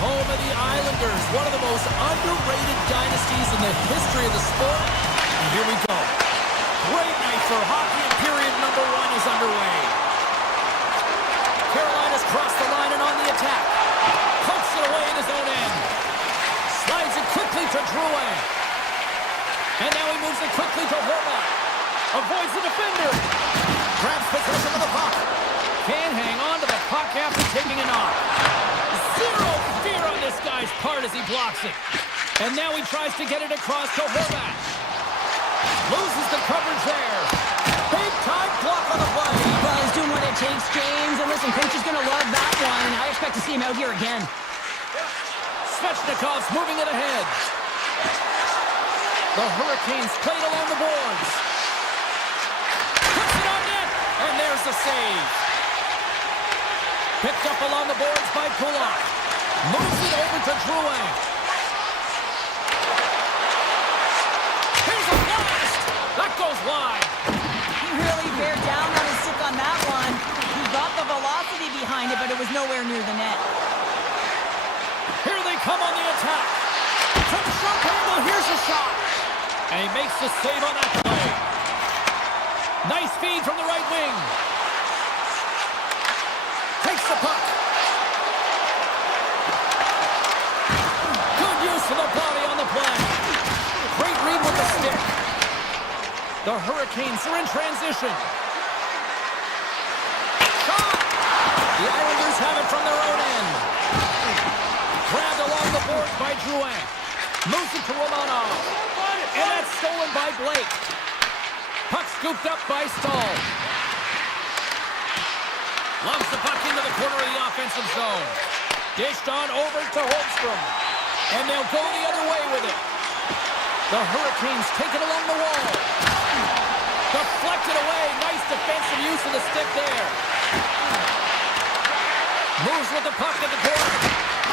home of the Islanders, one of the most underrated dynasties in the history of the sport. And here we go. Great night for hockey, and period number 1 is underway. Carolina's crossed the line and on the attack. Pokes it away in his own end. Slides it quickly to Drouin. And now he moves it quickly to Horvat. Avoids the defender. Grabs possession of the puck. Can't hang on to the puck after taking a knock. Zero fear on this guy's part as he blocks it. And now he tries to get it across to Horvat. Loses the coverage there. Big time block on the play. Well, he's doing what it takes, James. And listen, coach is going to love that one. I expect to see him out here again. Svechnikov's moving it ahead. The Hurricanes played along the boards. Puts it on net. And there's the save. Picked up along the boards by Kulak. Moves it over to Drouin. Here's a blast. That goes wide. He really bear down on his stick on that one. He got the velocity behind it, but it was nowhere near the net. Here they come on the attack. From the shot handle, here's a shot. And he makes the save on that play. Nice feed from the right wing. Takes the puck. Good use of the body on the play. Great read with the stick. The Hurricanes are in transition. Shot! The Islanders have it from their own end. Grabbed along the board by Drouin. Moves it to Romanov. And that's stolen by Blake. Puck scooped up by Stahl. Loves the puck into the corner of the offensive zone. Dished on over to Holmstrom. And they'll go the other way with it. The Hurricanes take it along the wall. Deflected away. Nice defensive use of the stick there. Moves with the puck in the corner.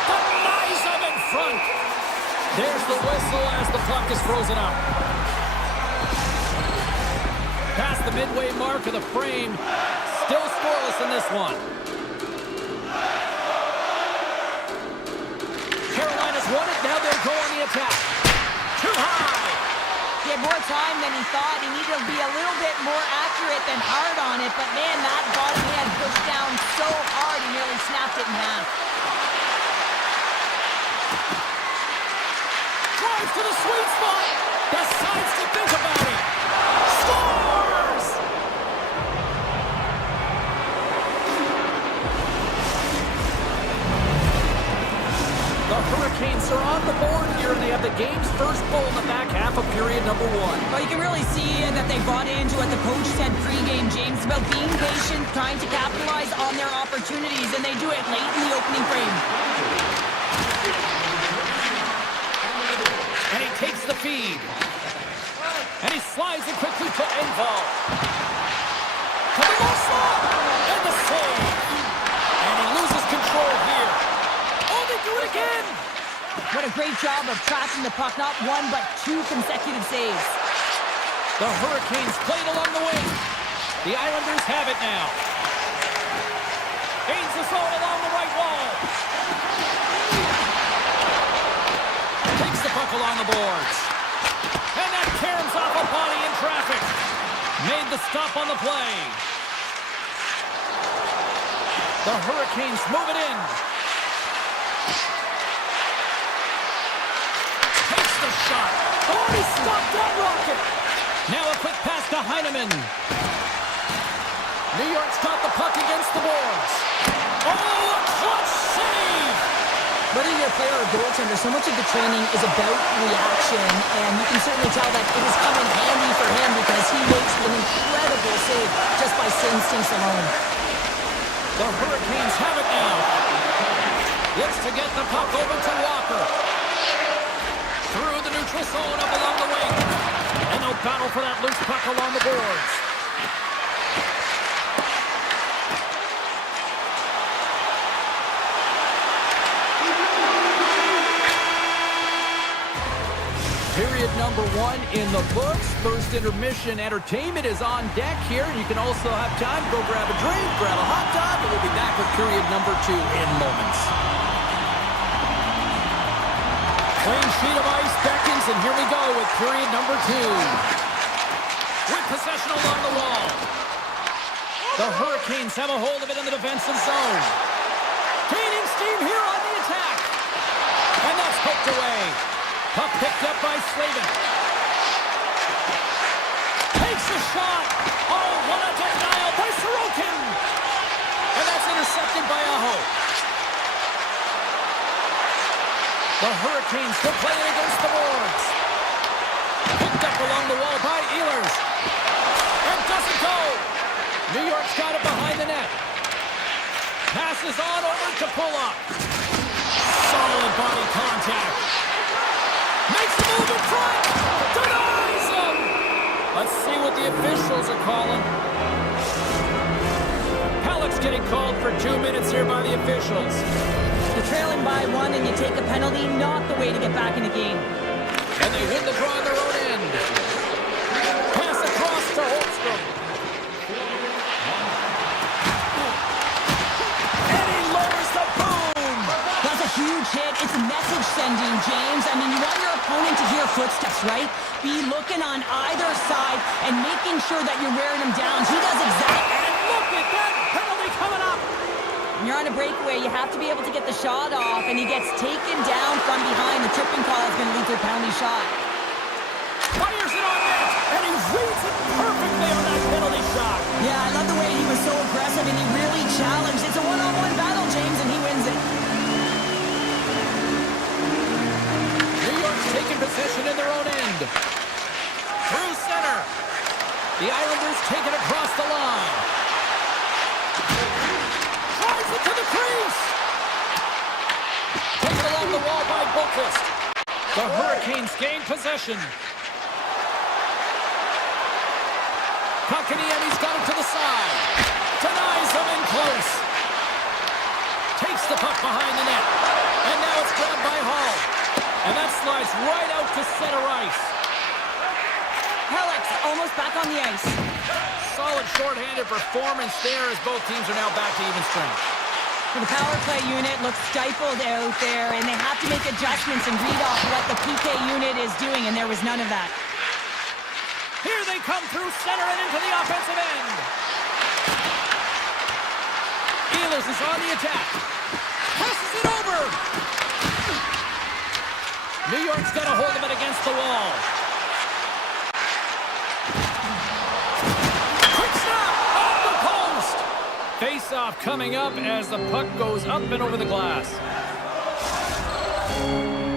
Denies him in front. There's the whistle as the puck is frozen up. Past the midway mark of the frame. Still scoreless in this one. Carolina's won it. Now they'll go on the attack. Too high. He had more time than he thought. He needed to be a little bit more accurate than hard on it. But man, that bottom hand pushed down so hard he nearly snapped it in half. Drives to the sweet spot. Decides to think about it. Scores! The Hurricanes are on the board here, and they have the game's first goal in the back half of period number 1. Well, you can really see that they bought into what the coach said pregame, James, about being patient, trying to capitalize on their opportunities, and they do it late in the opening frame. And he takes the feed. And he slides it quickly to Engvall. To the goal slot. And the save. And he loses control here. Oh, they do it again. What a great job of tracking the puck. Not one, but 2 consecutive saves. The Hurricanes played along the wing. The Islanders have it now. Gains the zone along the right wall. Takes the puck along the boards. And that caroms off a body in traffic. Made the stop on the play. The Hurricanes move it in. Takes the shot. Oh, he stopped that rocket. Now a quick pass to Heineman. New York's got the puck against the boards. Oh, a clutch save! Whether you're a player or a goaltender, so much of the training is about reaction, and you can certainly tell that it has come in handy for him because he makes an incredible save just by instincts alone. The Hurricanes have it now. Looks to get the puck over to Walker. Through the neutral zone up along the wing. And they'll battle for that loose puck along the boards. Period number 1 in the books. First intermission entertainment is on deck here. You can also have time to go grab a drink, grab a hot dog, and we'll be back with period number 2 in moments. Clean sheet of ice beckons, and here we go with period number 2. With possession along the wall. The Hurricanes have a hold of it in the defensive zone. Gaining steam here on the attack. And that's poked away. Puck picked up by Slavin. Takes a shot. Oh, what a denial by Sorokin. And that's intercepted by Aho. The Hurricanes still playing against the boards. Picked up along the wall by Ehlers. And doesn't go. New York's got it behind the net. Passes on over to Pulock. Solid body contact. Makes a move in front. Denies him. Let's see what the officials are calling. Halleck's getting called for 2 minutes here by the officials. You're trailing by 1 and you take a penalty, not the way to get back in the game. And they win the draw on their own end. Pass across to Holmstrom. And he lowers the boom. That's a huge hit. It's message sending, James. I mean, you want your opponent to hear footsteps, right? Be looking on either side and making sure that you're wearing them down. He does exactly. And look at that penalty coming up. When you're on a breakaway, you have to be able to get the shot off, and he gets taken down from behind. The tripping call is going to lead to a penalty shot. Fires it on net, and he reads it perfectly on that penalty shot. Yeah, I love the way he was so aggressive, and he really challenged. It's a one-on-one battle, James, and he wins it. New York's taking possession in their own end. Through center. The Islanders take it across the line. Drives it to the crease. Taken along the wall by Boqvist. The Hurricanes gain possession. Kotkaniemi's got it to the side. Denies him in close. Takes the puck behind the net. And now it's grabbed by Hall. And that slides right out to center ice. Halleck's almost back on the ice. Solid shorthanded performance there as both teams are now back to even strength. The power play unit looks stifled out there, and they have to make adjustments and read off what the PK unit is doing, and there was none of that. Here they come through center and into the offensive end. Ehlers is on the attack. Passes it over. New York's got a hold of it against the wall. Quick stop off the post. Face-off coming up as the puck goes up and over the glass.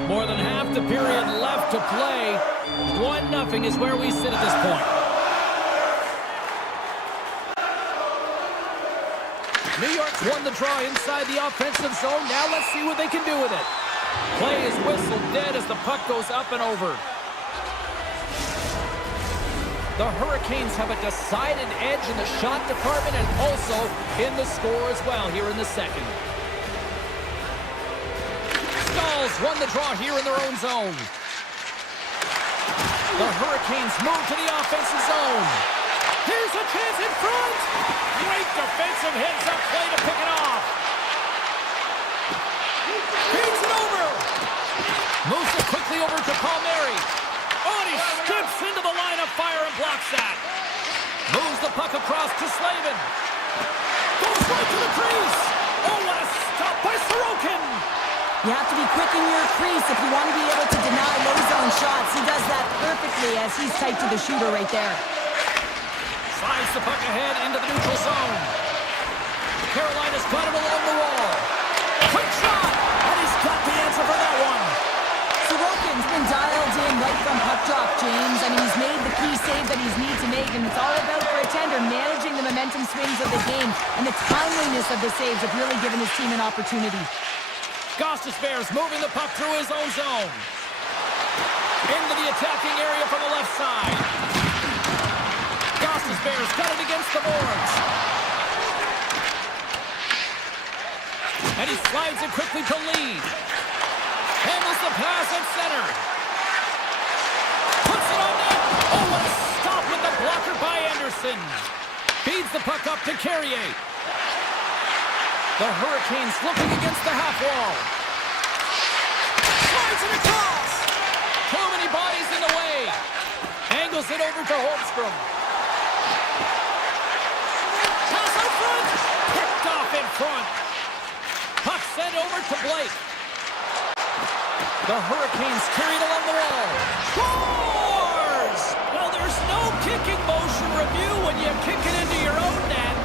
More than half the period left to play. 1-0 is where we sit at this point. New York's won the draw inside the offensive zone. Now let's see what they can do with it. Play is whistled dead as the puck goes up and over. The Hurricanes have a decided edge in the shot department and also in the score as well here in the second. Stalls won the draw here in their own zone. The Hurricanes move to the offensive zone. Here's a chance in front. Great defensive heads-up play to pick it off. Feeds it over. Moves it quickly over to Palmieri. Oh, and he skips into the line of fire and blocks that. Moves the puck across to Slavin. Goes right to the crease. Oh, what a stop by Sorokin. You have to be quick in your crease if you want to be able to deny low zone shots. He does that perfectly as he's tight to the shooter right there. Slides the puck ahead into the neutral zone. Carolina's got it along the wall. Quick shot! And he's got the answer for that one. Sorokin's been dialed in right from puck drop, James. I mean, he's made the key save that he's need to make, and it's all about for a tender managing the momentum swings of the game, and the timeliness of the saves have really given his team an opportunity. Gostis Bears moving the puck through his own zone. Into the attacking area from the left side. Gostis Bears got it against the boards. And he slides it quickly to Lee. Handles the pass at center. Puts it on net. Oh, what a stop with the blocker by Anderson. Feeds the puck up to Carrier. The Hurricanes looking against the half wall. Slides Slides it across. Too many bodies in the way. Angles it over to Holmstrom. Pass out front. Picked off in front. Puck sent over to Blake. The Hurricanes carried along the wall. Scores! Well, there's no kicking motion review when you kick it into your own net.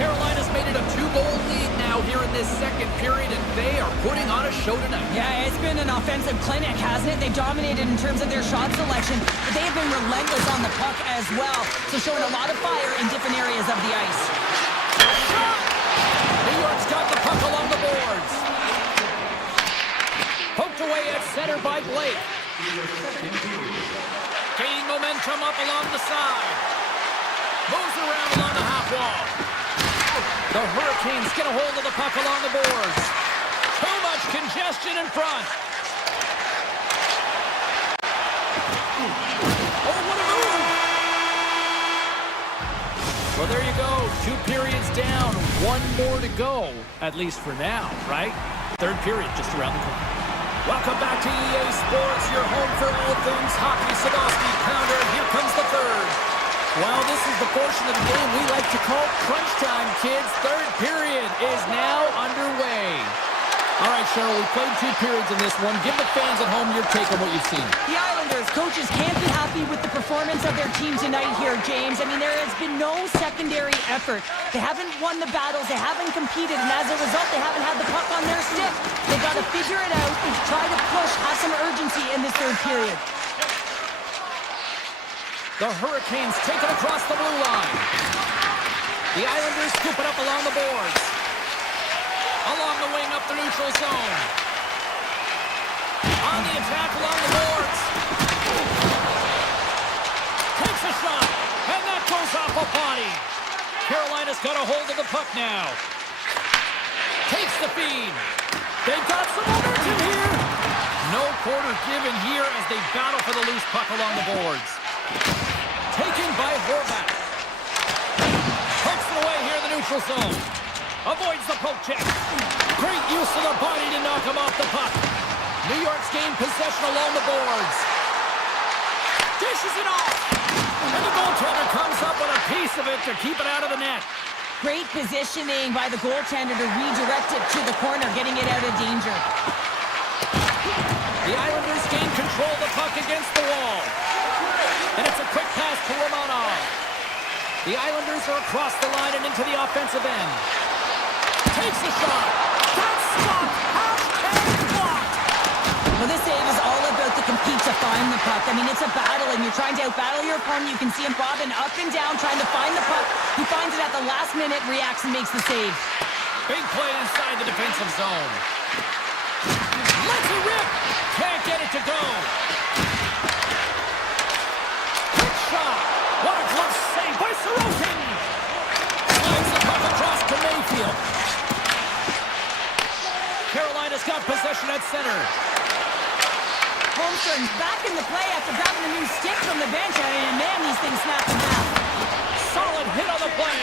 Carolina's made it a 2-goal lead now here in this second period, and they are putting on a show tonight. Yeah, it's been an offensive clinic, hasn't it? They dominated in terms of their shot selection, but they have been relentless on the puck as well, so showing a lot of fire in different areas of the ice. New York's got the puck along the boards. Poked away at center by Blake. Gaining momentum up along the side. Moves around along the half wall. The Hurricanes get a hold of the puck along the boards. Too much congestion in front. Oh, what a move! Well, there you go. 2 periods down. 1 more to go, at least for now, right? Third period just around the corner. Welcome back to EA Sports, your home for all things hockey. Sadowski counter. Here comes the third. Well, this is the portion of the game we like to call crunch time, kids. Third period is now underway. All right, Cheryl, we played 2 periods in this one. Give the fans at home your take on what you've seen. The Islanders coaches can't be happy with the performance of their team tonight here, James. I mean, there has been no secondary effort. They haven't won the battles, they haven't competed, and as a result, they haven't had the puck on their stick. They've got to figure it out and try to push, have some urgency in this third period. The Hurricanes take it across the blue line. The Islanders scoop it up along the boards. Along the wing up the neutral zone. On the attack along the boards. Takes a shot, and that goes off a body. Carolina's got a hold of the puck now. Takes the feed. They've got some momentum here. No quarter given here as they battle for the loose puck along the boards. Taken by Horvat. Pokes it away here in the neutral zone. Avoids the poke check. Great use of the body to knock him off the puck. New York's gained possession along the boards. Dishes it off. And the goaltender comes up with a piece of it to keep it out of the net. Great positioning by the goaltender to redirect it to the corner, getting it out of danger. The Islanders gain control of the puck against the wall. And it's a quick pass to Romanov. The Islanders are across the line and into the offensive end. Takes the shot. That's stopped. And blocked. Well, this save is all about the compete to find the puck. I mean, it's a battle, and you're trying to outbattle your opponent. You can see him bobbing up and down, trying to find the puck. He finds it at the last minute, reacts and makes the save. Big play inside the defensive zone. Lets it rip. Can't get it to go. Quick shot. What a close save by Sorokin. Slides the puck across to Mayfield. Carolina's got possession at center. Holmstrom's back in the play after grabbing a new stick from the bench. And man, these things snap in half. Solid hit on the play.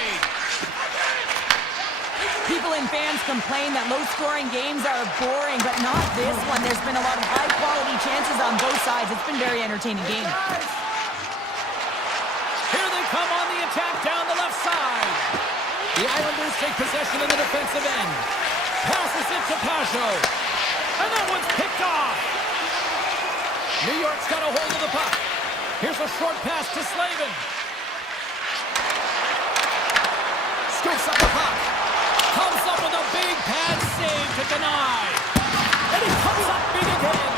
People and fans complain that low-scoring games are boring, but not this one. There's been a lot of high-quality chances on both sides. It's been a very entertaining game. Here they come on the attack down the left side. The Islanders take possession in the defensive end. Passes it to Pajot. And that one's picked off. New York's got a hold of the puck. Here's a short pass to Slavin. Scoops up the puck. Comes up with a big pad save to deny. And he comes up big again.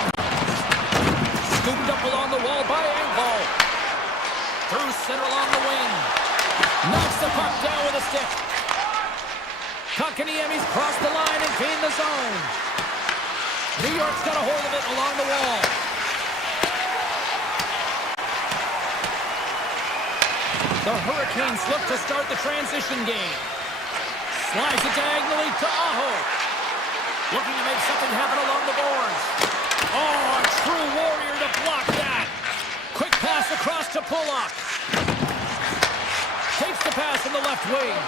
Scooped up along the wall by Engvall. Through center along the wing. Knocks the puck down with a stick. Kotkaniemi's crossed the line and gained the zone. New York's got a hold of it along the wall. The Hurricanes look to start the transition game. Slides it diagonally to Aho. Looking to make something happen along the boards. Oh, a true warrior to block that. Quick pass across to Pulock. Takes the pass in the left wing.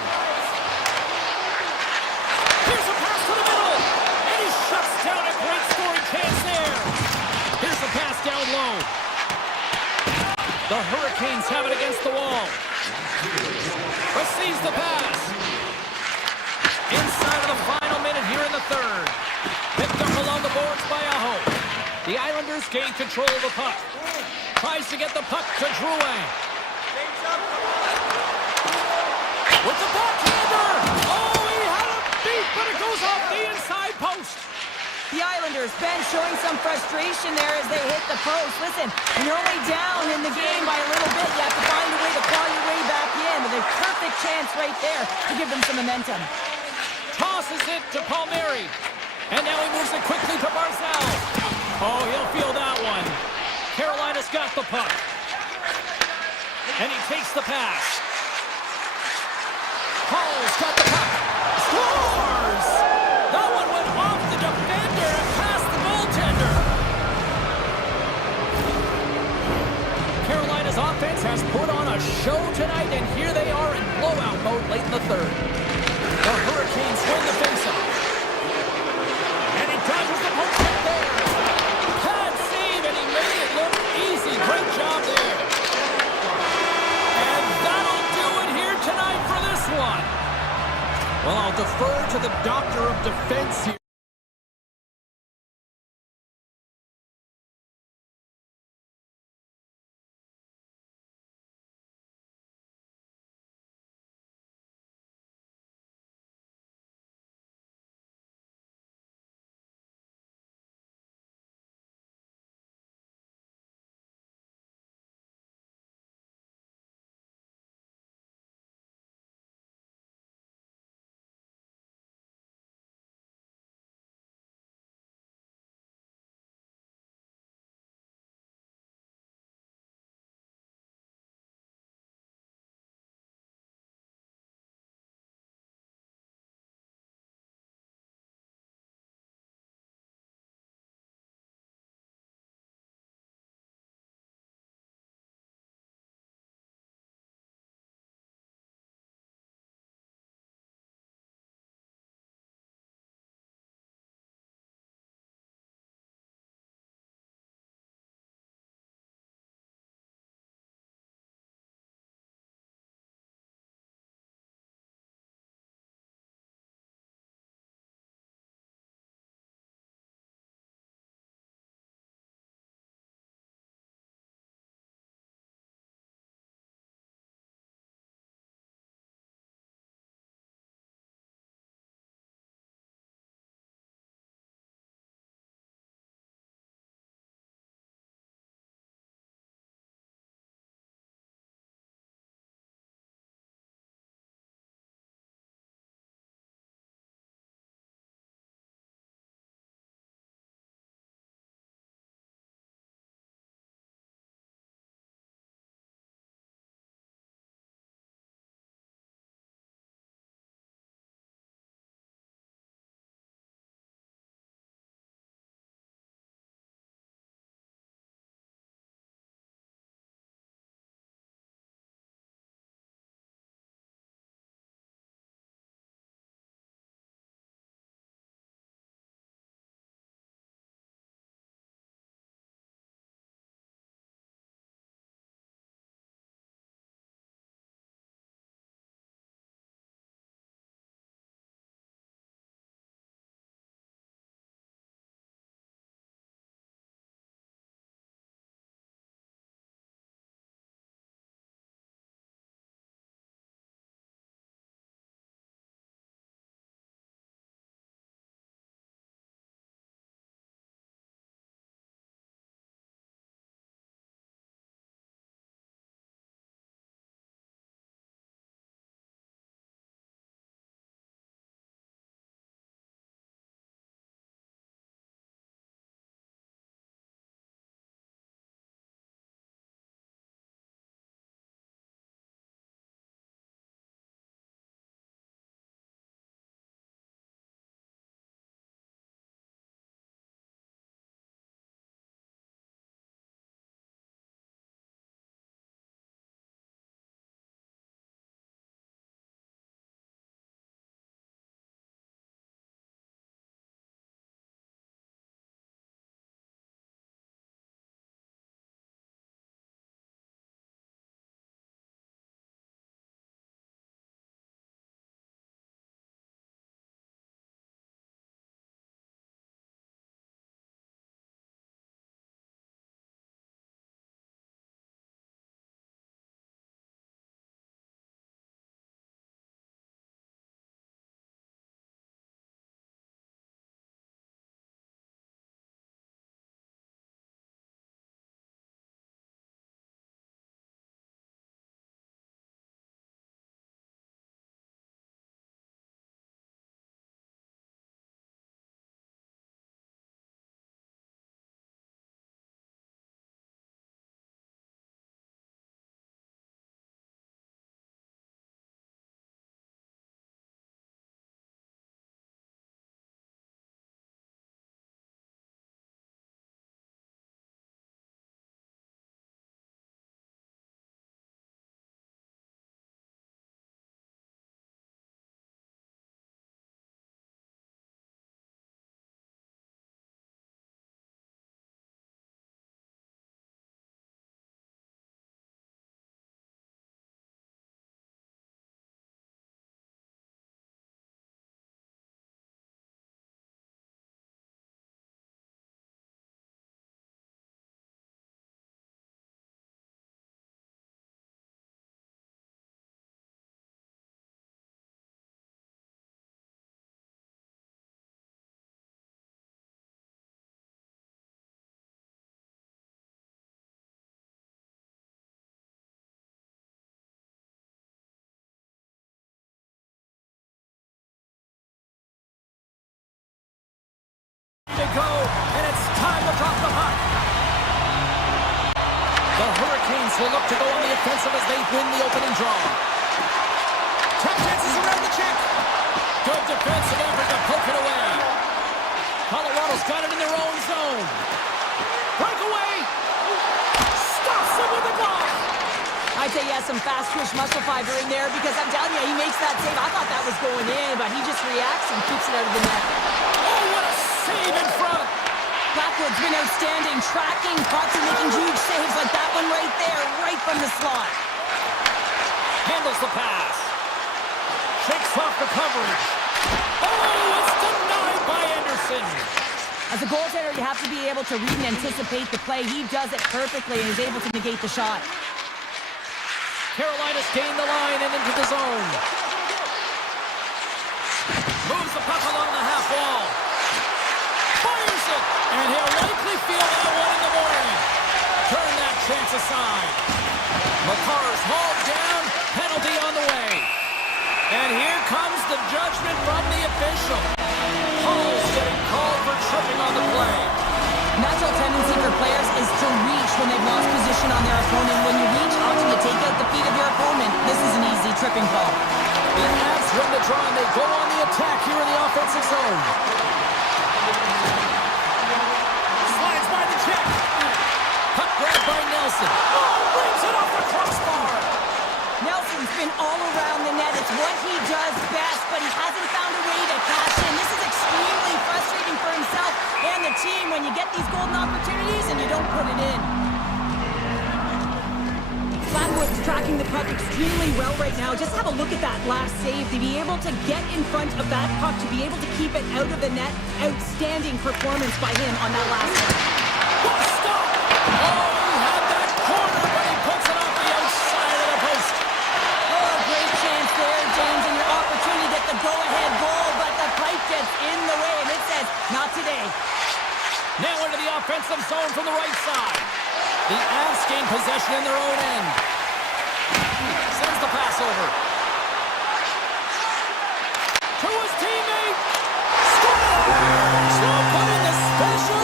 Here's a pass to the middle. And he shuts down a great scoring chance there. The Hurricanes have it against the wall. Receives the pass. Inside of the final minute here in the third. Picked up along the boards by Aho. The Islanders gain control of the puck. Tries to get the puck to Drouin. With the backhander! Oh, he had a beat, but it goes off the inside post. The Islanders, Ben, showing some frustration there as they hit the post. Listen, when you're only down in the game by a little bit, you have to find a way to claw your way back in. With a perfect chance right there to give them some momentum. Tosses it to Palmieri. And now he moves it quickly to Barzal. Oh, he'll feel that one. Carolina's got the puck. And he takes the pass. Hall's got the puck. Scores! That one went off the defender and past the goaltender. Carolina's offense has put on a show tonight, and here they are in blowout mode late in the third. The Hurricanes win the faceoff. And he dodges the poke check there. Pad save, and he made it look easy. Great job there. And that'll do it here tonight for this one. Well, I'll defer to the doctor of defense here. go, and it's time to drop the puck. The Hurricanes will look to go on the offensive as they win the opening draw. Tough chances around the check. Good defensive effort to poke it away. Colorado's got it in their own zone. Breakaway. Stops him with a glove. I'd say he has some fast twitch muscle fiber in there because I'm telling you, he makes that save. I thought that was going in, but he just reacts and keeps it out of the net. Oh, what a save in front. Blackwood's been outstanding, tracking pucks and making huge saves like that one right there, right from the slot. Handles the pass. Shakes off the coverage. Oh, it's denied by Anderson. As a goaltender, you have to be able to read and anticipate the play. He does it perfectly and is able to negate the shot. Carolina's gained the line and into the zone. Moves the puck along the half wall. Fires it, and he'll likely feel that one in the morning. Turn that chance aside. McCarr's hauled down, penalty on the way. And here comes the judgment from the official. Hall's getting called for tripping on the play. Natural tendency for players is to reach when they've lost position on their opponent. When you reach, often you take out the feet of your opponent. This is an easy tripping call. The Avs win the draw and they go on the attack here in the offensive zone. Slides by the check. Puck grabbed by Nelson. Oh, brings it off the crossbar. Nelson's been all around the net. It's what he does best, but he hasn't found a way to cash in. This is extremely frustrating for himself and the team when you get these golden opportunities and you don't put it in. Blackwood's tracking the puck extremely well right now. Just have a look at that last save. To be able to get in front of that puck, to be able to keep it out of the net, outstanding performance by him on that last one. What a stop! Oh, he had that corner, but he puts it off the outside of the post. Oh, great chance there, James, and your opportunity to get the go-ahead goal, but the pipe gets in the way, and it says, not today. Now into the offensive zone from the right side. The Avs gain possession in their own end. Sends the pass over. To his teammate. Scores! No put in the special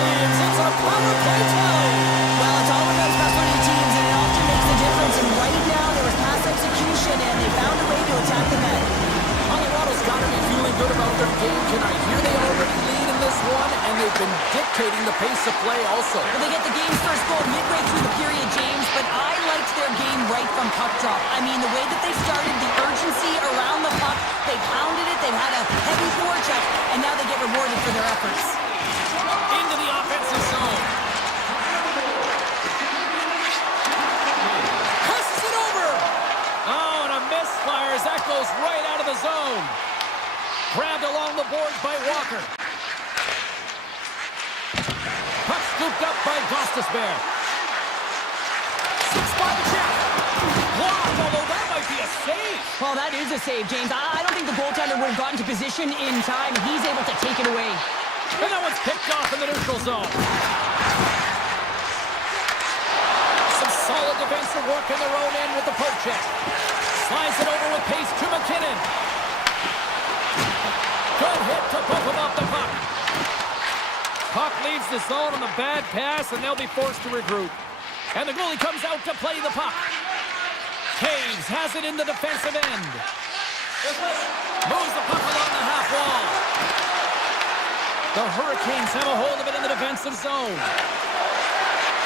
teams. It's a power play tally. Well, it's all about specialty teams, and it often makes a difference. And right now, there was pass execution, and they found a way to attack the net. Colorado's got to be feeling good about their game tonight. Here they already lead in this one, and they've been dictating the pace of play also. Well, they get the game's first goal midway through the period, James, but I liked their game right from puck drop. I mean, the way that they started, the urgency around the puck, they pounded it, they had a heavy forecheck, and now they get rewarded for their efforts. Into the offensive zone. Passes it over. Oh, and a misfire as that goes right out of the zone. Grabbed along the boards by Walker. Puck scooped up by Gostisbehere. Six by the check. Blocked, although that might be a save. Well, that is a save, James. I don't think the goaltender would have gotten to position in time. He's able to take it away. And that one's picked off in the neutral zone. Some solid defensive work in their own end with the poke check. Slides it over with pace to McKinnon. Good hit to poke him off the puck. Puck leaves the zone on the bad pass, and they'll be forced to regroup. And the goalie comes out to play the puck. Taves has it in the defensive end. Moves the puck along the half wall. The Hurricanes have a hold of it in the defensive zone.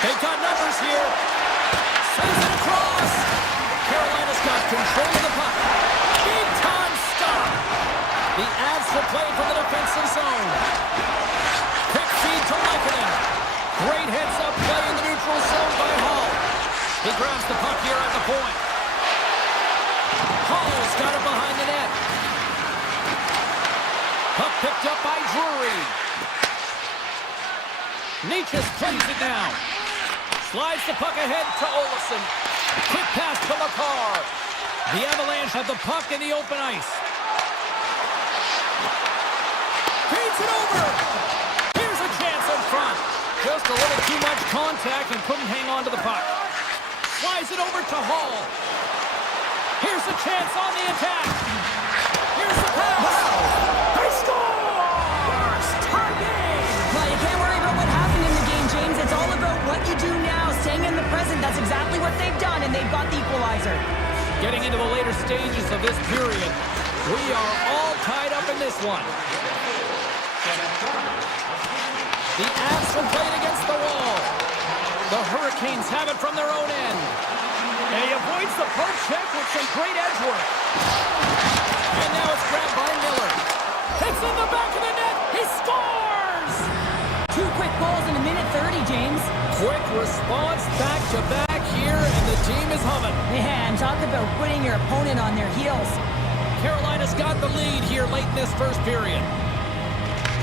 They've got numbers here. Sends it across. Carolina's got control of the puck. Big time stop. The Avs will play from the defensive zone. Quick feed to Lankinen. Great heads-up play in the neutral zone by Hall. He grabs the puck here at the point. Hall's got it behind the net. Puck picked up by Drury. Nietzsche's plays it now. Slides the puck ahead to Olsen. Quick pass to McCarr. The Avalanche have the puck in the open ice. Feeds it over. Here's a chance in front. Just a little too much contact and couldn't hang on to the puck. Flies it over to Hall. Here's a chance on the attack. Here's the pass. Wow. He scores! Tie game. staying in the present. That's exactly what they've done, and they've got the equalizer. Getting into the later stages of this period, we are all tied up in this one. The Avs are playing against the wall. The Hurricanes have it from their own end. And he avoids the poke check with some great edge work. And now it's grabbed by Miller. It's in the back of the net. He scores! 2 quick goals in a minute 30, James. Quick response back-to-back here, and the team is humming. Man, talk about putting your opponent on their heels. Carolina's got the lead here late in this first period.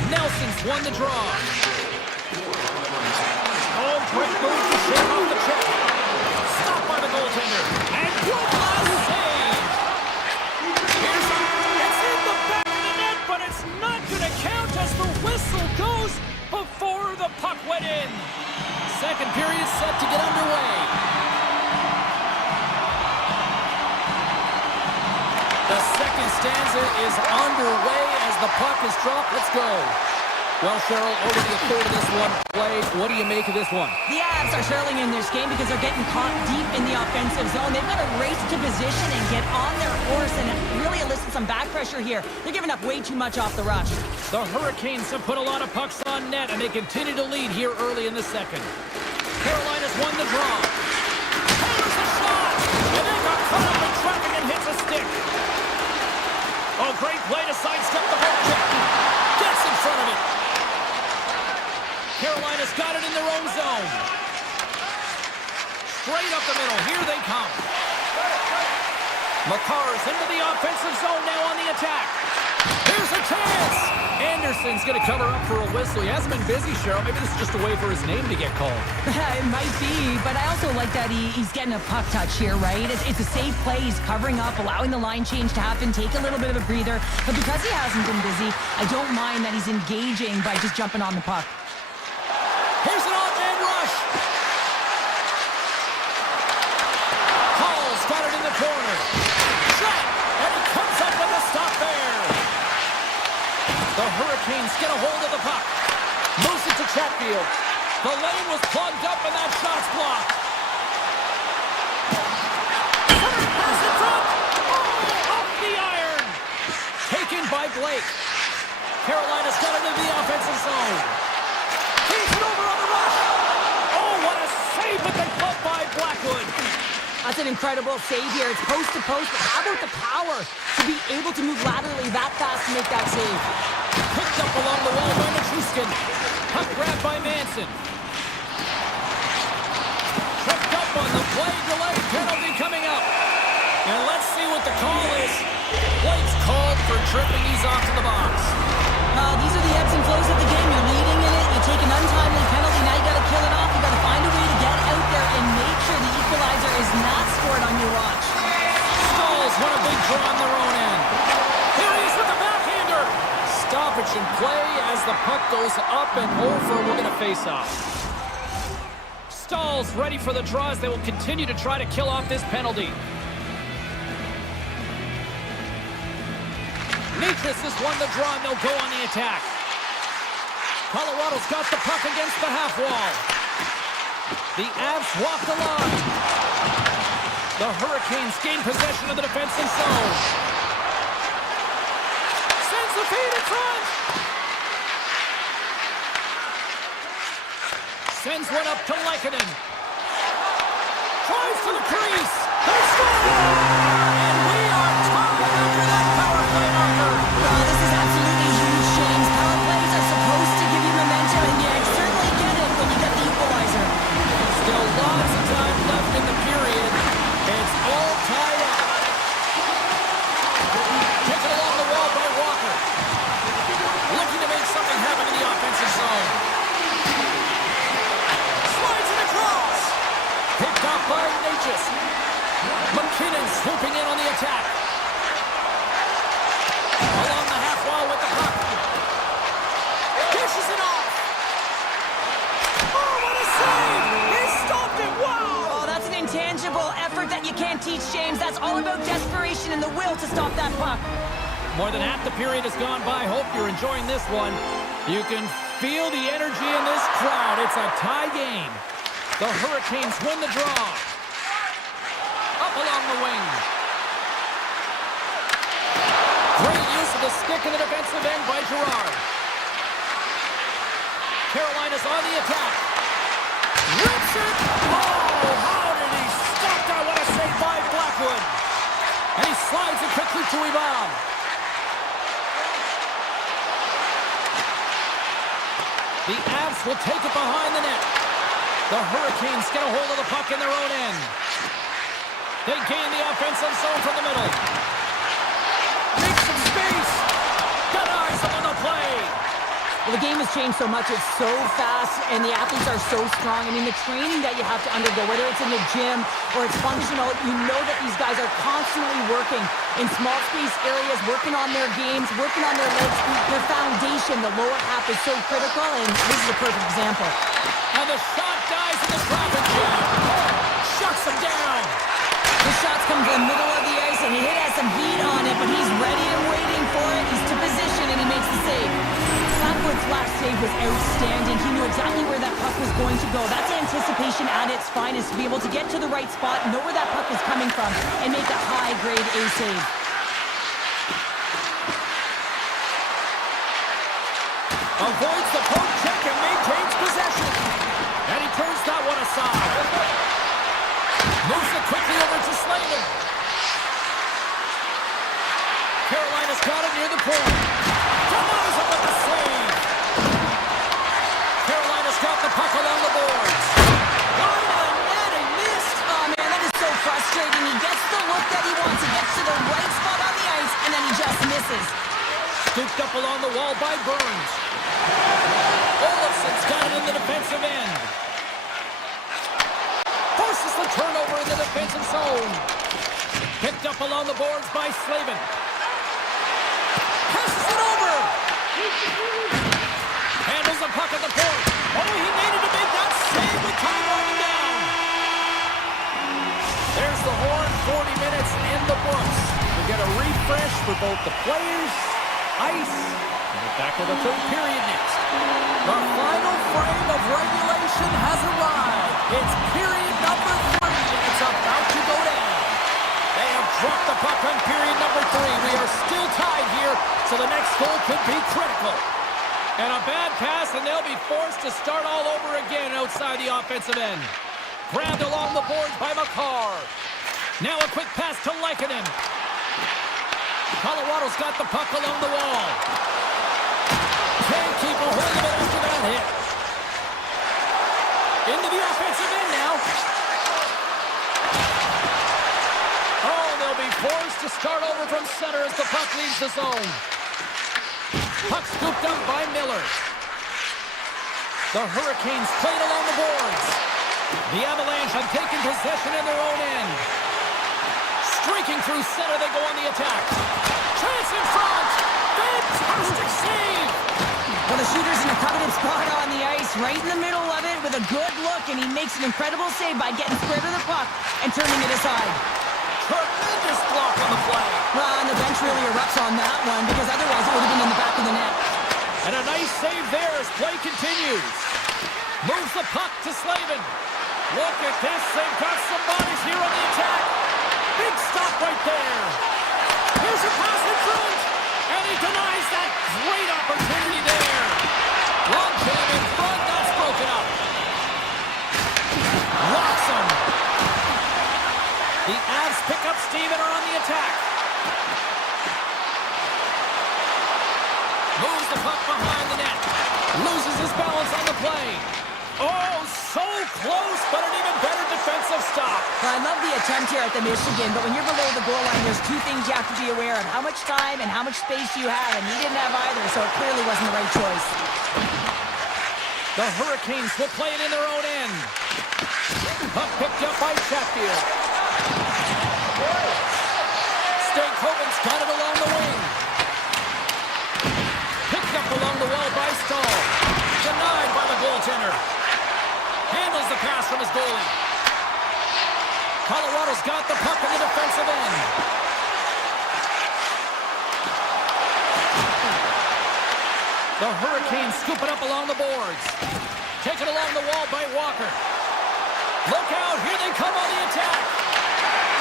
Nelson's won the draw. Oh, quick move to shake off the check. Stopped by the goaltender. And good last save. Here's it's in the back of the net, but it's not going to count as the whistle goes before the puck went in. Second period set to get underway. The second stanza is underway as the puck is dropped. Let's go. Well, Cheryl, over to the third of this one play. What do you make of this one? The Avs are trailing in this game because they're getting caught deep in the offensive zone. They've got to race to position and get on their horse and really elicit some back pressure here. They're giving up way too much off the rush. The Hurricanes have put a lot of pucks on net, and they continue to lead here early in the second. Carolina's won the draw. Taylor's a shot! And they got caught up in traffic and hits a stick. Oh, great play to sidestep the poke check. Gets in front of it. Carolina's got it in their own zone. Straight up the middle. Here they come. Makar's into the offensive zone now on the attack. Here's a chance. Anderson's going to cover up for a whistle. He hasn't been busy, Cheryl. Maybe this is just a way for his name to get called. It might be, but I also like that he's getting a puck touch here, right? It's a safe play. He's covering up, allowing the line change to happen, take a little bit of a breather. But because he hasn't been busy, I don't mind that he's engaging by just jumping on the puck. Here's an off-man rush. Hall's got it in the corner. Shot! And he comes up with a stop there. The Hurricanes get a hold of the puck. Moves it to Chatfield. The lane was plugged up and that shot's blocked. Pass in front. Oh, off the iron. Taken by Blake. Carolina's got it into the offensive zone. He's it over on the rush. Oh, what a save with the glove by Blackwood. That's an incredible save here. It's post to post, but how about the power to be able to move laterally that fast to make that save? Picked up along the wall by Matruskin. Puck grabbed by Manson. Tripped up on the play delay. Penalty coming up. And let's see what the call is. Blake's called for tripping. He's off to the box. These are the ebbs and flows of the game. You're leading in it. You take an untimely penalty. Now you got to kill it off. You got to find a way to get out there and make sure the equalizer is not scored on your watch. Stalls won a big draw on their own end. Here he is with the backhander. Stoppage in play as the puck goes up and over. We're going to face off. Stalls ready for the draw as they will continue to try to kill off this penalty. Nikris has won the draw and they'll go on the attack. Colorado's got the puck against the half wall. The Avs walk the line. The Hurricanes gain possession of the defensive zone. Sends the feed in front. Sends one up to Lehkonen. Tries to the crease. They score! And we are tied after that power play marker. This is absolutely huge, James. Power plays are supposed to give you momentum, and you certainly get it when you get the equalizer. Still lots of time left in the period. It's all tied up. Taken along the wall by Walker. Looking to make something happen in the offensive zone. Slides it across. Picked up by Natchez. McKinnon swooping in on the attack. Along the half wall with the puck. Dishes it off. Oh, what a save! He stopped it! Wow! Oh, that's an intangible effort that you can't teach, James. That's all about desperation and the will to stop that puck. More than half the period has gone by. Hope you're enjoying this one. You can feel the energy in this crowd. It's a tie game. The Hurricanes win the draw. Up along the wing. Great use of the stick in the defensive end by Gerard. Carolina's on the attack. Rips it! Oh, how did he stop that? What a save by Blackwood. And he slides it quickly to Ivan. The Avs will take it behind the net. The Hurricanes get a hold of the puck in their own end. They gain the offensive zone from the middle. Make some space. Got eyes on the play. Well, the game has changed so much. It's so fast, and the athletes are so strong. I mean, the training that you have to undergo, whether it's in the gym or it's functional, you know that these guys are constantly working in small space areas, working on their games, working on their legs. Their foundation, the lower half, is so critical, and this is a perfect example. And the shot dies in the traffic jam. Shuts him down. The shots come from the middle of the ice, and he has some heat on it, but he's ready and waiting for it. He's to position, and he makes the save. Blackwood's last save was outstanding. He knew exactly where that puck was going to go. That's anticipation at its finest, to be able to get to the right spot, know where that puck is coming from, and make a high-grade A save. Avoids the poke check and maintains possession. And he turns that one aside. Moves it quickly over to Slavin. Carolina's got it near the point. Denies him with the save. Carolina's got the puck along the boards. Going to the net and missed. Oh, man, that is so frustrating. He gets the look that he wants. He gets to the right spot on the ice, and then he just misses. Scooped up along the wall by Burns. Olofsson's got it in the defensive end. Forces the turnover in the defensive zone. Picked up along the boards by Slavin. Passes it over. Handles the puck at the point. Oh, he needed to make that save with time running down. There's the horn. 40 minutes in the books. We get a refresh for both the players, ice, and we're back to the third period next. The final frame of regulation has arrived. It's period number 3, and it's about to go down. They have dropped the puck on period number 3. We are still tied here, so the next goal could be critical. And a bad pass, and they'll be forced to start all over again outside the offensive end. Grabbed along the boards by McCarr. Now a quick pass to Lehkonen. Colorado's got the puck along the wall. Can't keep a hold of it after that hit. Into the offensive end now. Oh, they'll be forced to start over from center as the puck leaves the zone. Puck scooped up by Miller. The Hurricanes played along the boards. The Avalanche have taken possession in their own end. Streaking through center, they go on the attack. Chance in front! Fantastic save! Well, the shooter's in a coveted spot on the ice, right in the middle of it with a good look, and he makes an incredible save by getting square to the puck and turning it aside. Tremendous block on the play. Well, and the bench really erupts on that one, because otherwise it would have been in the back of the net. And a nice save there as play continues. Moves the puck to Slavin. Look at this, they've got some bodies here on the attack. Big stop right there. Here's a pass in front, and he denies that great opportunity there. Long jab in front, that's broken up. Locks him. The Avs pick up steam and are on the attack. Moves the puck behind the net. Loses his balance on the play. Oh, so close, but an even better defensive stop. Well, I love the attempt here at the Michigan, but when you're below the goal line, there's two things you have to be aware of. How much time and how much space you have, and he didn't have either, so it clearly wasn't the right choice. The Hurricanes will play it in their own end. Puck picked up by Chatfield. Stankoven's got it along the wing. Picked up along the wall by Stahl. Denied by the goaltender. Handles the pass from his goalie. Colorado's got the puck in the defensive end. The Hurricanes scoop it up along the boards. Taken along the wall by Walker. Look out, here they come on the attack.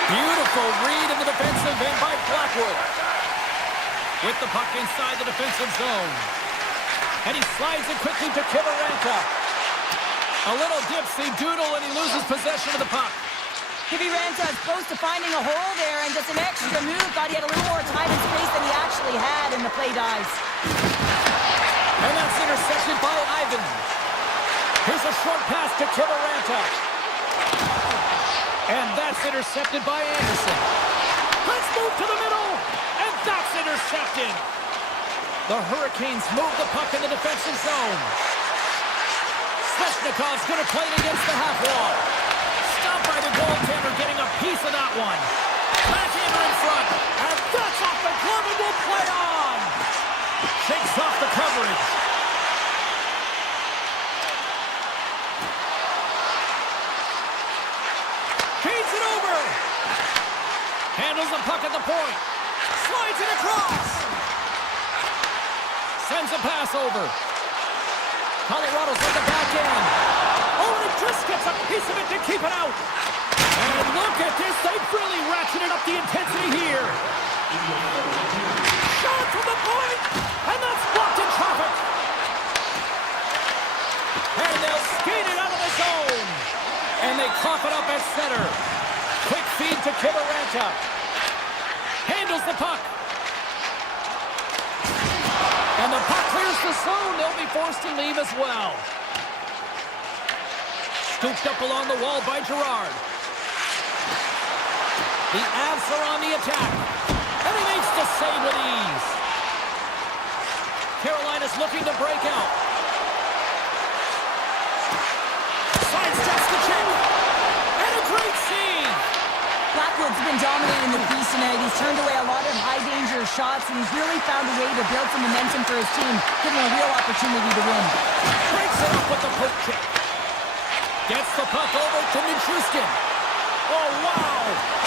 Beautiful read in the defensive end by Blackwood. With the puck inside the defensive zone. And he slides it quickly to Kivaranta. A little dipsy doodle and he loses possession of the puck. Kiviranta is close to finding a hole there, and just an extra move. Thought he had a little more time and space than he actually had, and the play dies. And that's intercepted by Ivan. Here's a short pass to Kivaranta. And that's intercepted by Anderson. Let's move to the middle. And that's intercepted. The Hurricanes move the puck in the defensive zone. Svechnikov's going to play it against the half wall. Stopped by the goaltender, getting a piece of that one. Backhander in front. And that's off the glove and will play on. Shakes off the coverage. Feeds it over. Handles the puck at the point. Slides it across. Sends a pass over. Colorado's on the back end. Oh, and it just gets a piece of it to keep it out. And look at this. They've really ratcheted up the intensity here. Shot from the point. And that's blocked in traffic. And they'll skate it out of the zone. And they cough it up at center. Quick feed to Kivaranta. Handles the puck. And the puck clears the zone. They'll be forced to leave as well. Scooped up along the wall by Gerard. The Avs are on the attack. And he makes the save with ease. Carolina's looking to break out. Sidesteps the check. And a great save. Blackwood's been dominating the piece tonight. He's turned away a lot of high-danger shots, and he's really found a way to build some momentum for his team, giving a real opportunity to win. Breaks it up with the poke check. Gets the puck over to Nichushkin. Oh, wow.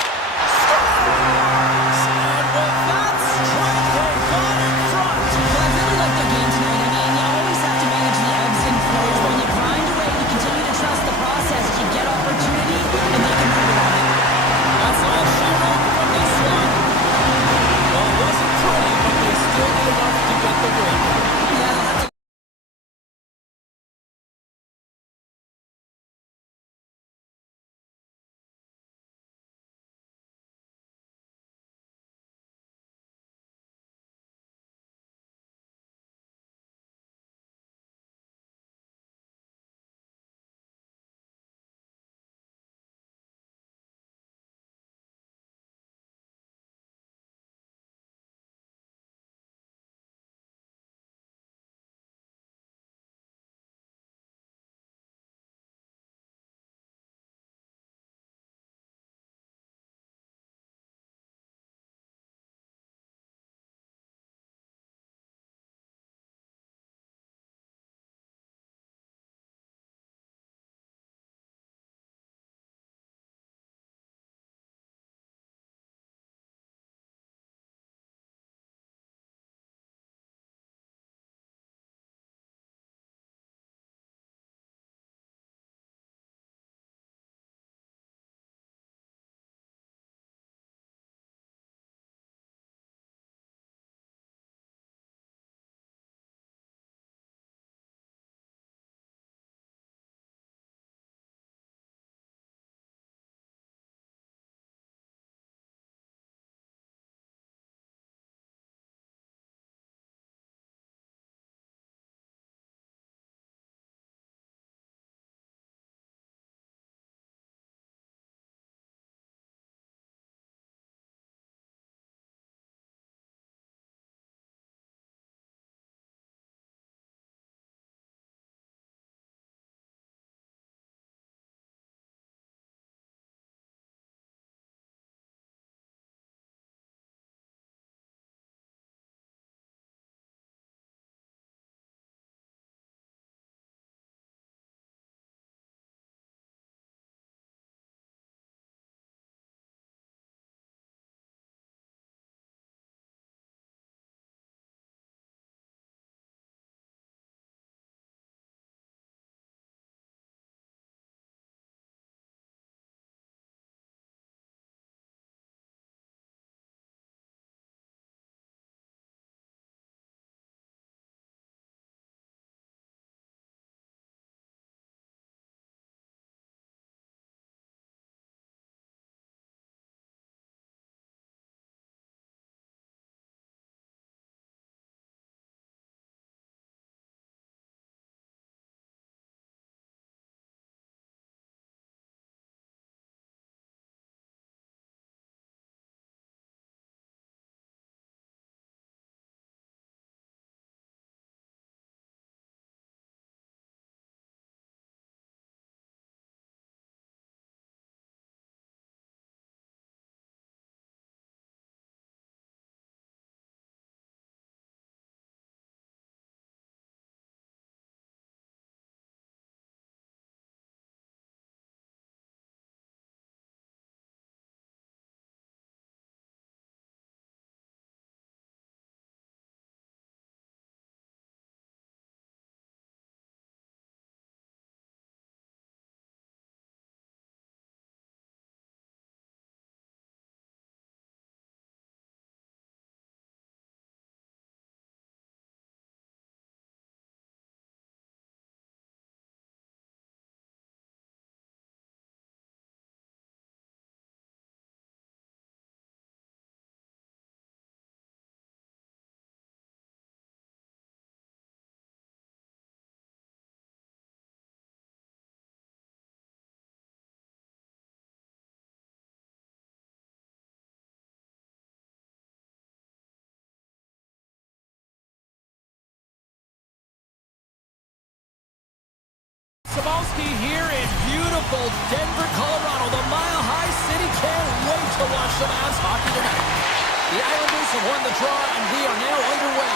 have won the draw, and we are now underway.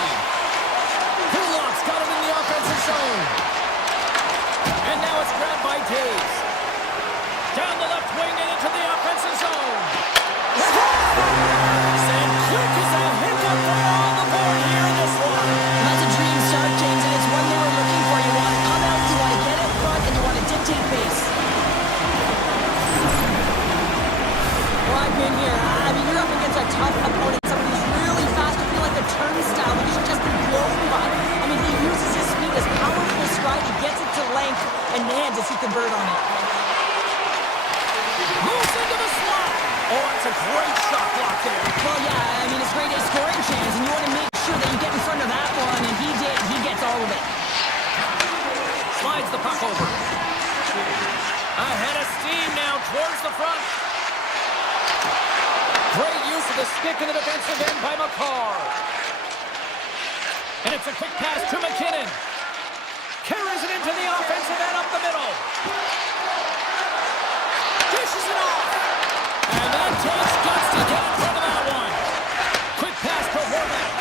Kulak's got him in the offensive zone. And now it's grabbed by Taves. Down the left wing and into the offensive zone. And quick as a hiccup, they're on the board here in this one. That's a dream start, James, and it's one they were looking for. You want to come out, you want to get in front, and you want to dictate pace. Well, I've been here. I mean, you're up against a tough opponent, somebody who's really fast. You feel like a turnstile because you've just been blown by. I mean, he uses his speed, his powerful stride, he gets it to length, and man, does he convert on it. Moves into the slot. Oh, that's a great shot block there. Well, yeah, I mean, it's great, a scoring chance, and you want to make sure that you get in front of that one, and he did. He gets all of it. Slides the puck over. Ahead of steam now towards the front. Great use of the stick in the defensive end by McCarr. And it's a quick pass to McKinnon. Carries it into the offensive end up the middle. Dishes it off. And that takes guts to get in front of that one. Quick pass to Horvath.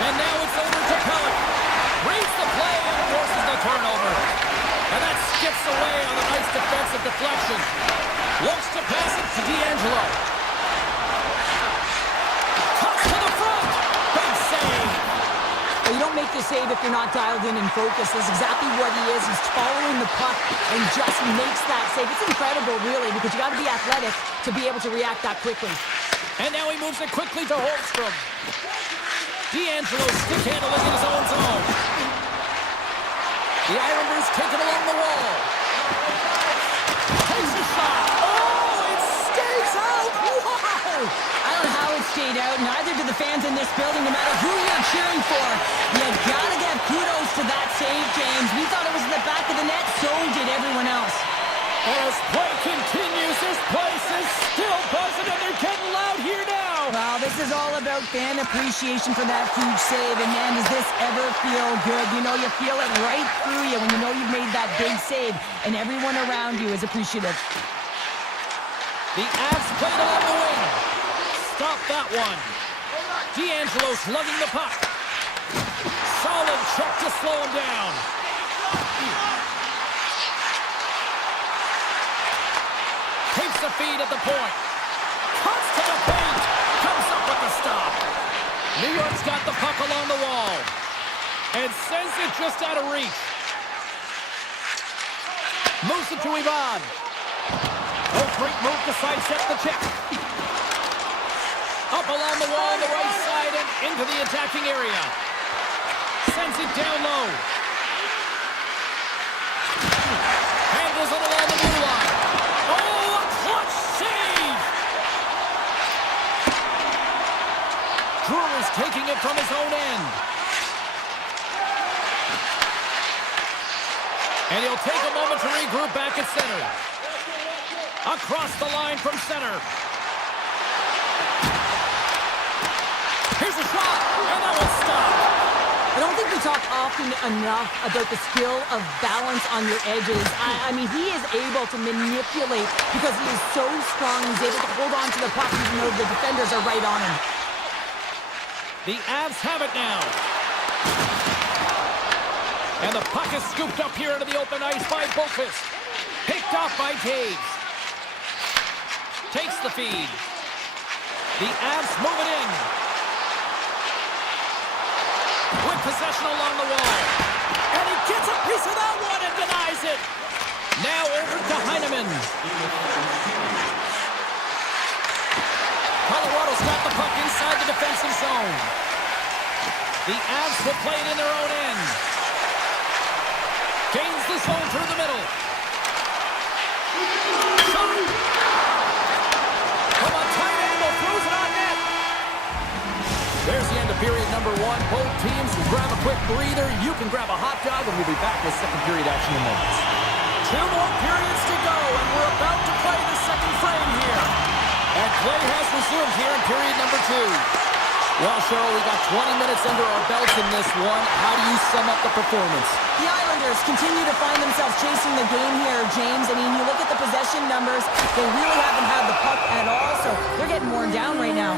And now it's over to Pellick. Reads the play and forces the turnover. And that skips away on a nice defensive deflection. Looks to pass it to D'Angelo. Cuts to the front. Big save. Well, you don't make the save if you're not dialed in and focused. That's exactly what he is. He's following the puck and just makes that save. It's incredible, really, because you got to be athletic to be able to react that quickly. And now he moves it quickly to Holmstrom. D'Angelo stick handling in his own zone. The Islanders take it along the wall. Takes a shot. Oh, it stays out. Wow! I don't know how it stayed out. Neither do the fans in this building, no matter who you're cheering for. You gotta give kudos to that save, James. We thought it was in the back of the net, so did everyone else. As play continues, this place is still buzzing, and they're getting loud here now. Well, this is all about fan appreciation for that huge save, and man, does this ever feel good. You know, you feel it right through you when you know you've made that big save, and everyone around you is appreciative. The Avs played along the wing. Stop that one. D'Angelo slugging the puck. Solid check to slow him down. Takes the feed at the point. Cuts to the paint. Comes up with the stop. New York's got the puck along the wall. And sends it just out of reach. Moves it to Ivan. Oh, great move to sidestep the check. Up along the wall on the right side and into the attacking area. Sends it down low. Handles it along the blue line. Oh, a clutch save! Drew is taking it from his own end. And he'll take a moment to regroup back at center. Across the line from center. Here's a shot, and that one's stopped. I don't think we talk often enough about the skill of balance on your edges. I mean, he is able to manipulate because he is so strong. He's able to hold on to the puck even though the defenders are right on him. The Avs have it now. And the puck is scooped up here into the open ice by Boqvist. Picked off by Taves. Takes the feed. The Avs move it in. With possession along the wall. And he gets a piece of that one and denies it. Now over to Heineman. Colorado's got the puck inside the defensive zone. The Avs will play it in their own end. Gains the zone through the middle. Shot. From a tight angle, throws it on net. There's the end of period number one. Both teams will grab a quick breather. You can grab a hot dog, and we'll be back with second period action in moments. 2 more periods to go, and we're about to play the second frame here. And play has resumed here in period number 2. Well, Cheryl, we got 20 minutes under our belts in this one. How do you sum up the performance? The Islanders continue to find themselves chasing the game here, James. I mean, you look at the possession numbers, they really haven't had the puck at all, so they're getting worn down right now.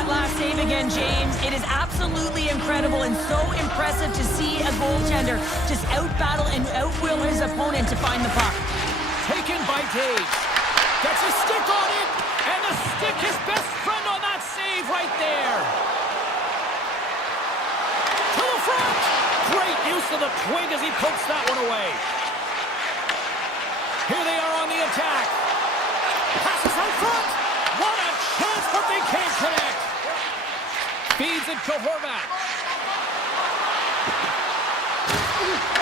that last save again, James. It is absolutely incredible and so impressive to see a goaltender just out-battle and out-will his opponent to find the puck. Taken by Taves. Gets a stick on it, and the stick his best friend on that save right there. To the front. Great use of the twig as he pokes that one away. Here they are on the attack. Passes out front. What a chance, but they can't connect. Feeds it to Horvat.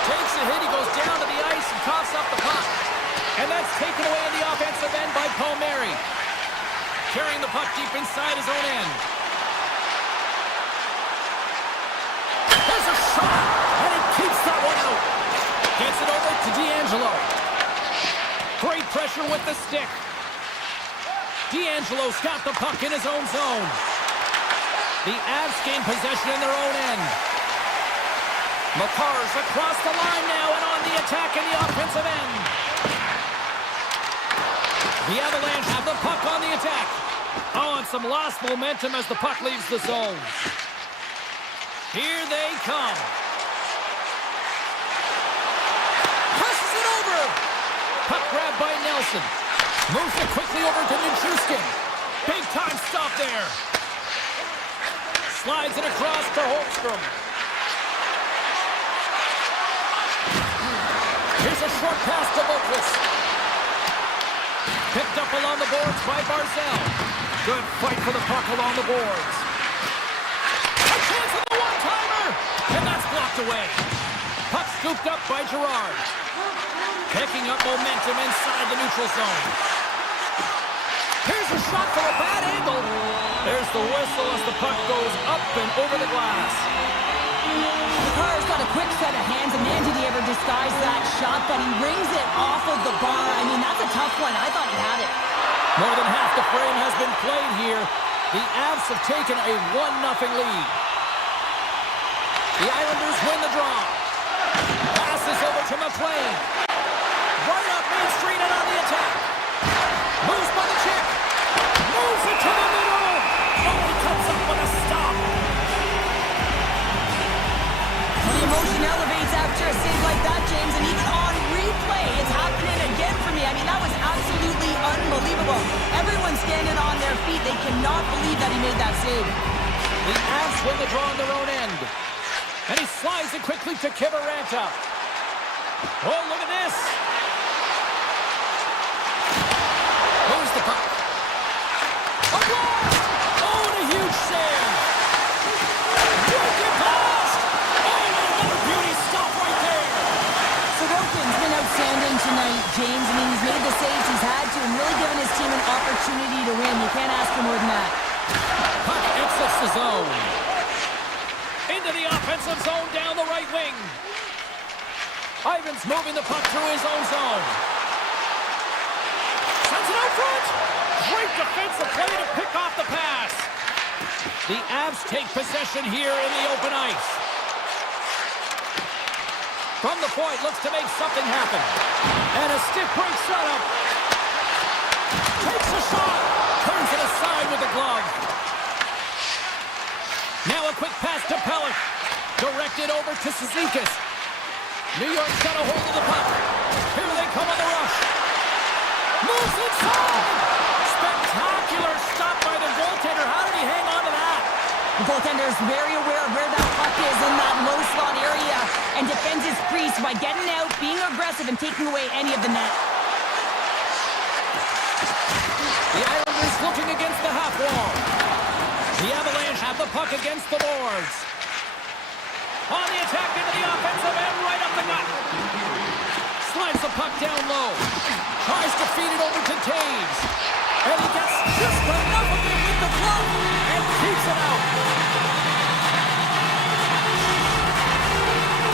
Takes a hit. He goes down to the ice and coughs up the puck. And that's taken away in the offensive end by Palmieri. Carrying the puck deep inside his own end. There's a shot, and it keeps that one out. Gets it over to D'Angelo. Great pressure with the stick. D'Angelo's got the puck in his own zone. The Avs gain possession in their own end. Makar's across the line now and on the attack in the offensive end. The Avalanche have the puck on the attack. Oh, and some lost momentum as the puck leaves the zone. Here they come. Passes it over. Puck grabbed by Nelson. Moves it quickly over to Nichushkin. Big time stop there. Slides it across to Holmstrom. Here's a short pass to Boquist. Picked up along the boards by Barzell. Good fight for the puck along the boards. A chance for the one-timer! And that's blocked away. Puck scooped up by Girard. Picking up momentum inside the neutral zone. Here's a shot from a bad angle. There's the whistle as the puck goes up and over the glass. Makar's got a quick set of hands, and man, did he ever disguise that shot, but he rings it off of the bar. I mean, that's a tough one. I thought he had it. More than half the frame has been played here. The Avs have taken a 1-0 lead. The Islanders win the draw. Passes over to McLean. Right up Main Street and on the attack. Moves by the check. Moves it to the middle. Oh, he comes up with a stop. The emotion elevates after a save like that, James, and even on replay, it's happening again for me. I mean, that was absolutely unbelievable. Everyone's standing on their feet. They cannot believe that he made that save. The Avs win the draw on their own end. And he slides it quickly to Kiviranta. Oh, look at this. Moves the puck. A blast! Oh, and a huge save. Wicked blast! Oh, another beauty stop right there. Sorokin's been outstanding tonight, James. I mean, he's made the saves he's had to and really given his team an opportunity to win. You can't ask for more than that. Puck exits the zone. Into the offensive zone down the right wing. Ivan's moving the puck through his own zone. Sends it out front. Great defensive play to pick off the pass. The Avs take possession here in the open ice. From the point, looks to make something happen. And a stick break setup. Takes a shot. Turns it aside with the glove. Now a quick pass to Pelech. Directed over to Cizikas. New York's got a hold of the puck. Here they come on the rush. Moves inside. Spectacular stop by the goaltender. How did he hang on to that? The goaltender is very aware of where that puck is in that low slot area and defends his crease by getting out, being aggressive, and taking away any of the net. The Islanders looking against the half wall. The Avalanche have the puck against the boards. On the attack into the offensive end, right up the gut. Slides the puck down low. Tries to feed it over to Taves. And he gets just enough of it with the glove and keeps it out.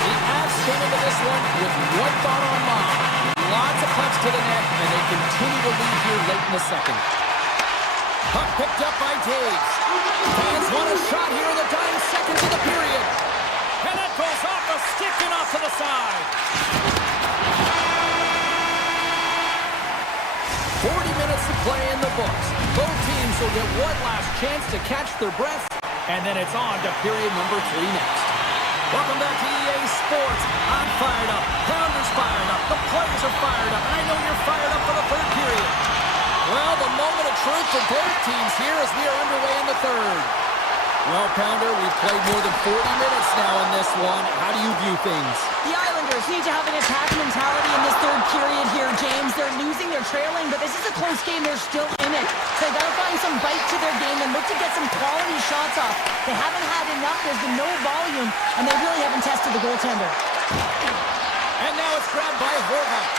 The Avs came into this one with one thought on mind. Lots of pucks to the net, and they continue to lead here late in the second. Puck picked up by Taves. Fans want a shot here in the dying seconds of the period. And that goes off the stick and off to the side. 40 minutes to play in the books. Both teams teams will get one last chance to catch their breath, and then it's on to period number 3 next. Welcome back to EA Sports. I'm fired up. Pounder's fired up. The players are fired up. And I know you're fired up for the third period. Well, the moment of truth for both teams here as we are underway in the third. Well, Pounder, we've played more than 40 minutes now in this one. How do you view things? The Islanders need to have an attack mentality in this third period here, James. They're losing, they're trailing, but this is a close game. They're still in it. So they've got to find some bite to their game and look to get some quality shots off. They haven't had enough. There's been no volume, and they really haven't tested the goaltender. And now it's grabbed by Horvath.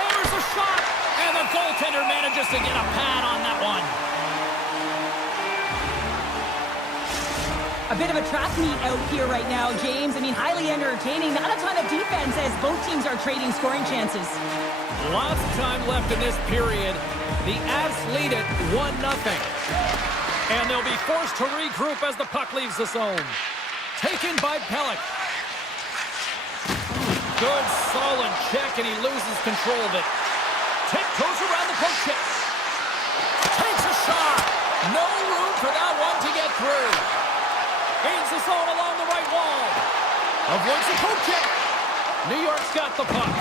Hammers a shot, and the goaltender manages to get a pad on that one. A bit of a track meet out here right now, James. I mean, highly entertaining. Not a ton of defense as both teams are trading scoring chances. Lots of time left in this period. The Avs lead it 1-0. And they'll be forced to regroup as the puck leaves the zone. Taken by Pellick. Good, solid check, and he loses control of it. Tiptoes around the poke check. Takes a shot. No room for that one to get through. Gains the zone along the right wall. Avoids the poke check. New York's got the puck.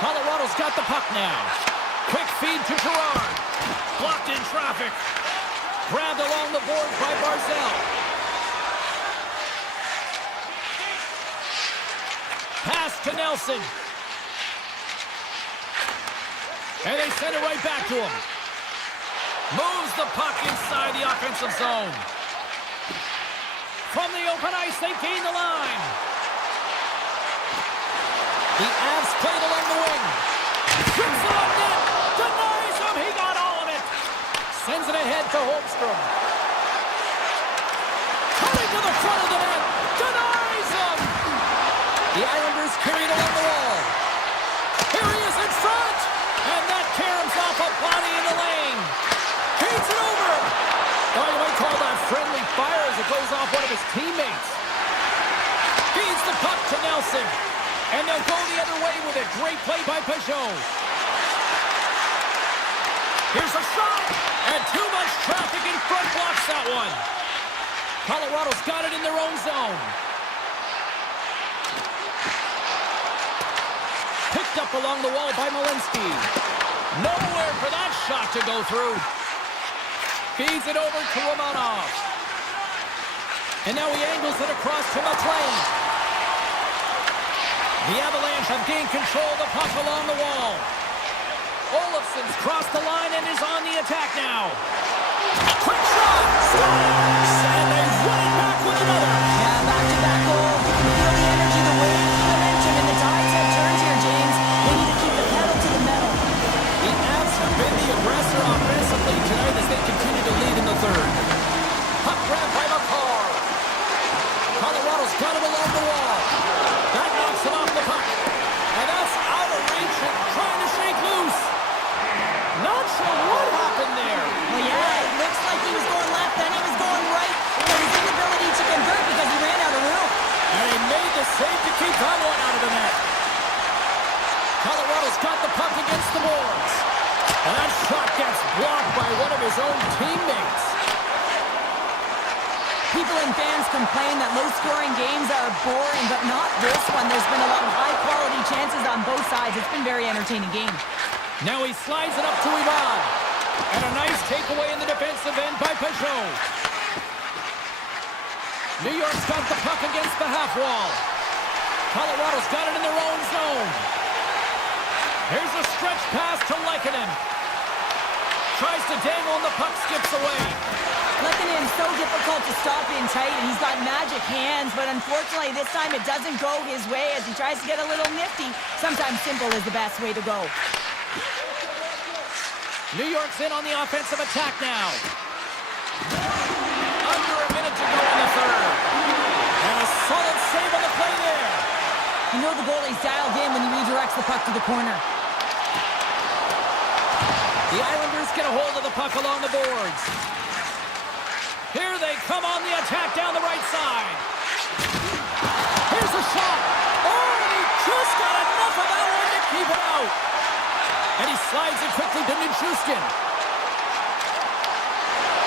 Colorado's got the puck now. Quick feed to Gerard. Blocked in traffic. Grabbed along the boards by Barzell. Pass to Nelson. And they send it right back to him. Moves the puck inside the offensive zone. From the open ice, they gain the line. The Avs played along the wing. Shoots it on net. Denies him. He got all of it. Sends it ahead to Holmstrom. Coming to the front of the net. Denies him. The Islanders carried along the wall. Here he is in front. And that caroms off a body in the lane. Feeds it over. Oh, you might call that friendly fire as it goes off one of his teammates. Feeds the puck to Nelson. And they'll go the other way with it. Great play by Peugeot. Here's a shot. And too much traffic in front blocks that one. Colorado's got it in their own zone. Picked up along the wall by Malinsky. Nowhere for that shot to go through. Feeds it over to Romanov. And now he angles it across to McLean. The Avalanche have gained control of the puck along the wall. Olofsson's crossed the line and is on the attack now. Quick shot! Scores! And they run it back with another. Yeah, back-to-back goals. You can feel the energy, the wave, the momentum, and the tides have turned here, James. They need to keep the pedal to the metal. The Avs have been the aggressor offensively tonight as they continue to lead in the third. Puck grab by McCarr. Colorado's got him along the wall. That knocks him off the puck. And that's out of reach and trying to shake loose. Not sure what happened there. Well, yeah, it looks like he was going left, then he was going right. But his inability to convert because he ran out of room. And he made the save to keep that one out of the net. Colorado's got the puck against the boards. And that shot gets blocked by one of his own teammates. People and fans complain that low-scoring games are boring, but not this one. There's been a lot of high-quality chances on both sides. It's been a very entertaining game. Now he slides it up to Ivan. And a nice takeaway in the defensive end by Peugeot. New York's got the puck against the half wall. Colorado's got it in their own zone. Here's a stretch pass to Lehkonen. Tries to dangle and the puck skips away. Lehkonen's so difficult to stop in tight, and he's got magic hands, but unfortunately this time it doesn't go his way as he tries to get a little nifty. Sometimes simple is the best way to go. New York's in on the offensive attack now. Under a minute to go in the third. And a solid save on the play there. You know the goalie's dialed in when he redirects the puck to the corner. The Islanders get a hold of the puck along the boards. Here they come on the attack down the right side. Here's a shot. Oh, and he just got enough of that one to keep it out. And he slides it quickly to Nichushkin.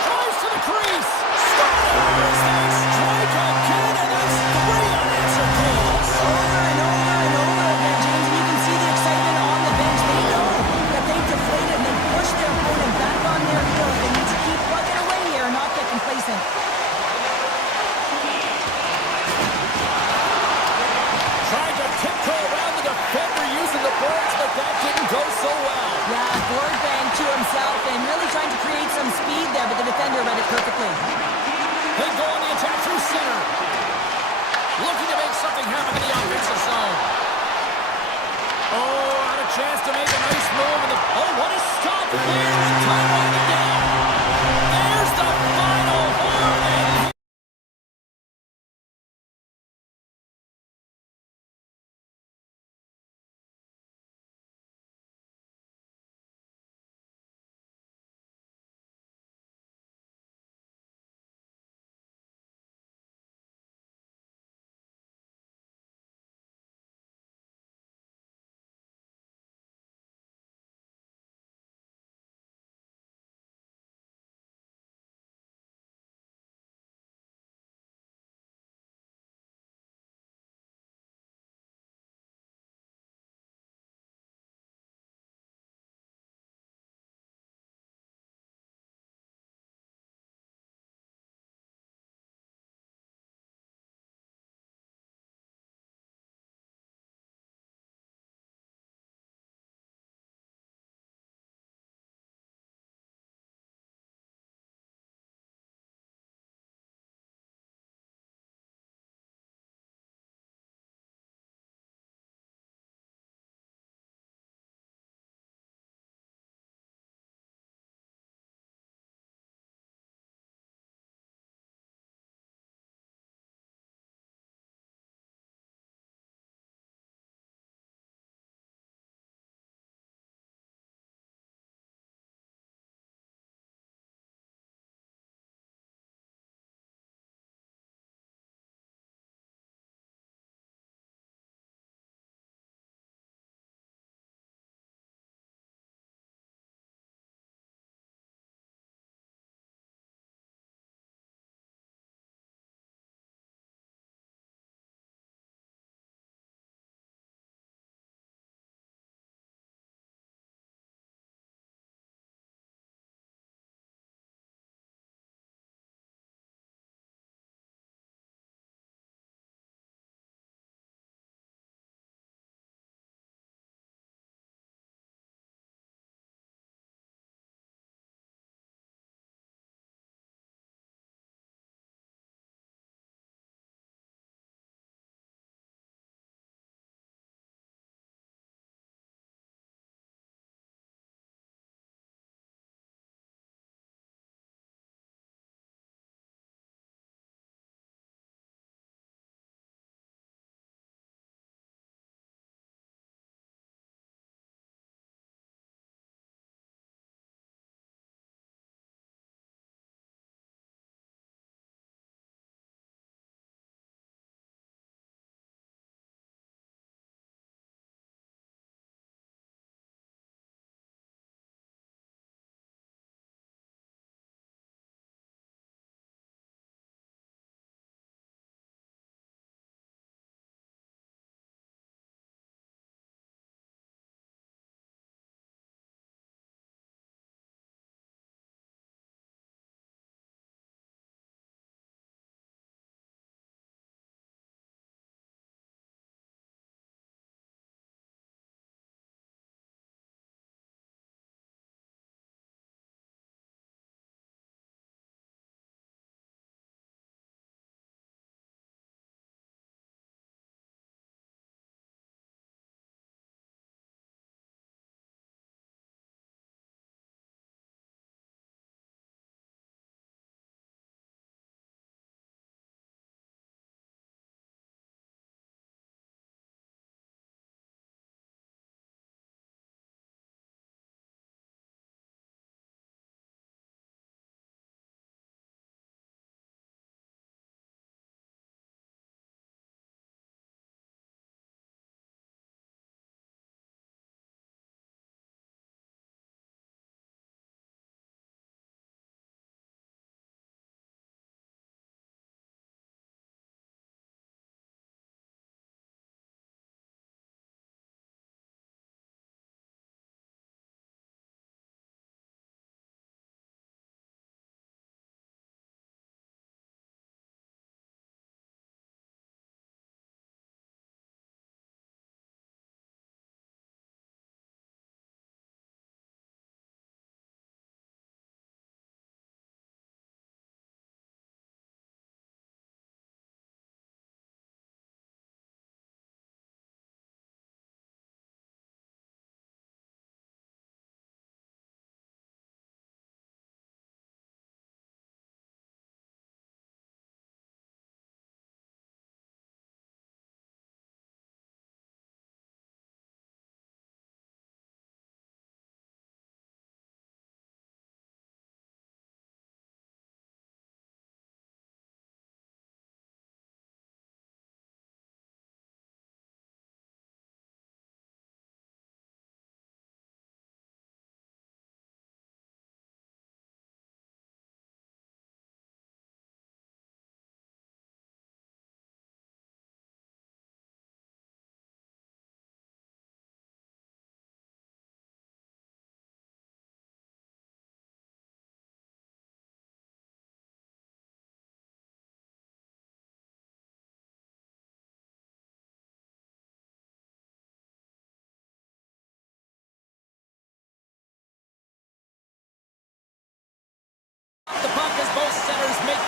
Drives to the crease. Scores! They strike again, and that's 3 unanswered goals. Over and over and over again, James. And you can see the excitement on the bench. They know that they've deflated and they've pushed their opponent back on their heels. They need to keep plugging away here and not get complacent. Trying to tiptoe around the defender using the boards, but that didn't go so well. Yeah, board bang to himself and really trying to create some speed there, but the defender read it perfectly. They go on the attack through center. Looking to make something happen in the offensive zone. Oh, had a chance to make a nice move. Oh, what a stop there with time winding down. There's the final horn.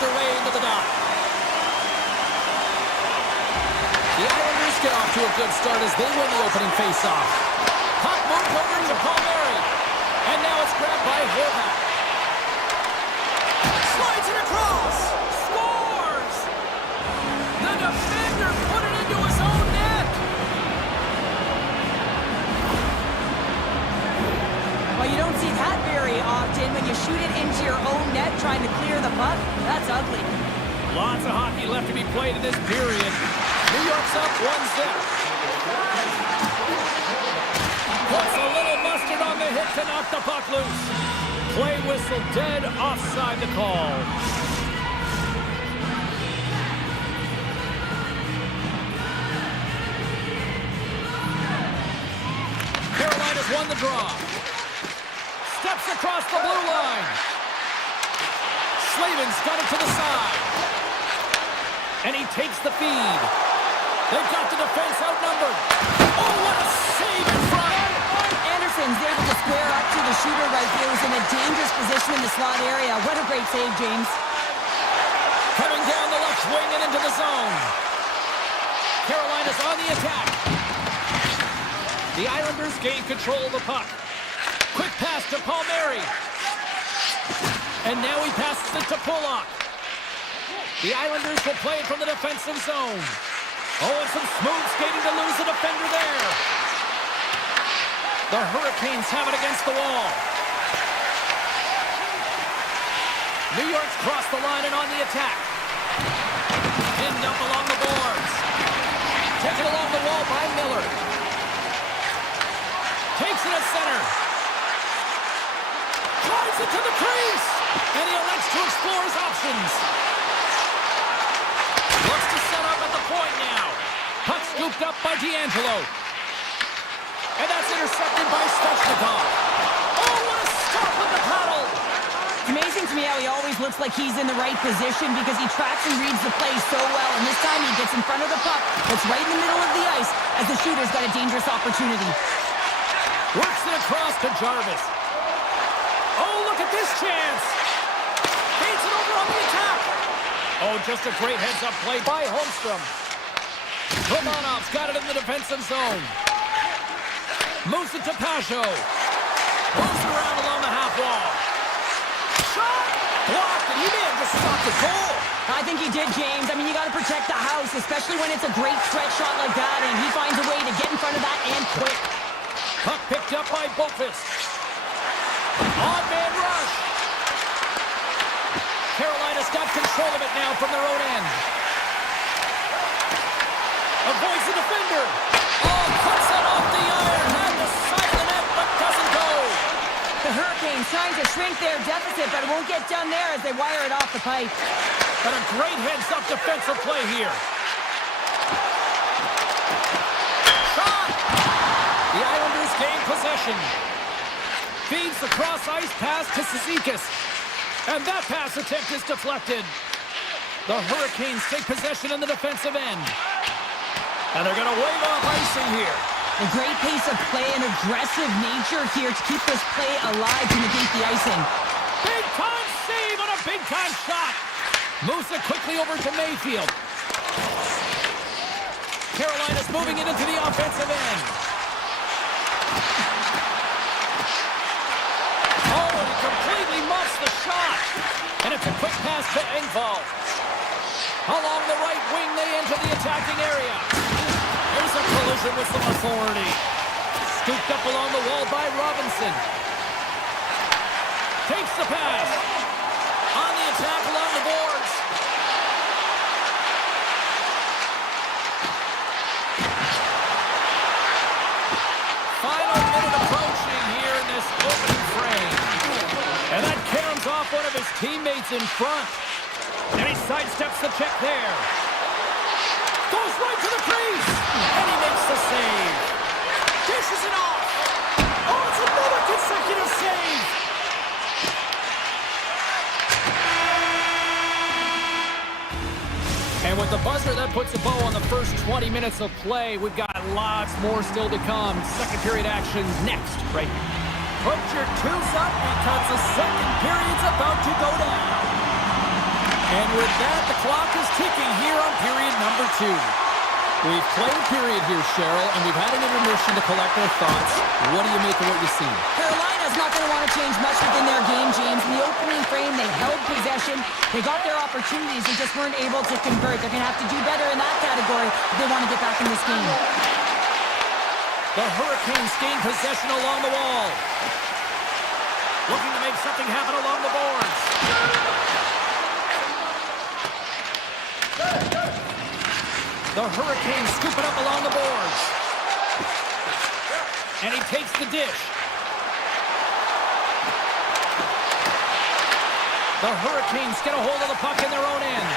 their way into the dot. The Islanders get off to a good start as they win the opening faceoff. Puck moved over to Palmieri. And now it's grabbed by Horvath. Slides it across. Scores! The defender put it into his own net. Well, you don't see that very often when you shoot it into your own net trying to clear the puck. That's ugly. Lots of hockey left to be played in this period. New York's up 1-0. Puts a little mustard on the hit to knock the puck loose. Play whistle dead offside the call. Carolina's won the draw. Steps across the blue line. Slavin's got it to the side. And he takes the feed. They've got the defense outnumbered. Oh, what a save in front! Anderson's able to square up to the shooter right there. Who's in a dangerous position in the slot area. What a great save, James. Coming down the left wing and into the zone. Carolina's on the attack. The Islanders gain control of the puck. Quick pass to Palmieri. And now he passes it to Pulock. The Islanders will play it from the defensive zone. Oh, and some smooth skating to lose the defender there. The Hurricanes have it against the wall. New York's crossed the line and on the attack. Pinned up along the boards. Taken along the wall by Miller. Takes it at center. Drives it to the crease. And he elects to explore his options. Looks to set up at the point now. Puck scooped up by D'Angelo. And that's intercepted by Svechnikov. Oh, what a stop with the paddle! It's amazing to me how he always looks like he's in the right position because he tracks and reads the play so well. And this time he gets in front of the puck that's right in the middle of the ice as the shooter's got a dangerous opportunity. Works it across to Jarvis. Oh, look at this chance! Feeds it over on the attack! Oh, just a great heads-up play by Holmstrom. Romanov's got it in the defensive zone. Moves it to Pajot. Moves it around along the half wall. Shot! Blocked, and he may have just stopped the goal. I think he did, James. I mean, you got to protect the house, especially when it's a great stretch shot like that, and he finds a way to get in front of that and quick. Puck picked up by Boqvist. Odd man rush. Carolina's got control of it now from their own end. Avoids the defender. Oh, cuts it off the iron. Had the side of the net, but doesn't go. The Hurricanes trying to shrink their deficit, but it won't get done there as they wire it off the pipe. But a great heads-up defensive play here. Shot! The Islanders gain possession. Feeds the cross-ice pass to Cizikas. And that pass attempt is deflected. The Hurricanes take possession in the defensive end. And they're going to wave off icing here. A great pace of play and aggressive nature here to keep this play alive to negate the icing. Big-time save on a big-time shot. Moves it quickly over to Mayfield. Carolina's moving it into the offensive end. Oh, and he completely muffs the shot. And it's a quick pass to Engvall. Along the right wing, they enter the attacking area. There's a collision with some authority. Scooped up along the wall by Robinson. Takes the pass. On the attack along the boards. Final minute approaching here in this opening frame. And that caroms off one of his teammates in front. And he sidesteps the check there. Goes right to the crease. And he makes the save. Dishes it off. Oh, it's another consecutive save. And with the buzzer, that puts a bow on the first 20 minutes of play. We've got lots more still to come. Second period action next, right here. Put your twos up because the second period's about to go down. And with that, the clock is ticking here on period number 2. We've played a period here, Cheryl, and we've had an intermission to collect our thoughts. What do you make of what you see? Carolina's not going to want to change much within their game, James. In the opening frame, they held possession. They got their opportunities. They just weren't able to convert. They're going to have to do better in that category if they want to get back in this game. The Hurricanes gain possession along the wall. Looking to make something happen along the boards. The Hurricanes scoop it up along the boards. And he takes the dish. The Hurricanes get a hold of the puck in their own end.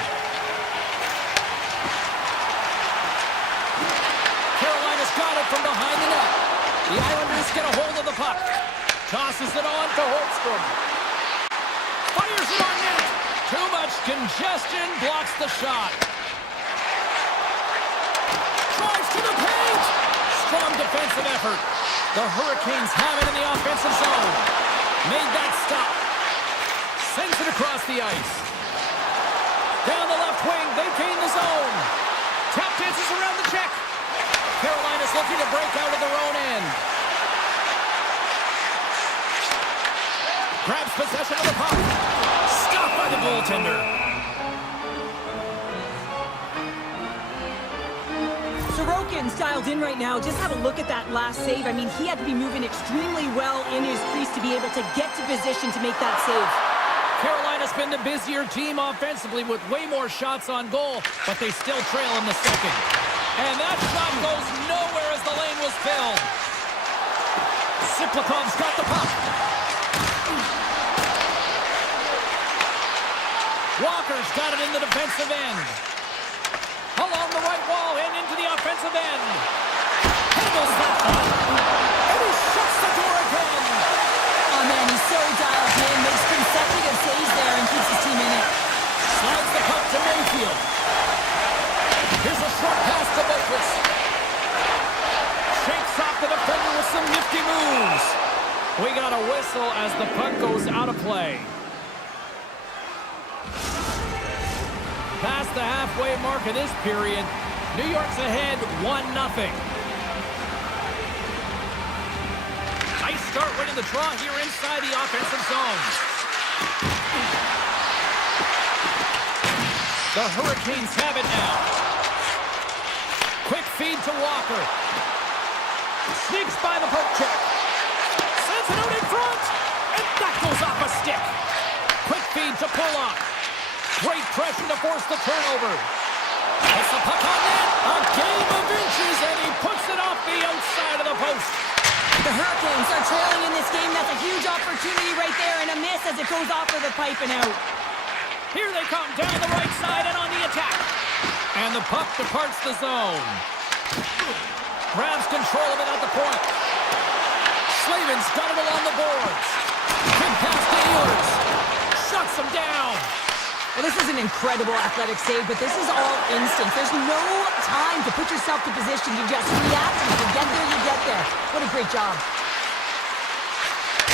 Carolina's got it from behind the net. The Islanders get a hold of the puck. Tosses it on to Holmstrom. Fires it on net. Too much congestion blocks the shot. Drives to the paint. Strong defensive effort. The Hurricanes have it in the offensive zone. Made that stop. Sends it across the ice. Down the left wing, they gain the zone. Tap dances around the check. Carolina's looking to break out of their own end. Grabs possession of the puck. Stopped by the goaltender. Sorokin's dialed in right now. Just have a look at that last save. I mean, he had to be moving extremely well in his crease to be able to get to position to make that save. Carolina's been the busier team offensively with way more shots on goal, but they still trail in the second. And that shot goes nowhere as the lane was filled. Siplikov's got the puck. Walker's got it in the defensive end. Along the right wall and into the offensive end. Handles that one. And he shuts the door again. Oh, man, he's so dialed in. Makes consecutive saves there and keeps his team in it. Slides the puck to Mayfield. Here's a short pass to Boquist. Shakes off the defender with some nifty moves. We got a whistle as the puck goes out of play. Past the halfway mark of this period, New York's ahead 1-0. Nice start winning the draw here inside the offensive zone. The Hurricanes have it now. Quick feed to Walker. Sneaks by the poke check. Sends it out in front. And that goes off a stick. Quick feed to Pulock. Great pressure to force the turnover. Puts the puck on net. A game of inches, and he puts it off the outside of the post. The Hurricanes are trailing in this game. That's a huge opportunity right there, and a miss as it goes off of the pipe and out. Here they come down the right side and on the attack. And the puck departs the zone. Grabs control of it at the point. Slavin's got it along the boards. Quick pass to Ehlers. Shuts him down. Well, this is an incredible athletic save, but this is all instinct. There's no time to put yourself to position. You just react, and if you get there, you get there. What a great job.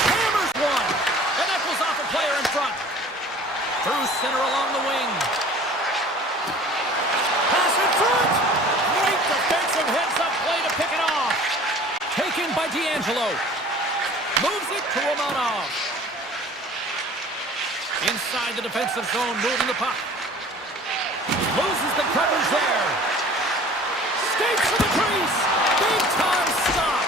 Hammers one. And that goes off a player in front. Through center along the wing. Pass in front. Great defensive heads-up play to pick it off. Taken by D'Angelo. Moves it to Romanov. Inside the defensive zone, moving the puck. Loses the covers there. Skates to the crease. Big time stop.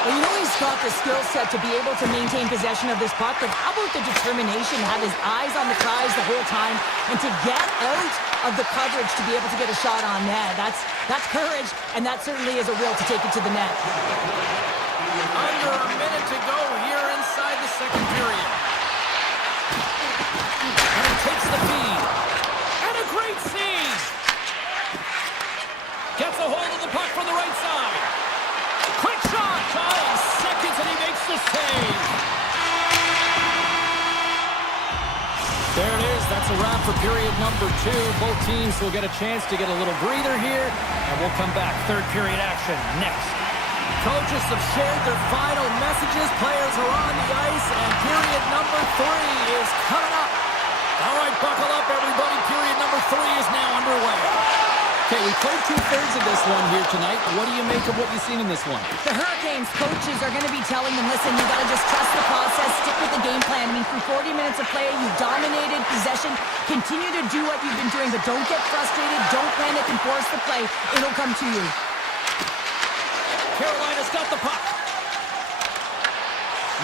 Well, you know he's got the skill set to be able to maintain possession of this puck, but how about the determination, have his eyes on the prize the whole time, and to get out of the coverage to be able to get a shot on net. That's courage, and that certainly is a will to take it to the net. Under a minute to go here inside the second period. And he takes the feed. And a great save. Gets a hold of the puck from the right side. Quick shot. Seconds and he makes the save. There it is. That's a wrap for period number 2. Both teams will get a chance to get a little breather here. And we'll come back. Third period action next. Coaches have shared their final messages. Players are on the ice. And period number 3 is coming up. All right, buckle up, everybody. Period number 3 is now underway. Okay, we played 2/3 of this one here tonight. What do you make of what you've seen in this one? The Hurricanes coaches are going to be telling them, listen, you got to just trust the process, stick with the game plan. I mean, through 40 minutes of play, you dominated possession. Continue to do what you've been doing, but don't get frustrated. Don't panic and force the play. It'll come to you. Carolina's got the puck.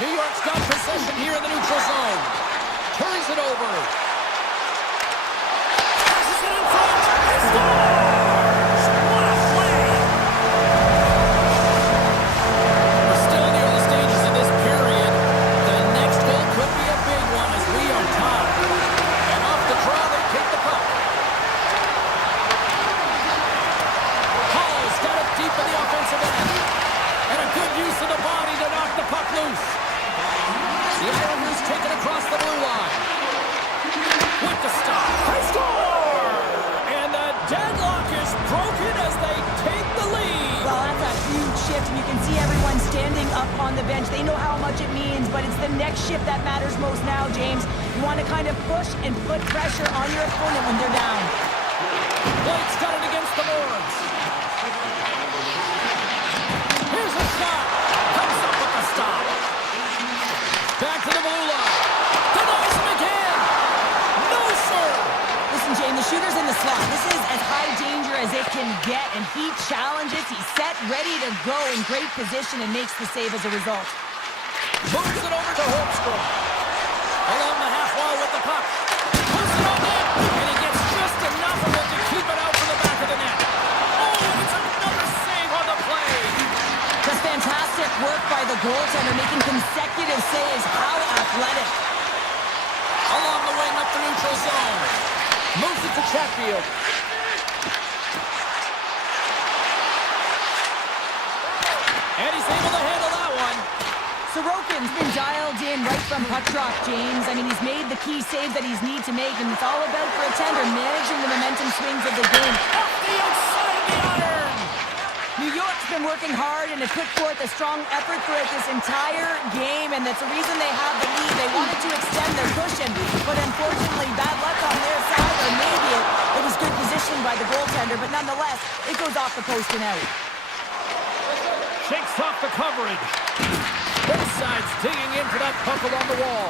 New York's got possession here in the neutral zone. Turns it over. Passes it in front. He scores! What a play! We're still in the early stages of this period. The next goal could be a big one as we are tied. And off the draw, they take the puck. Hall's got it deep in the offensive end. And a good use of the body to knock the puck loose. The Islanders take it across the blue line. With the stop. They score! And the deadlock is broken as they take the lead. Well, that's a huge shift, and you can see everyone standing up on the bench. They know how much it means, but it's the next shift that matters most now, James. You want to kind of push and put pressure on your opponent when they're down. Blake's got it against the boards. Here's a shot. Comes up with the stop. Back to the blue line. Denies him again. No, sir. Listen, James, the shooter's in the slot. This is as high danger as it can get, and he challenges. He's set, ready to go in great position, and makes the save as a result. Moves it over to Holmstrom. Along the half wall with the puck. Puts it on net, and he gets just enough of it to keep it out from the back of the net. Oh, it's another save on the play. Just fantastic work by the goaltender, making consecutive saves. How athletic. Along the wing up the neutral zone. Moves it to Chatfield. And he's able to handle that one. Sorokin's been dialed in right from puck drop, James. I mean, he's made the key save that he's need to make, and it's all about for a tender, managing the momentum swings of the game. Up the outside of the iron. New York's been working hard and has put forth a strong effort throughout this entire game, and that's the reason they have the lead. They wanted to extend their cushion, but unfortunately, bad luck on their side, or maybe it was good positioning by the goaltender, but nonetheless, it goes off the post and out. Shakes off the coverage. Both sides digging into that puck along the wall.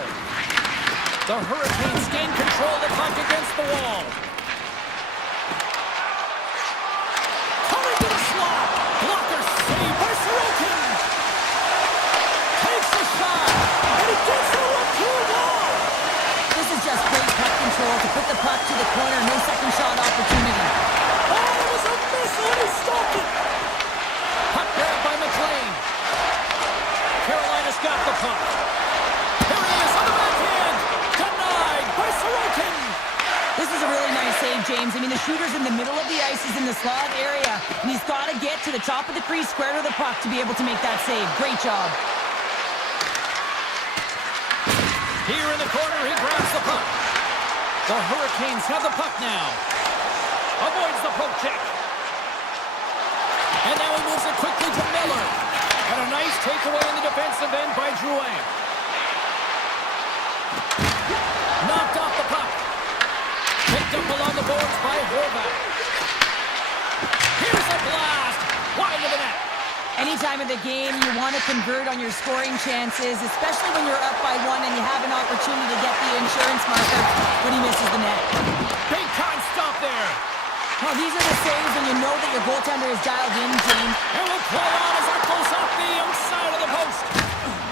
The Hurricanes gain control of the puck against the wall. Coming to the slot. Blocker save by Sorokin. Takes a shot. And he gets it up to a wall. This is just great puck control to put the puck to the corner. No second shot opportunity. Oh, it was a missile and he stopped it. Puck grabbed by McLean. Carolina's got the puck. Here he is on the backhand. Denied by Sorokin. This is a really nice save, James. I mean, the shooter's in the middle of the ice. He's in the slot area, and he's got to get to the top of the crease, square to the puck, to be able to make that save. Great job. Here in the corner, he grabs the puck. The Hurricanes have the puck now. Avoids the poke check. And now he moves it quickly to Miller. And a nice takeaway in the defensive end by Drouin. Knocked off the puck. Picked up along the boards by Horvath. Here's a blast. Wide of the net. Any time of the game, you want to convert on your scoring chances, especially when you're up by 1 and you have an opportunity to get the insurance marker, but he misses the net. Big time stop there. Well, these are the saves when you know that your goaltender is dialed in, James. And we'll play on as that goes off the outside of the post.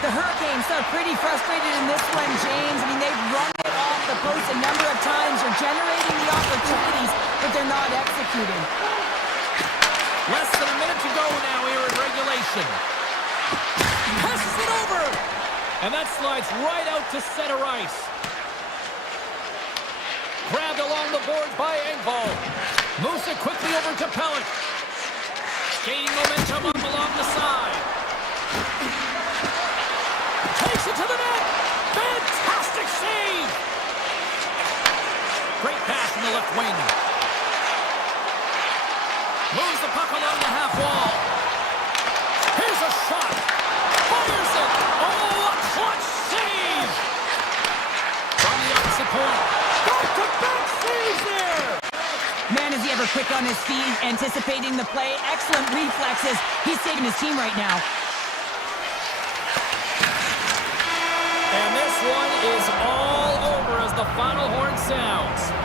The Hurricanes are pretty frustrated in this one, James. I mean, they've run it off the post a number of times. They're generating the opportunities, but they're not executing. Less than a minute to go now here in regulation. Passes it over. And that slides right out to center ice. Grabbed along the board by Engvall. Moves it quickly over to Pellick. Gaining momentum up along the side. Takes it to the net. Fantastic save. Great pass from the left wing. Moves the puck along the half wall. Here's a shot. Fires it. Oh, a clutch save. From the opposite point. super quick on his feet, anticipating the play. Excellent reflexes. He's saving his team right now. And this one is all over as the final horn sounds.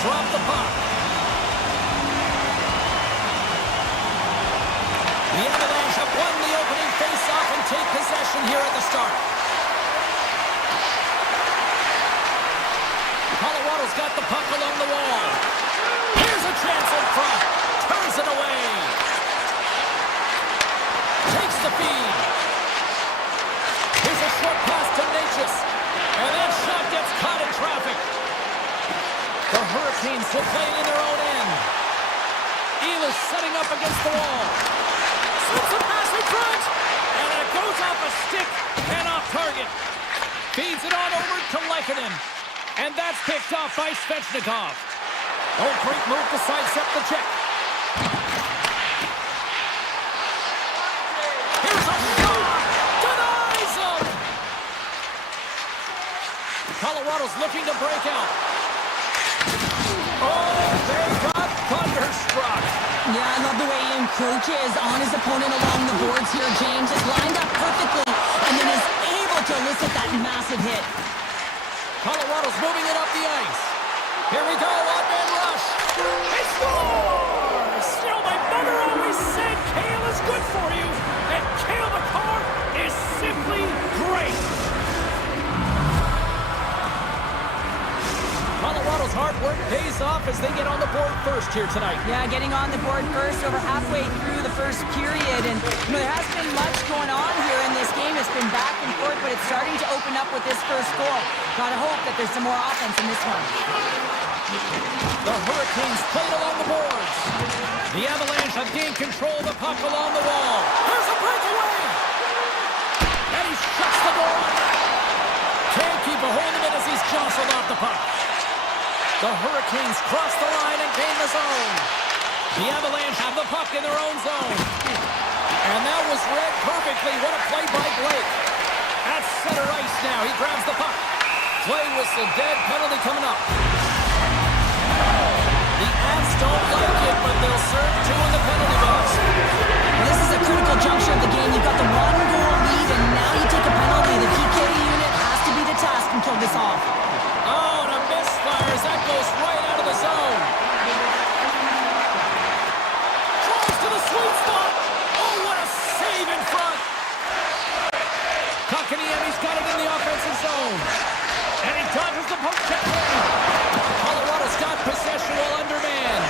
drop the puck. The Avalanche have won the opening face-off and take possession here at the start. Colorado's got the puck along the wall. Here's a chance in front. Turns it away. Takes the feed. Here's a short pass to Natchez. And that shot gets caught in traffic. The Hurricanes will play it in their own end. Ehlers setting up against the wall. Slips a pass in front. And it goes off a stick and off target. Feeds it on over to Lehkonen. And that's picked off by Svechnikov. Oh, great move to sidestep the check. Here's a shot! Denies him! Colorado's looking to break out. Oh, they got thunderstruck. Yeah, I love the way he encroaches on his opponent along the boards here, James. Is lined up perfectly and then is able to elicit that massive hit. Colorado's moving it up the ice. Here we go, one-man rush. He scores! You know, my mother always said kale is good for you, and Cale Makar is simply great. Colorado's hard work pays off as they get on the board first here tonight. Yeah, getting on the board first over halfway through the first period. And, you know, there hasn't been much going on here in this game. It's been back and forth, but it's starting to open up with this first goal. Gotta hope that there's some more offense in this one. The Hurricanes played along the boards. The Avalanche have gained control of the puck along the wall. Here's a breakaway! And he shuts the door on that. Can't keep a hold of it as he's jostled off the puck. The Hurricanes cross the line and gain the zone. The Avalanche have the puck in their own zone. And that was read perfectly. What a play by Blake. At center ice now. He grabs the puck. Play whistle dead. Penalty coming up. The Avs don't like it, but they'll serve two in the penalty box. Well, this is a critical juncture of the game. You've got the one-goal lead, and now you take a penalty. The PK unit has to be the task and kill this off. Oh, and a misfire as that goes right out of the zone. Tries to the sweet spot. Oh, what a save in front. Kotkaniemi's got it in the offensive zone. And he dodges the poke check. Colorado's got possession while undermanned.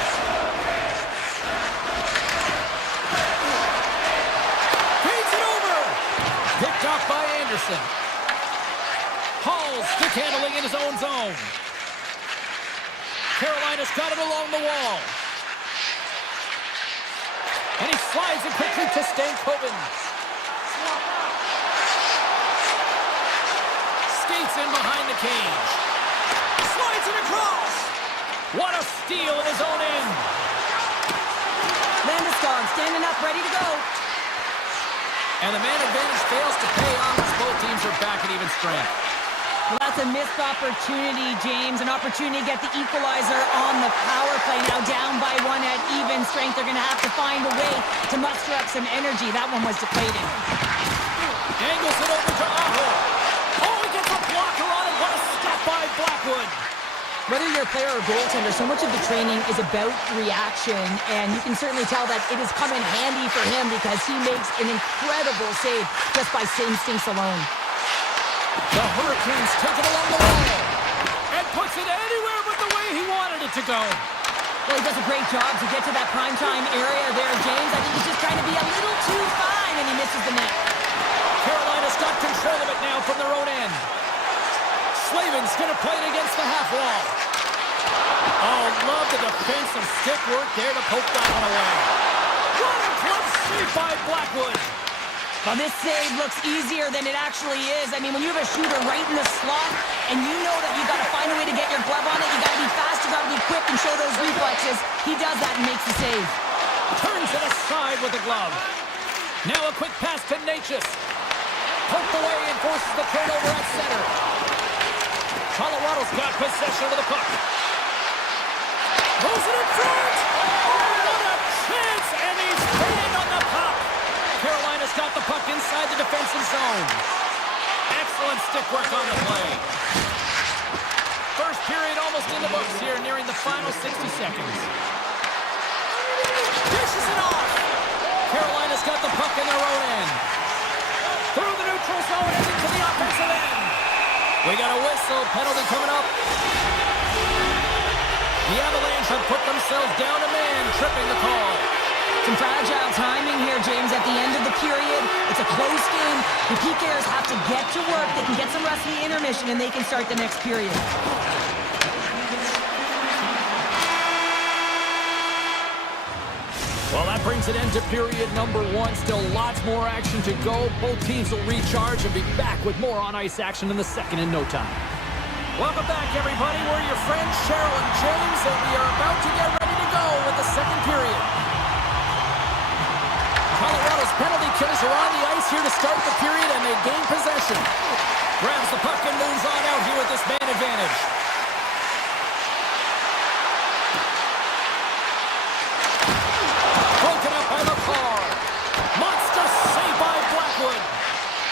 Feeds it over. Picked off by Anderson. Hall's stick handling in his own zone. Carolina's got it along the wall. And he slides it quickly to Stankoven. Skates in behind the cage. Slides it across. What a steal in his own end. Landeskog standing up, ready to go. And the man advantage fails to pay off as both teams are back at even strength. Well, that's a missed opportunity, James. An opportunity to get the equalizer on the power play. Now down by one at even strength. They're going to have to find a way to muster up some energy. That one was deflating. Angles it over to Aho. Oh, he gets a blocker on it. What a stop by Blackwood. Whether you're a player or goaltender, so much of the training is about reaction, and you can certainly tell that it has come in handy for him because he makes an incredible save just by instincts alone. The Hurricanes take it along the wall and puts it anywhere but the way he wanted it to go. Well, he does a great job to get to that primetime area there, James. I think he's just trying to be a little too fine, and he misses the net. Carolina's got control of it now from their own end. Slavin's going to play it against the half wall. Oh, love the defensive stick work there to poke that one away. What a glove save by Blackwood. Well, this save looks easier than it actually is. I mean, when you have a shooter right in the slot, and you know that you've got to find a way to get your glove on it, you got to be fast, you got to be quick and show those reflexes. He does that and makes the save. Turns it aside with the glove. Now a quick pass to Natchez. Poked away and forces the turnover at center. Colorado's got possession of the puck. Throws it in front! Oh, what a chance! And he's pinned on the puck! Carolina's got the puck inside the defensive zone. Excellent stick work on the play. First period almost in the books here. We're nearing the final 60 seconds. Dishes it off. Carolina's got the puck in their own end. Through the neutral zone and into the offensive end. We got a whistle. Penalty coming up. The Avalanche have put themselves down a man, tripping the call. Some fragile timing here, James, at the end of the period. It's a close game. The PKers have to get to work. They can get some rest in the intermission, and they can start the next period. Well, that brings an end to period number one. Still lots more action to go. Both teams will recharge and be back with more on-ice action in the second in no time. Welcome back, everybody. We're your friends, Cheryl and James, and we are about to get ready to go with the second period. Colorado's penalty killers are on the ice here to start the period, and they gain possession. Grabs the puck and moves on out here with this man advantage. Broken up by McCarr. Monster save by Blackwood.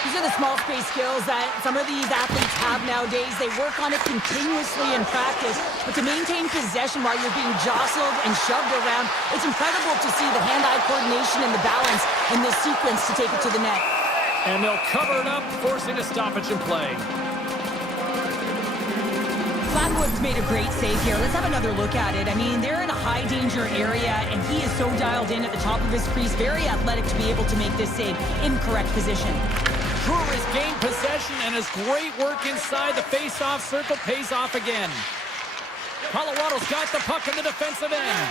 These are the small space skills that some of these athletes have nowadays. They work on it continuously in practice. But to maintain possession while you're being jostled and shoved around, it's incredible to see the hand-eye coordination and the balance in this sequence to take it to the net. And they'll cover it up, forcing a stoppage in play. Blackwood's made a great save here. Let's have another look at it. I mean, they're in a high-danger area, and he is so dialed in at the top of his crease. Very athletic to be able to make this save in correct position. Brewer has gained possession, and his great work inside the face-off circle pays off again. Colorado's got the puck in the defensive end.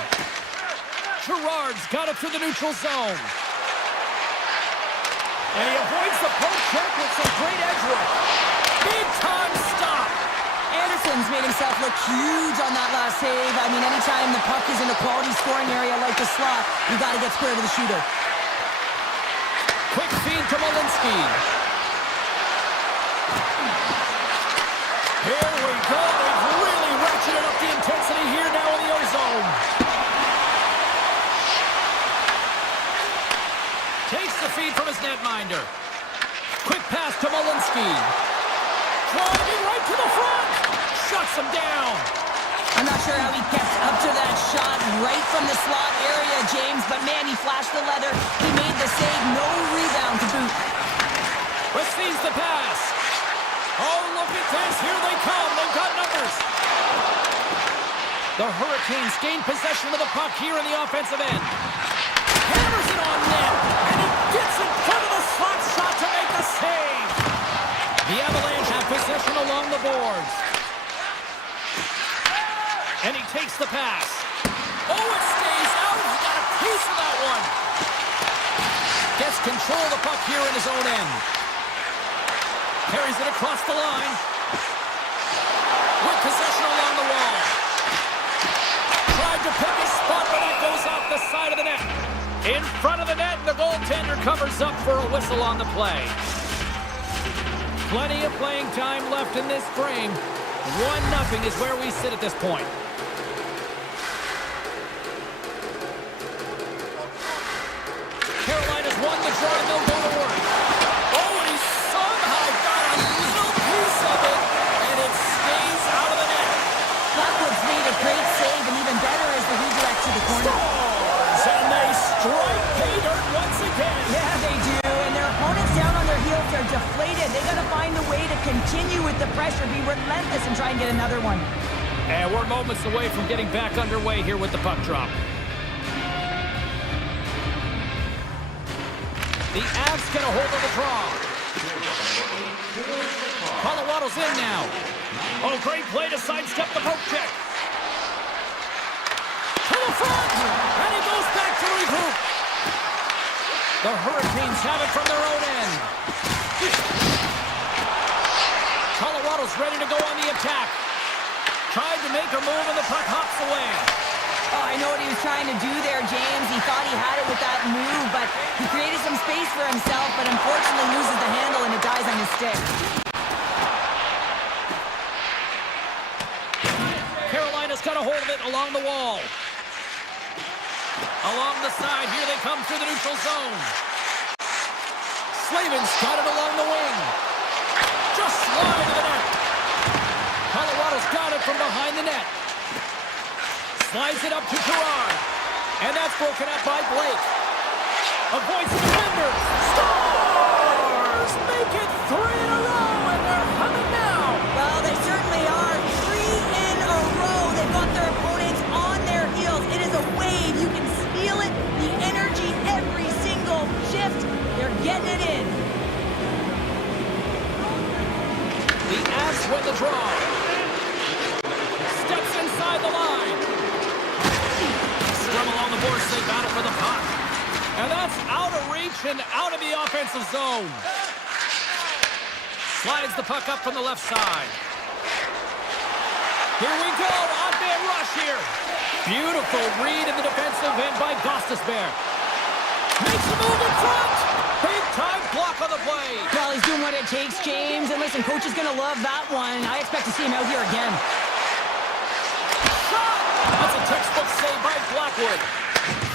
Girard's got it through the neutral zone. And he avoids the poke check with some great edge work. Big-time stop. Anderson's made himself look huge on that last save. I mean, anytime the puck is in a quality scoring area like the slot, you got to get square to the shooter. Quick feed to Malinsky. Here we go. They've really ratcheted up the intensity here now in the O-zone. Takes the feed from his netminder. Quick pass to Malinsky. Driving right to the front. Shuts him down. I'm not sure how he kept up to that shot right from the slot area, James, but man, he flashed the leather. He made the save. No rebound to boot. Receives the pass. Oh, look at this. Here they come. They've got numbers. The Hurricanes gain possession of the puck here in the offensive end. Hammers it on net, and he gets in front of the slot shot to make the save. The Avalanche have possession along the boards. And he takes the pass. Oh, it stays out. He got a piece of that one. Gets control of the puck here in his own end. Carries it across the line. With possession along the wall. Tried to pick his spot, but that goes off the side of the net. In front of the net, the goaltender covers up for a whistle on the play. Plenty of playing time left in this frame. 1-0 is where we sit at this point. Carolina's won the draw, and they'll go to work. Oh, and he somehow got a little piece of it, and it stays out of the net. Blackwood's made a great save, and even better is the redirect to the corner. Scores, and they strike pay dirt once again. Yeah, they do, and their opponents down on their heels are deflated. They got to find a way to continue with the pressure, be relentless, and try and get another one. And we're moments away from getting back underway here with the puck drop. The Avs get a hold of the draw. Colorado's in now. Oh, great play to sidestep the poke check. To the front, and he goes back to regroup. The Hurricanes have it from their own end. Colorado's ready to go on the attack. Tried to make a move, and the puck hops away. Oh, I know what he was trying to do there, James. He thought he had it with that move, but he created some space for himself, but unfortunately loses the handle, and it dies on his stick. Carolina's got a hold of it along the wall. Along the side, here they come through the neutral zone. Slavin's got it along the wing. Just wide of the net. Colorado's got it from behind the net. Slides it up to Gerard. And that's broken up by Blake. Avoids the defender. Stars! Make it 3 in a row, and they're humming now. Well, they certainly are. 3 in a row. They've got their opponents on their heels. It is a wave. You can feel it. The energy every single shift. They're getting it in. The Avs win the draw. Steps inside the line. Scrum along the boards. They battle for the puck. And that's out of reach and out of the offensive zone. Slides the puck up from the left side. Here we go. On-man rush here. Beautiful read in the defensive end by Gostisbehere. Makes a move in front. Big time block on the play. Well, he's doing what it takes, James. And listen, coach is going to love that one. I expect to see him out here again. Shot! That's a textbook save by Blackwood.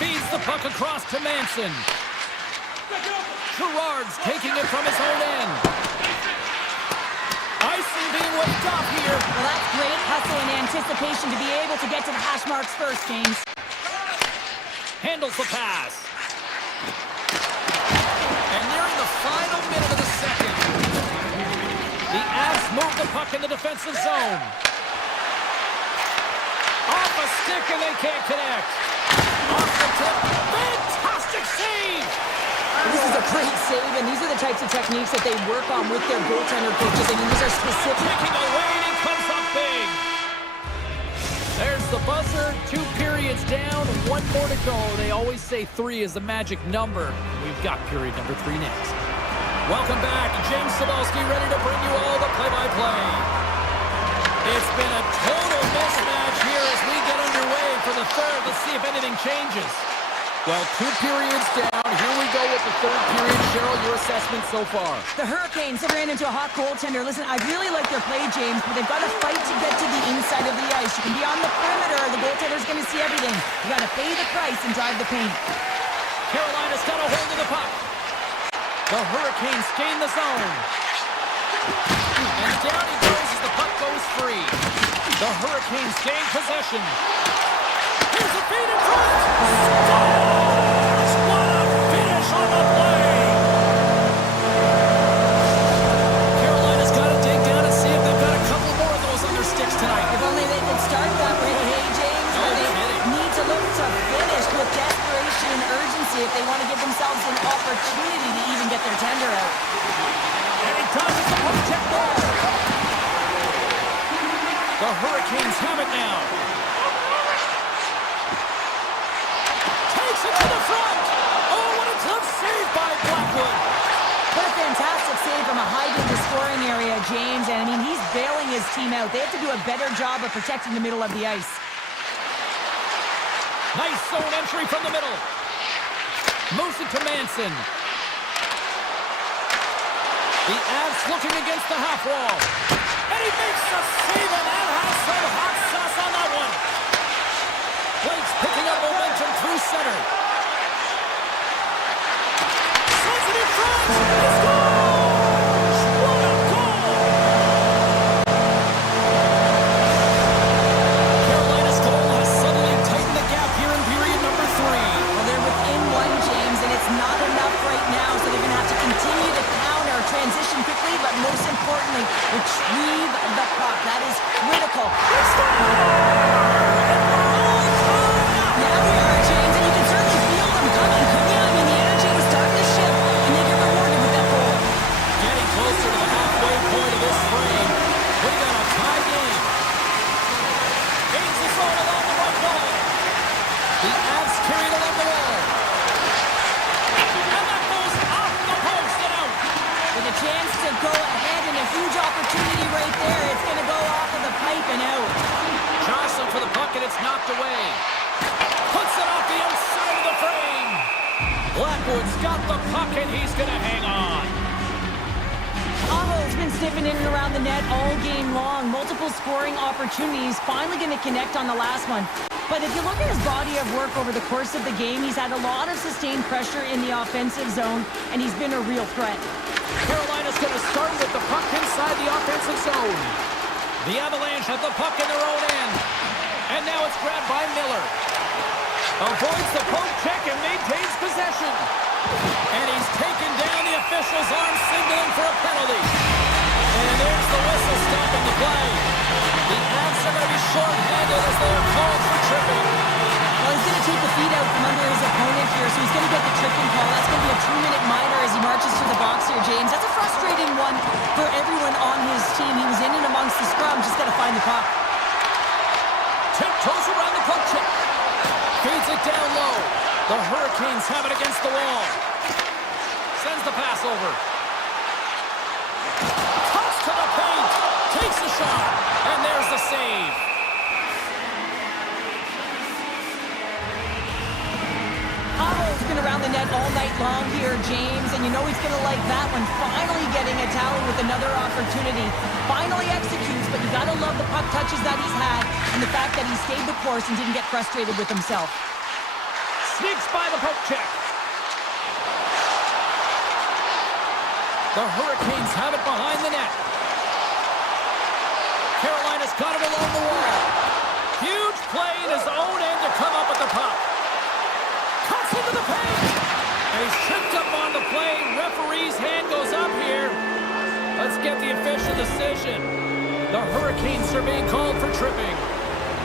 Feeds the puck across to Manson. Gerard's taking it from his own end. Icing being waved off here. Well, that's great hustle and anticipation to be able to get to the hash marks first, James. Handles the pass. And nearing the final minute of the second. The Avs move the puck in the defensive zone. Off a stick and they can't connect. Off the tip. Fantastic save! This is a great save, and these are the types of techniques that they work on with their goaltender coaches. I mean, these are specific. Taking away and he comes up big. There's the buzzer. 2 periods down. 1 more to go. They always say 3 is the magic number. We've got period number 3 next. Welcome back. James Cybulski ready to bring you all the play-by-play. It's been a total mismatch here as we get underway for the third. Let's see if anything changes. Well, 2 periods down. Here we go with the third period. Cheryl, your assessment so far. The Hurricanes have ran into a hot goaltender. Listen, I really like their play, James, but they've got to fight to get to the inside of the ice. You can be on the perimeter. The goaltender's going to see everything. You got to pay the price and drive the paint. Carolina's got a hold of the puck. The Hurricanes gain the zone. And down he goes as the puck goes free. The Hurricanes gain possession. Here's a feed in front. Scores! What a finish on the play! Carolina's got to dig down and see if they've got a couple more of those on their sticks tonight. If only they could start that way, hey, James, where they need to look to finish with desperation and urgency if they want to give themselves an opportunity to even get their tender out. And he does it. The puck check there. The Hurricanes have it now. Takes it to the front. Oh, what a tough save by Blackwood. What a fantastic save from a high-danger scoring area, James. And, I mean, he's bailing his team out. They have to do a better job of protecting the middle of the ice. Nice zone entry from the middle. Moves it to Manson. The Avs looking against the half wall. And he makes the save, and that has some hot sauce on that one. Blake's picking up momentum through center. Sends it in front. He scores! What a goal! Carolina's goal has suddenly tightened the gap here in period number 3. Well, they're within 1, James, and it's not enough right now, so they're going to have to continue to counter, transition quickly, but most importantly, retrieve the puck. That is critical. Now we are, James, and you can certainly feel them coming. Yeah, I mean, the energy was starting to shift, and they get rewarded with that goal. Getting closer to the halfway point of this frame. We got a tie game. Gains the zone along the right wall. The Avs carried along the wall. And that goes off the post and out. With a chance to go ahead and a huge opportunity right there. It's going to go off of the pipe and out. Jostling for the puck and it's knocked away. Puts it off the outside of the frame. Blackwood's got the puck and he's going to hang on. Aho's been sniffing in and around the net all game long. Multiple scoring opportunities. Finally going to connect on the last one. But if you look at his body of work over the course of the game, he's had a lot of sustained pressure in the offensive zone, and he's been a real threat. Carolina's going to start with the puck inside the offensive zone. The Avalanche have the puck in their own end. And now it's grabbed by Miller. Avoids the poke check and maintains possession. And he's taken down. The official's arm signaling for a penalty. And there's the whistle stopping the play. The Avs are going to be short-handed as they are called for tripping. Well, he's going to take the feet out from under his opponent here, so he's going to get the tripping call. That's going to be a 2-minute minor as he marches to the box here, James. That's a frustrating one for everyone on his team. He was in and amongst the scrum, just got to find the puck. Tiptoes around the poke check. Feeds it down low. The Hurricanes have it against the wall. Sends the pass over. Toss to the paint. Takes the shot. And there's the save. Aho's been around the net all night long here, James, and you know he's going to like that one. Finally getting a tally with another opportunity. Finally executes, but you got to love the puck touches that he's had and the fact that he stayed the course and didn't get frustrated with himself. Sneaks by the poke check. The Hurricanes have it behind the net. Carolina's got it along the wall. Huge play in his own end to come up with the puck. Cuts into the paint. And he's tripped up on the play. Referee's hand goes up here. Let's get the official decision. The Hurricanes are being called for tripping.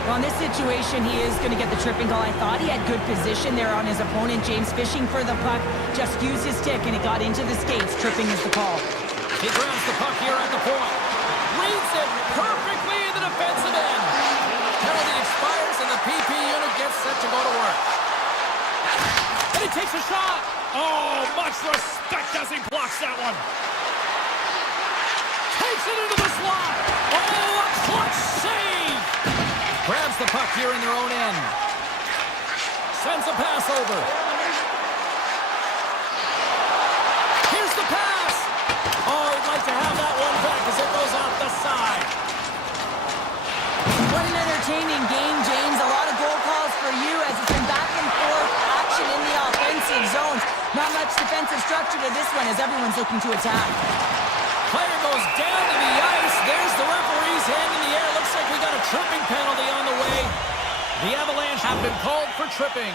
Well, in this situation, he is going to get the tripping call. I thought he had good position there on his opponent. James fishing for the puck, just used his stick, and it got into the skates. Tripping is the call. He grabs the puck here at the point. Reads it perfectly in the defensive end. Penalty expires, and the PP unit gets set to go to work. And he takes a shot. Oh, much respect as he blocks that one. Takes it into the slot. Oh, a clutch save. Grabs the puck here in their own end. Sends a pass over. Here's the pass. Oh, he'd like to have that one back as it goes off the side. What an entertaining game, James. A lot of goal calls for you as it's been back and forth action in the offensive zones. Not much defensive structure to this one as everyone's looking to attack. Player goes down to the ice. There's the referee's hand in the air. Looks like we got a tripping penalty on the way. The Avalanche have been called for tripping.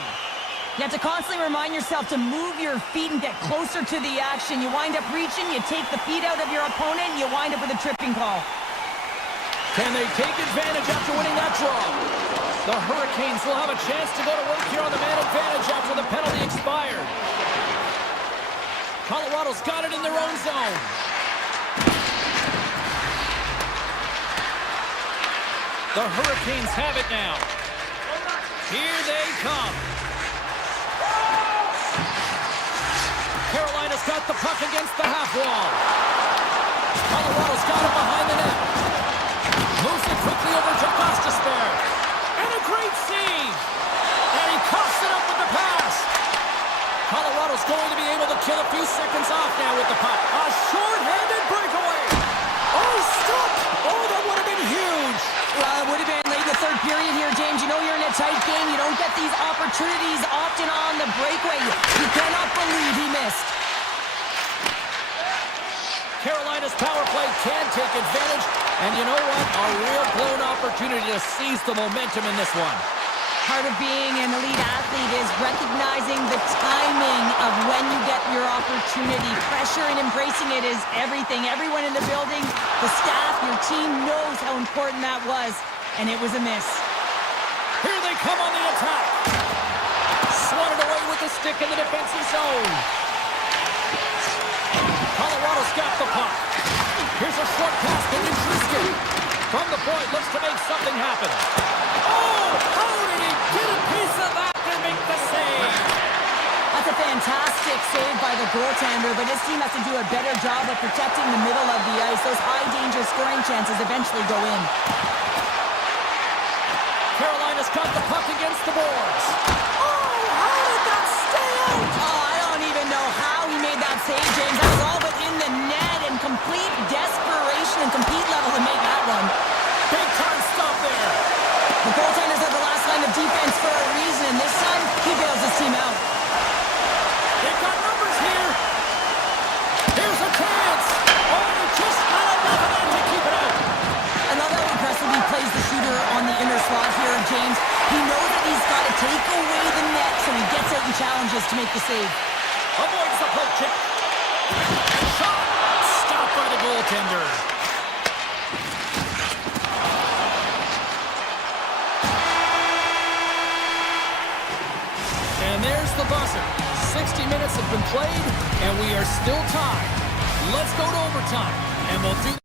You have to constantly remind yourself to move your feet and get closer to the action. You wind up reaching, you take the feet out of your opponent, and you wind up with a tripping call. Can they take advantage after winning that draw? The Hurricanes will have a chance to go to work here on the man advantage after the penalty expired. Colorado's got it in their own zone. The Hurricanes have it now. Here they come. Carolina's got the puck against the half wall. Colorado's got it behind the net. Moves it quickly over to Gostisbehere. And a great save. And he coughs it up with the pass. Colorado's going to be able to kill a few seconds off now with the puck. A short-handed breakaway. Oh, stop. Oh, that would have been huge. Well, it would have been late in the third period here, James. You know you're in a tight game. You don't get these opportunities often on the breakaway. You cannot believe he missed. Carolina's power play can take advantage. And you know what? A real blown opportunity to seize the momentum in this one. Part of being an elite athlete is recognizing the timing of when you get your opportunity. Pressure and embracing it is everything. Everyone in the building, the staff, your team knows how important that was. And it was a miss. Here they come on the attack. Swatted away with the stick in the defensive zone. Colorado's got the puck. Here's a short pass to Nichuski. From the point, looks to make something happen. Oh, how did he get a piece of that and make the save? That's a fantastic save by the goaltender, but his team has to do a better job of protecting the middle of the ice. Those high-danger scoring chances eventually go in. Carolina's got the puck against the boards. Oh, how did that stay out? Oh, I don't even know how he made that save, James. That was all but in the net and complete desperation and compete level to make that one. Big time stop there. The goaltenders are the last line of defense for a reason, and this time, he bails his team out. They've got numbers here. Here's a chance. Oh, just not enough of that to keep it out. I love how aggressively he plays the shooter on the inner slot here, James. challenges to make the save. Avoids the poke check. And shot. Stopped by the goaltender. And there's the buzzer. 60 minutes have been played, and we are still tied. Let's go to overtime, and we'll do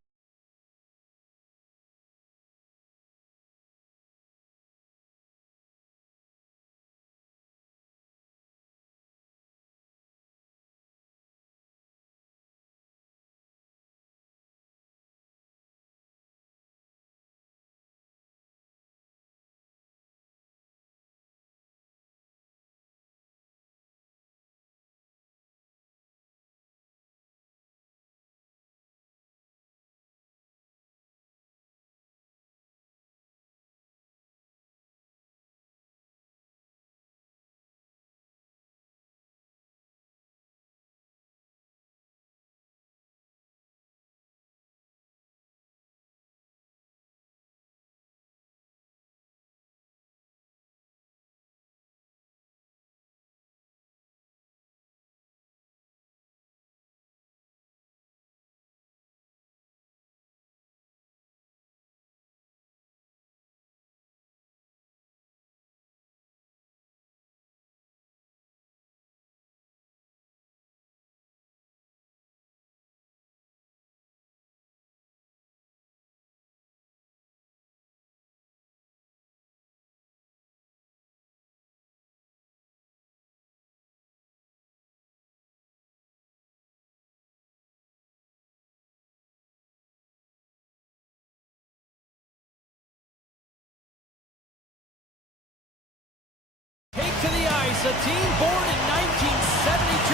to the ice, a team born in 1972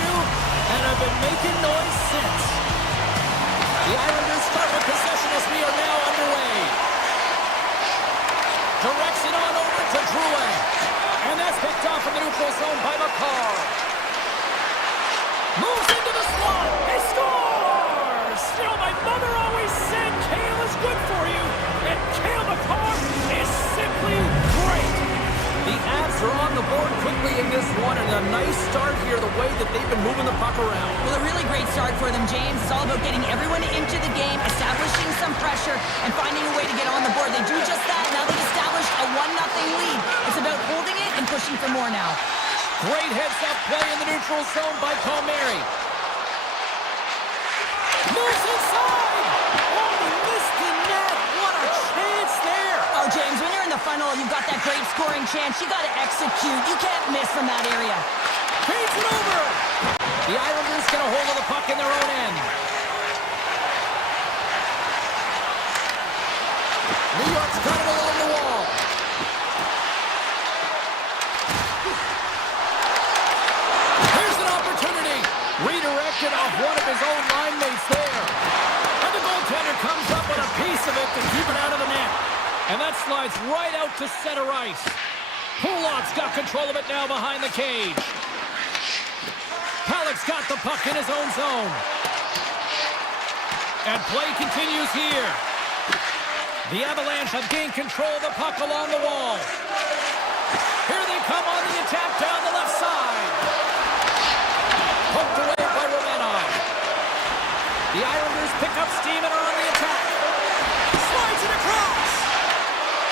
and have been making noise since. The Islanders start with possession as we are now underway. Directs it on over to Drouin. And that's picked off in the neutral zone by McCarr. Moves into the slot. He scores! You know, my mother always said Kale is good for you. And Kale McCarr is simply great. The Avs are on the board quickly in this one, and a nice start here, the way that they've been moving the puck around. Well, a really great start for them, James. It's all about getting everyone into the game, establishing some pressure, and finding a way to get on the board. They do just that. Now they've established a 1-0 lead. It's about holding it and pushing for more now. Great heads-up play in the neutral zone by Palmieri. Moves inside! Oh, he missed the net! What a chance there! Oh, James, when you're in the final, you've got that great scoring chance. You got to execute. You can't miss from that area. Feeds it over! The Islanders get a hold of the puck in their own end. New York's got it along the wall. Here's an opportunity. Redirected off one of his own line mates there. And the goaltender comes up with a piece of it to keep it out of the net. And that slides right out to center ice. Pulak's got control of it now behind the cage. Halleck's got the puck in his own zone. And play continues here. The Avalanche have gained control of the puck along the wall. Here they come on the attack down the left side. Poked away by Romanov. The Islanders pick up steam and are on the attack. Slides it across.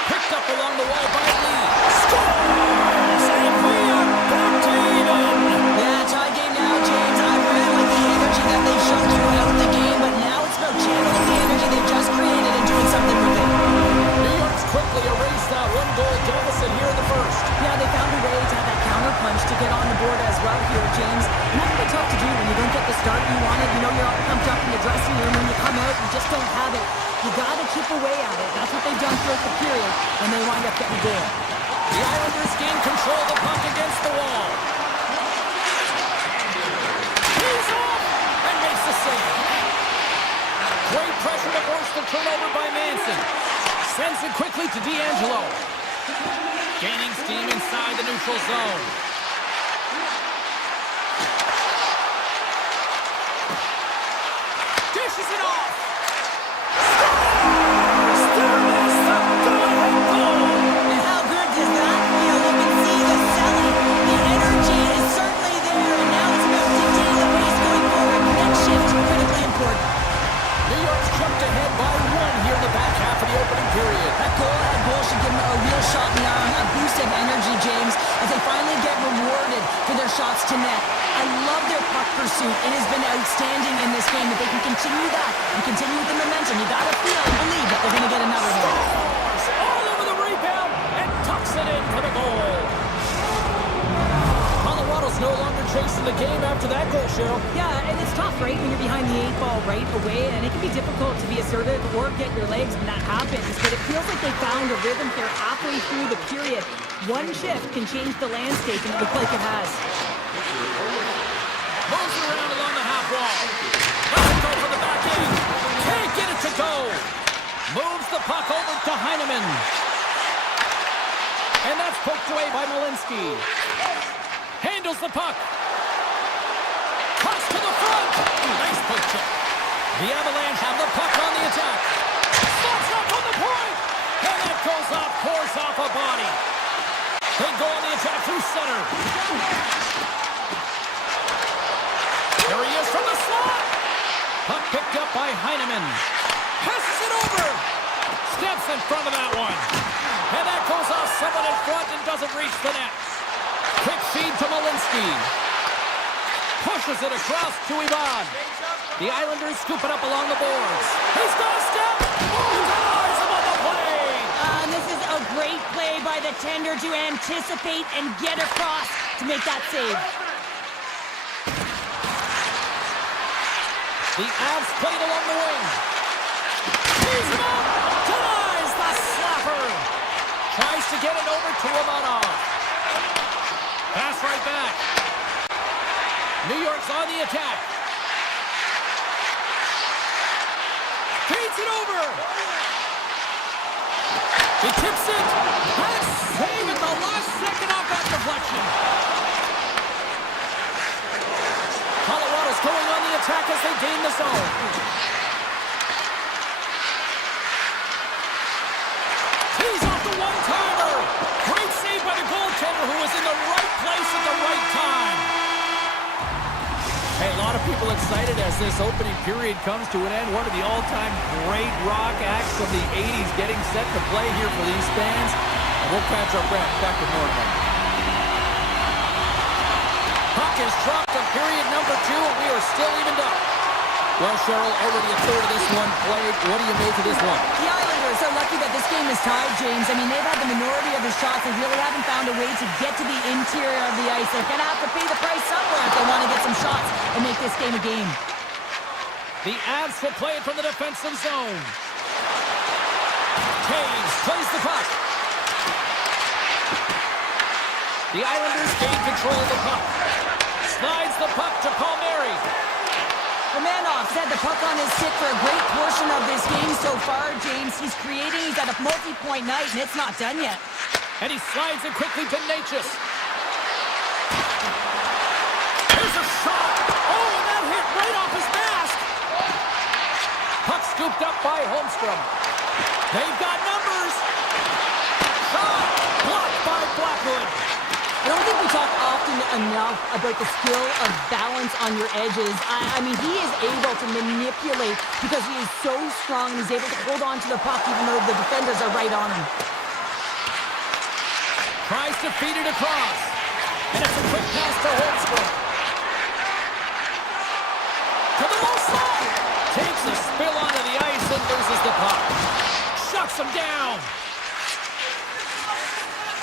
Picked up along the wall by Lee. Scores! And we are back to even. Yeah, tie game now, James. I really like the energy that they've shown throughout the game, but now it's about channeling the energy they've just created and doing something with it. New York's quickly erased that one-goal deficit here in the first. Yeah, they found a way to have that counter punch to get on the board as well here, James. And that can be tough to do when you don't get the start you wanted. You know, you're all pumped up in the dressing room. When you come out, you just don't have it. You got to chip away at it. That's what they've done throughout the period, and they wind up getting a goal. The Islanders gain control of the puck against the wall. He's off and makes the save. Great pressure to force the turnover by Manson. Sends it quickly to D'Angelo. Gaining steam inside the neutral zone. Dishes it off. Scores! There is the go-ahead goal. And how good does that feel? You can see the selling. The energy is certainly pursuit. It has been outstanding in this game. If they can continue that and continue with the momentum, you gotta feel and believe that they're gonna get another one. All over the rebound and tucks it in for the goal. Colorado's no longer chasing the game after that goal, Cheryl. Yeah, and it's tough, right, when you're behind the 8 ball right away, and it can be difficult to be assertive or get your legs when that happens, but it feels like they found a rhythm here halfway through the period. One shift can change the landscape, and it looks like it has. Moves around along the half wall. Let's go for the back end. Can't get it to go. Moves the puck over to Heineman. And that's poked away by Malinsky. Handles the puck. Cross to the front. Nice poke check. The Avalanche have the puck on the attack. Slots up on the point. And that goes off, pours off a body. They go on the attack through center. There he is from the slot. Puck picked up by Heineman. Passes it over. Steps in front of that one. And that goes off someone in front and doesn't reach the net. Quick feed to Malinsky. Pushes it across to Ivan. The Islanders scoop it up along the boards. He's got a step. Oh, denies him on the play. This is a great play by the tender to anticipate and get across to make that save. The Avs played along the wing. He's him up. Denies the slapper. Tries to get it over to Romanov. Pass right back. New York's on the attack. Feeds it over. He tips it. And save at the last second off that deflection. Colorado's going on the attack as they gain the zone. He's off the one-timer. Great save by the goaltender who was in the right place at the right time. Hey, a lot of people excited as this opening period comes to an end. One of the all-time great rock acts of the 80s getting set to play here for these fans. And we'll catch our breath. Back to more of them. Puck is dropped on period number 2, and we are still evened up. Well, Cheryl, already a third of this one played. What do you make of this one? The Islanders are lucky that this game is tied, James. I mean, they've had the minority of the shots. They really haven't found a way to get to the interior of the ice. They're going to have to pay the price somewhere if they want to get some shots and make this game a game. The Avs will play it from the defensive zone. Taves plays the puck. The Islanders gain control of the puck. Slides the puck to Palmieri. Romanov's had the puck on his stick for a great portion of this game so far, James. He's creating, he's at a multi-point night, and it's not done yet. And he slides it quickly to Natchez. Here's a shot. Oh, and that hit right off his mask. Puck scooped up by Holmstrom. They've got numbers. Shot blocked by Blackwood. I don't think we talk often enough about the skill of balance on your edges. I mean, he is able to manipulate because he is so strong and he's able to hold on to the puck even though the defenders are right on him. Tries to feed it across. And it's a quick pass to Holmstrom. To the low slot. Takes a spill onto the ice and loses the puck. Shuts him down.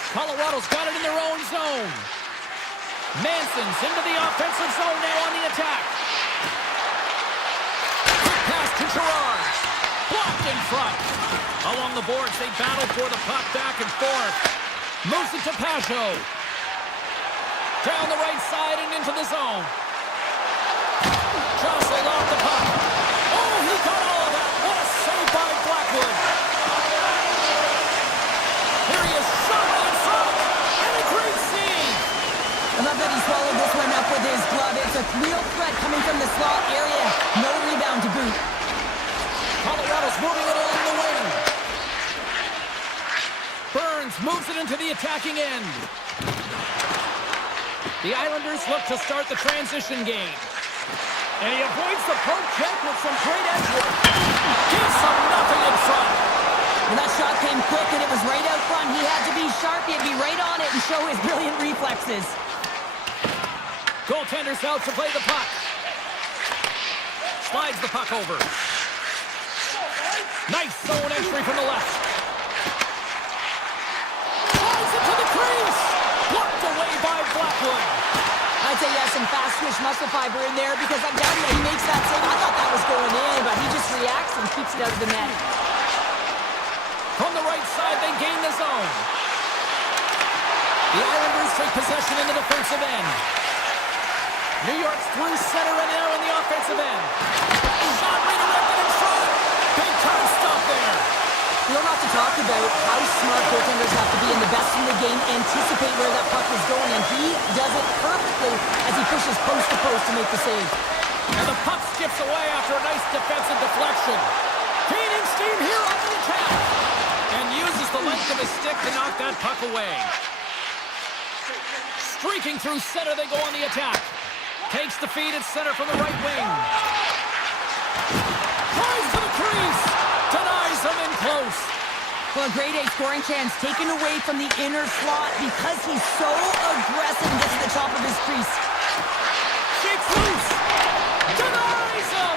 Colorado's got it in their own zone. Manson's into the offensive zone now on the attack. Quick pass to Gerard. Blocked in front. Along the boards, they battle for the puck back and forth. Moves it to Pajot. Down the right side and into the zone. Jostled off the puck. Oh, he got all of that. What a save by Blackwood. Here he is, shot in front. And a great save. I love that he swallowed this one up with his glove. It's a real threat coming from the slot area. No rebound to boot. Colorado's moving it along the wing. Burns moves it into the attacking end. The Islanders look to start the transition game. And he avoids the poke check with some great edge work. Gives some nothing in front. When that shot came quick and it was right out front, he had to be sharp, he had to be right on it and show his brilliant reflexes. Goaltender's out to play the puck. Slides the puck over. Nice zone entry from the left. Flies into the crease. Blocked away by Blackwood. I'd say he has some fast twitch muscle fiber in there because I'm doubting that he makes that save. I thought that was going in, but he just reacts and keeps it out of the net. From the right side, they gain the zone. The Islanders take possession in the defensive end. New York's through center and now in the offensive end. Shot redirected in front. Big time stop there. We don't have to talk about how smart goaltenders have to be, and the best in the game anticipate where that puck is going, and he does it perfectly as he pushes post to post to make the save. And the puck skips away after a nice defensive deflection. Gaining steam here on the attack. And uses the length of his stick to knock that puck away. Streaking through center, they go on the attack. Takes the feed at center from the right wing. Tries to the crease. Denies him in close. Well, a grade A scoring chance taken away from the inner slot because he's so aggressive and gets to the top of his crease. Shakes loose. Denies him.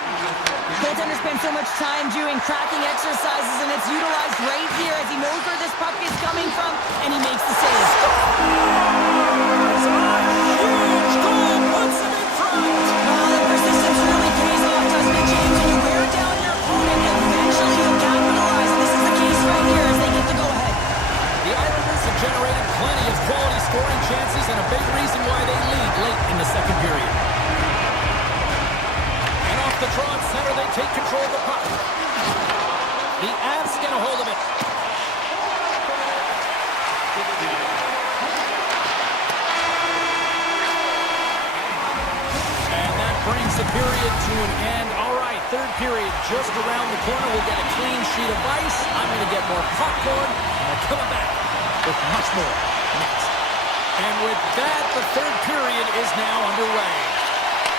Goaltenders spend so much time doing tracking exercises, and it's utilized right here as he knows where this puck is coming from, and he makes the save. Huge goal puts him in front. The persistence really pays off, doesn't it, James? When you wear down your opponent, eventually you'll capitalize. This is the case right here as they get the go-ahead. The Islanders have generated plenty of quality scoring chances and a big reason why they lead late in the second period. And off the draw at center, they take control of the puck. The Avs get a hold of it. And that brings the period to an end. All right, third period just around the corner. We'll get a clean sheet of ice. I'm going to get more popcorn, and we're coming back with much more next. And with that, the third period is now underway.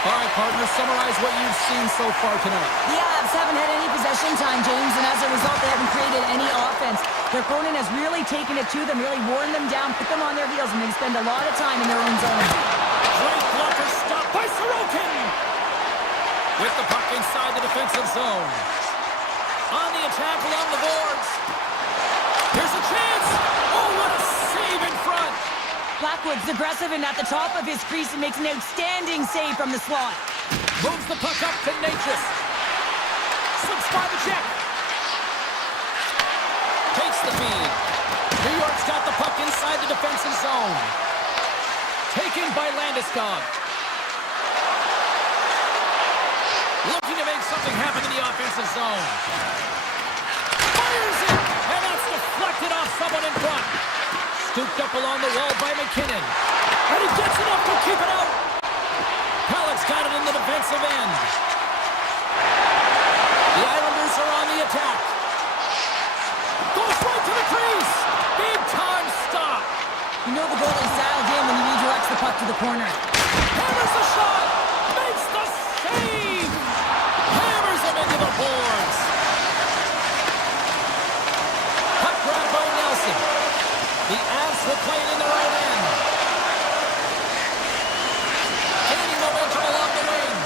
All right, partners, summarize what you've seen so far tonight. The Avs haven't had any possession time, James, and as a result, they haven't created any offense. Their opponent has really taken it to them, really worn them down, put them on their heels, and they spend a lot of time in their own zone. Great blocker stop by Sorokin. With the puck inside the defensive zone. On the attack along the boards. Here's a chance. Oh, what a save in front. Blackwood's aggressive and at the top of his crease and makes an outstanding save from the slot. Moves the puck up to Natchez. Slips by the check. Takes the feed. New York's got the puck inside the defensive zone. Taken by Landeskog. Looking to make something happen in the offensive zone. Fires it! And that's deflected off someone in front. Scooped up along the wall by McKinnon. And he gets enough to keep it out. Halleck's got it in the defensive end. The Islanders are on the attack. Goes right to the crease. Big time stop. You know the goalie's dialed in when he redirects the puck to the corner. Hammers the shot. Makes the save. Hammers him into the boards. Puck grab by Nelson. The Avs will play it in their own end. Gaining momentum along the wing.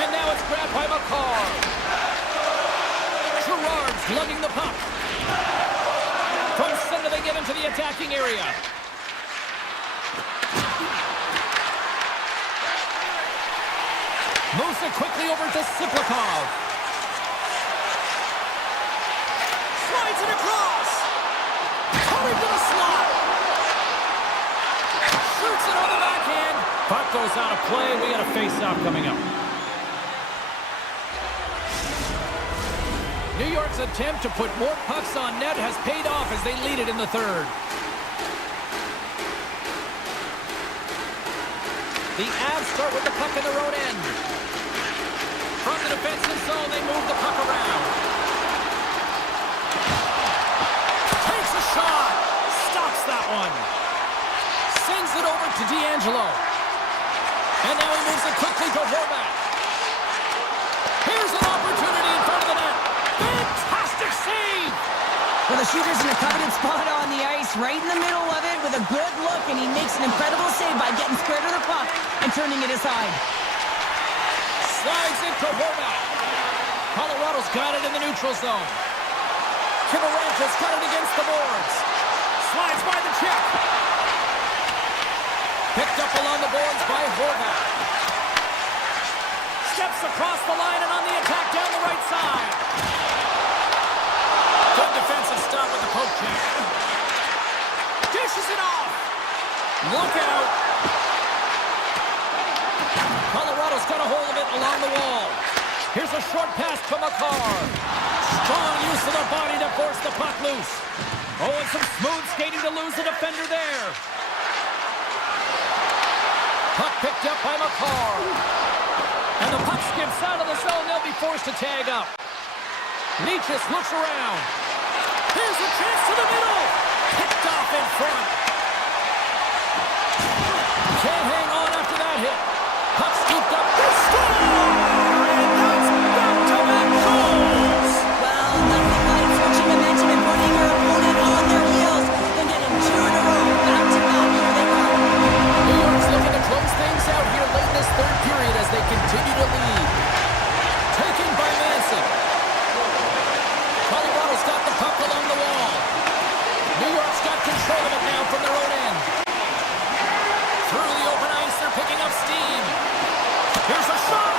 And now it's grabbed by McCarr. Gerard's lugging the puck. From center they get into the attacking area. Moves it quickly over to Siplikov. Slides it across. Hurried to the slot. Shoots it on the backhand. Puck goes out of play. We got a face-off coming up. New York's attempt to put more pucks on net has paid off as they lead it in the third. The Avs start with the puck in their own end. From the defensive zone, they move the puck around. Takes a shot. Stops that one. Sends it over to D'Angelo. And now he moves it quickly to Horvath. Here's an opportunity in front of the net. Fantastic save! Well, the shooter's in a coveted spot on the ice, right in the middle of it with a good look, and he makes an incredible save by getting square to the puck and turning it aside. Slides into Horvat. Colorado's got it in the neutral zone. Kivarenko's got it against the boards. Slides by the check. Picked up along the boards by Horvat. Steps across the line and on the attack down the right side. Good defensive stop with the poke check. Dishes it off. Look out. Colorado's got a hold of it along the wall. Here's a short pass to Makar. Strong use of the body to force the puck loose. Oh, and some smooth skating to lose the defender there. Puck picked up by Makar. And the puck skips out of the zone. They'll be forced to tag up. Nietzsche looks around. Here's a chance to the middle. Picked off in front. Can't hang on after that hit. Puck scooped up. They score! And that's back-to-back goals! Well, nothing like switching momentum and putting your opponent on their heels and getting two in a row. Back-to-back. Here they come. New York's looking to close things out here late in this third period as they continue to lead. Taken by Manson. Colorado's got the puck along the wall. New York's got control of it now from their own end. Through the open ice, they're picking up steam. Here's a shot.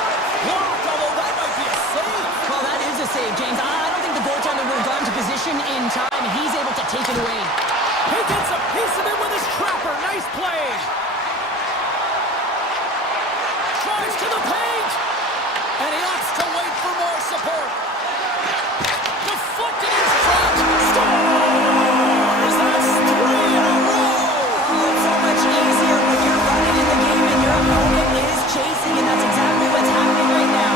Blocked, although that might be a save. Well, that is a save, James. I don't think the goaltender would have gotten to position in time. He's able to take it away. He gets a piece of it with his trapper. Nice play. Drives to the paint. And he opts to wait for more support. Deflected in front. Scores! That's 3 in a row. Oh, it's so much easier when you're running in the game and your opponent is chasing, and that's exactly what's happening right now.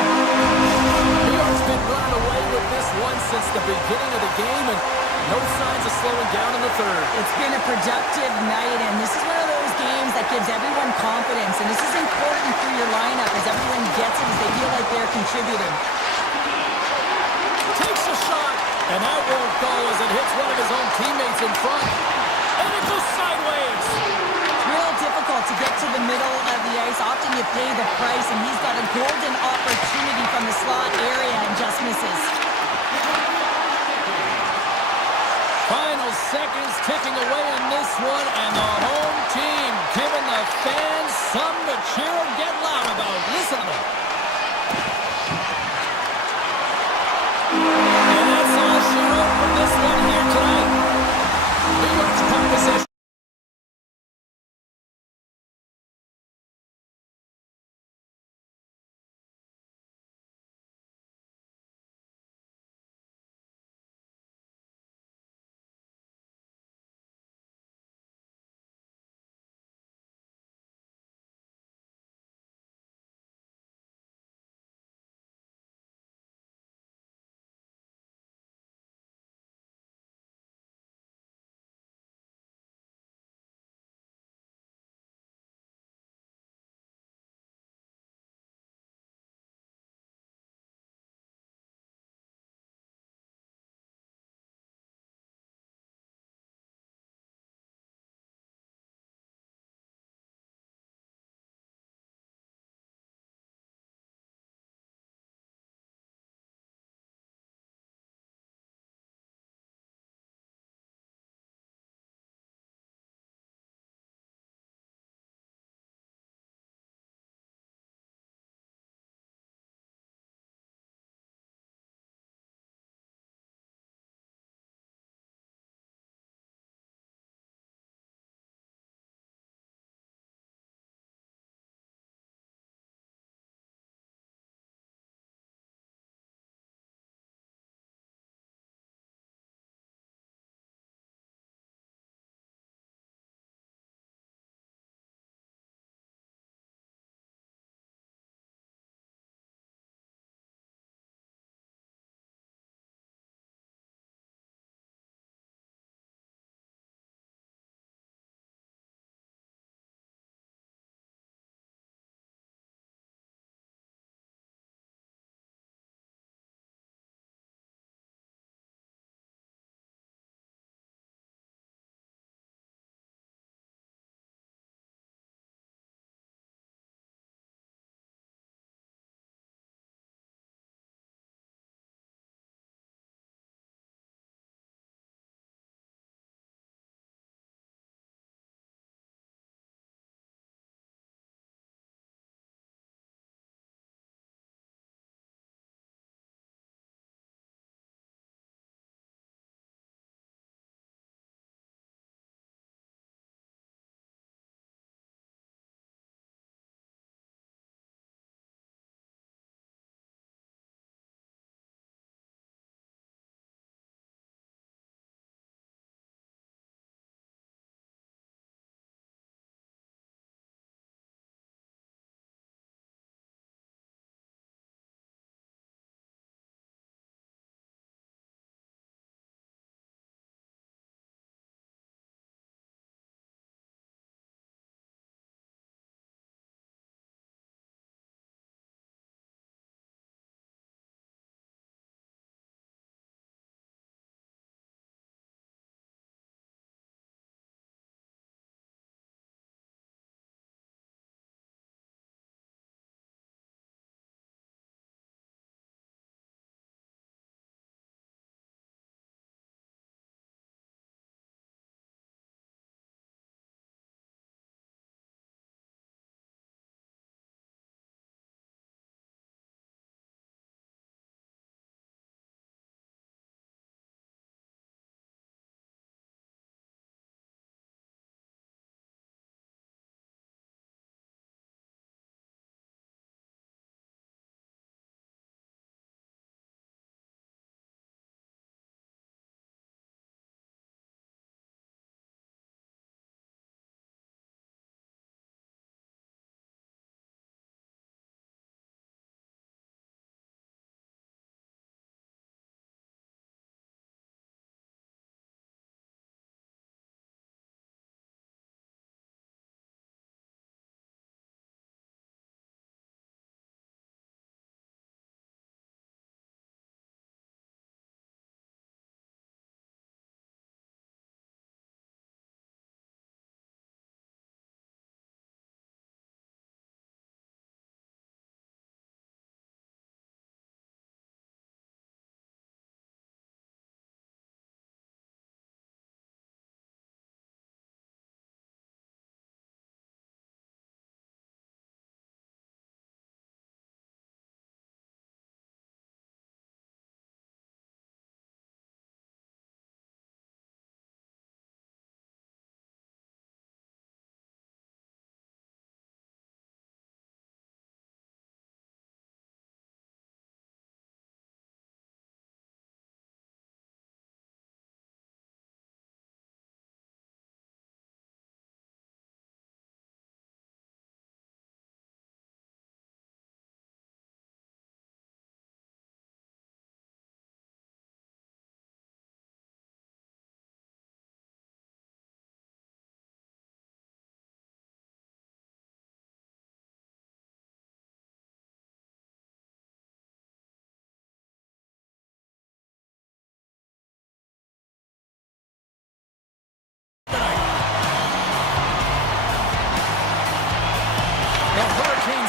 New York's been running away with this one since the beginning of the game, and no signs of slowing down in the third. It's been a productive night, and this is one of those games that gives everyone confidence, and this is important for your lineup as everyone gets it, as they feel like they're contributing. Takes a shot. And that won't go as it hits one of his own teammates in front. And it goes sideways. It's real difficult to get to the middle of the ice. Often you pay the price, and he's got a golden opportunity from the slot area and just misses. Final seconds ticking away on this one, and the home team giving the fans something to cheer and get loud about. Listen to them. And that's all she wrote from this one here tonight. New York's puck possession.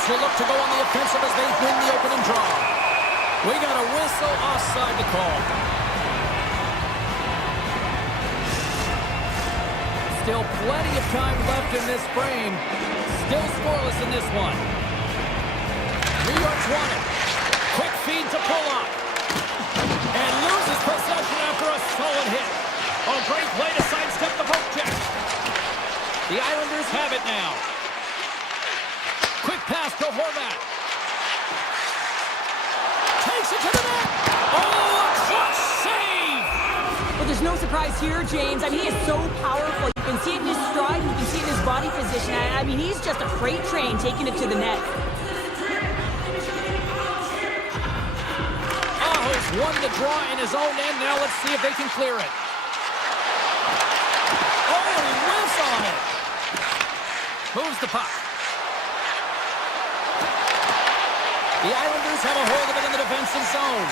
will look to go on the offensive as they win the opening draw. We got a whistle offside to call. Still plenty of time left in this frame. Still scoreless in this one. New York's won it. Quick feed to Pollock. And loses possession after a solid hit. A great play to sidestep the poke check. The Islanders have it now. Quick pass to Horvat. Takes it to the net. Oh, a clutch save! Well, there's no surprise here, James. I mean, he is so powerful. You can see it in his stride. You can see it in his body position. I mean, he's just a freight train taking it to the net. Aho's won the draw in his own end. Now let's see if they can clear it. Oh, he whiffs on it. Moves the puck. The Islanders have a hold of it in the defensive zone.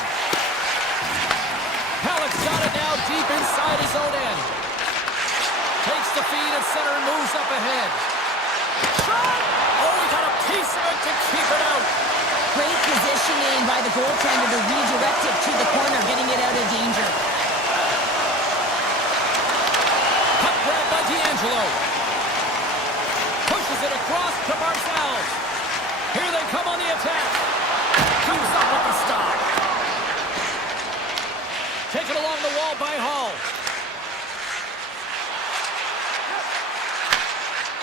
Halleck's got it now deep inside his own end. Takes the feed at center and moves up ahead. Shot! Oh, he got a piece of it to keep it out. Great positioning by the goaltender to redirect it to the corner, getting it out of danger. Puck grab by D'Angelo. Pushes it across to Barzal. Here they come on the attack. Comes up with the stop. Taken along the wall by Hall.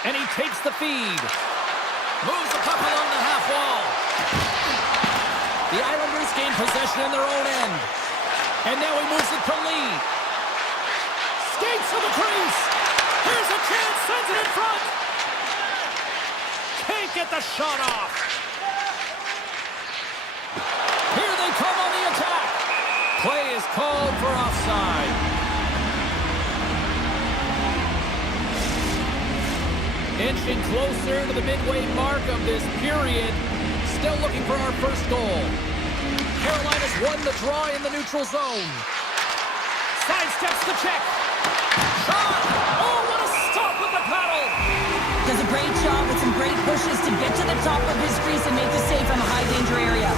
And he takes the feed. Moves the puck along the half wall. The Islanders gain possession in their own end. And now he moves it to Lee. Skates to the crease. Here's a chance, sends it in front. Can't get the shot off. Here they come on the attack. Play is called for offside. Inching closer to the midway mark of this period. Still looking for our first goal. Carolina's won the draw in the neutral zone. Sidesteps the check. Shot! Oh, what a stop with the paddle! Does a great job with some great pushes to get to the top of his crease and make the save from a high-danger area.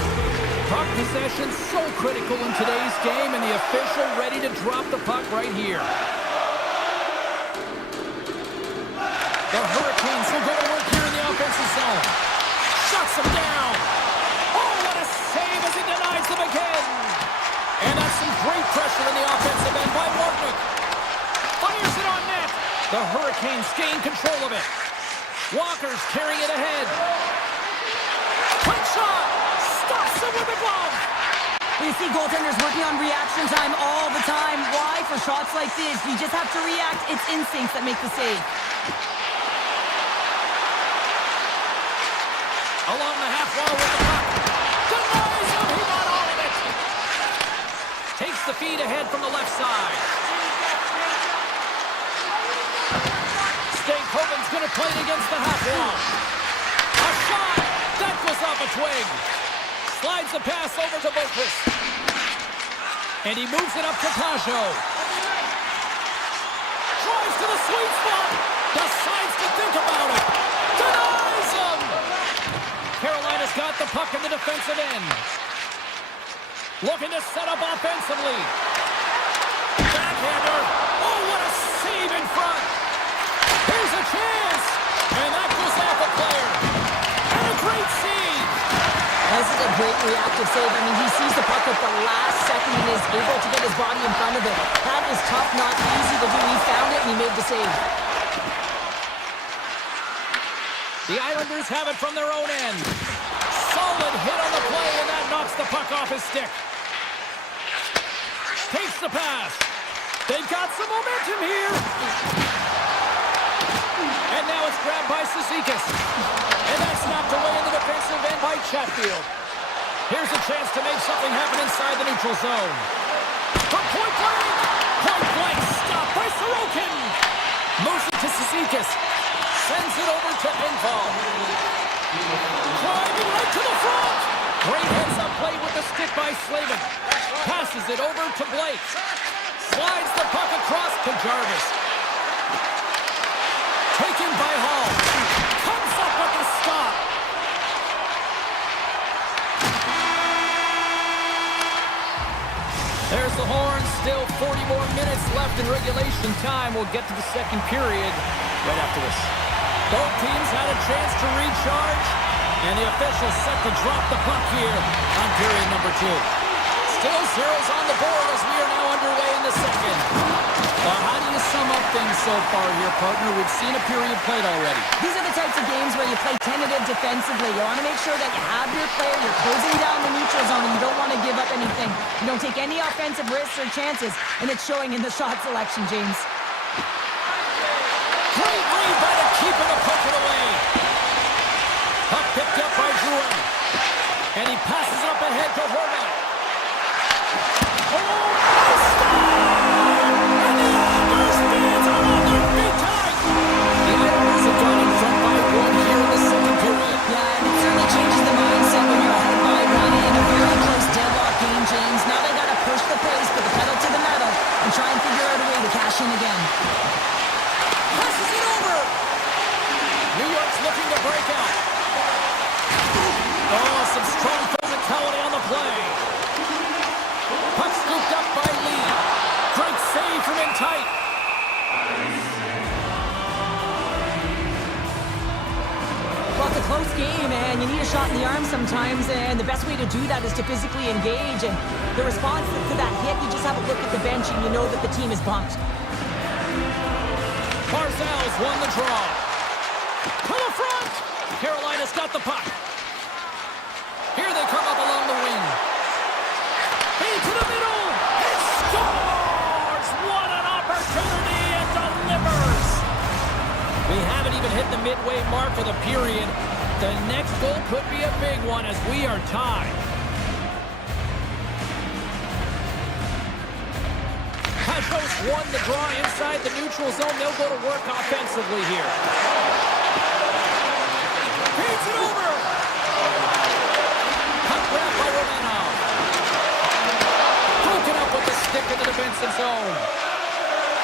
Puck possession so critical in today's game, and the official ready to drop the puck right here. The Hurricanes will go to work here in the offensive zone. Shuts them down. Oh, what a save as he denies them again. And that's some great pressure in the offensive end by Martinick. Fires it on net. The Hurricanes gain control of it. Walker's carrying it ahead. Quick shot. Stops him with the glove. You see goaltenders working on reaction time all the time. Why? For shots like this, you just have to react. It's instincts that make the save. Along the half wall with the puck. Denies him. He got all of it. Takes the feed ahead from the left side. Stankoven's going to play it against the half wall. A shot. That goes off a twig. Slides the pass over to Boquist. And he moves it up to Pajot. Drives to the sweet spot. Decides to think about it. Denies him. Carolina's got the puck in the defensive end. Looking to set up offensively. Backhander. Oh, what a save in front. Here's a chance. And that goes off a player. And a great save. This is a great reactive save. I mean, he sees the puck at the last second and is able to get his body in front of it. That is tough, not easy to do. He found it and he made the save. The Islanders have it from their own end. Solid hit on the play, and that knocks the puck off his stick. Takes the pass. They've got some momentum here. And now it's grabbed by Cizikas. And that's knocked away in the defensive end by Chatfield. Here's a chance to make something happen inside the neutral zone. From point blank. Point blank stop by Sorokin. Moves it to Cizikas. Sends it over to Engvall. Driving right to the front. Great heads-up play with the stick by Slavin. Passes it over to Blake. Slides the puck across to Jarvis. Taken by Hall. Comes up with the stop. more minutes left in regulation time. We'll get to the second period right after this. Both teams had a chance to recharge, and the officials set to drop the puck here on period number 2. Still zeros on the board as we are now underway in the second. Well, how do you sum up things so far here, partner? We've seen a period played already. These are the types of games where you play tentative defensively. You want to make sure that you have your player, you're closing down the neutral zone, and you don't want to give up anything. You don't take any offensive risks or chances, and it's showing in the shot selection, James. Great read by the keeper to poke it away. Puck picked up by Drouin. And he passes it up ahead to Horvat. Oh, nice stop! And the Islanders fans are on their feet tonight. The Islanders have gone in front by 1 here in the second period. Yeah, and it certainly changes the mindset when you're ahead by 1 in a very close deadlock game, James. Now they got to push the pace, put the pedal to the metal, and try and figure out a way to cash in again. Passes it over. New York's looking to break out. Oh, some strong physicality on the play. Puck scooped up by Lee. Great save from in tight. Well, it's a close game, and you need a shot in the arm sometimes, and the best way to do that is to physically engage. And the response to that hit, you just have a look at the bench, and you know that the team is bumped. Barzal's won the draw. To the front. Carolina's got the puck. Here they come up along the wing. Into the middle. He scores! What an opportunity and delivers! We haven't even hit the midway mark of the period. The next goal could be a big one as we are tied. Pashos won the draw inside the neutral zone. They'll go to work offensively here. Feeds it over. Puck grab by Romanov. Broken up with the stick in the defensive zone.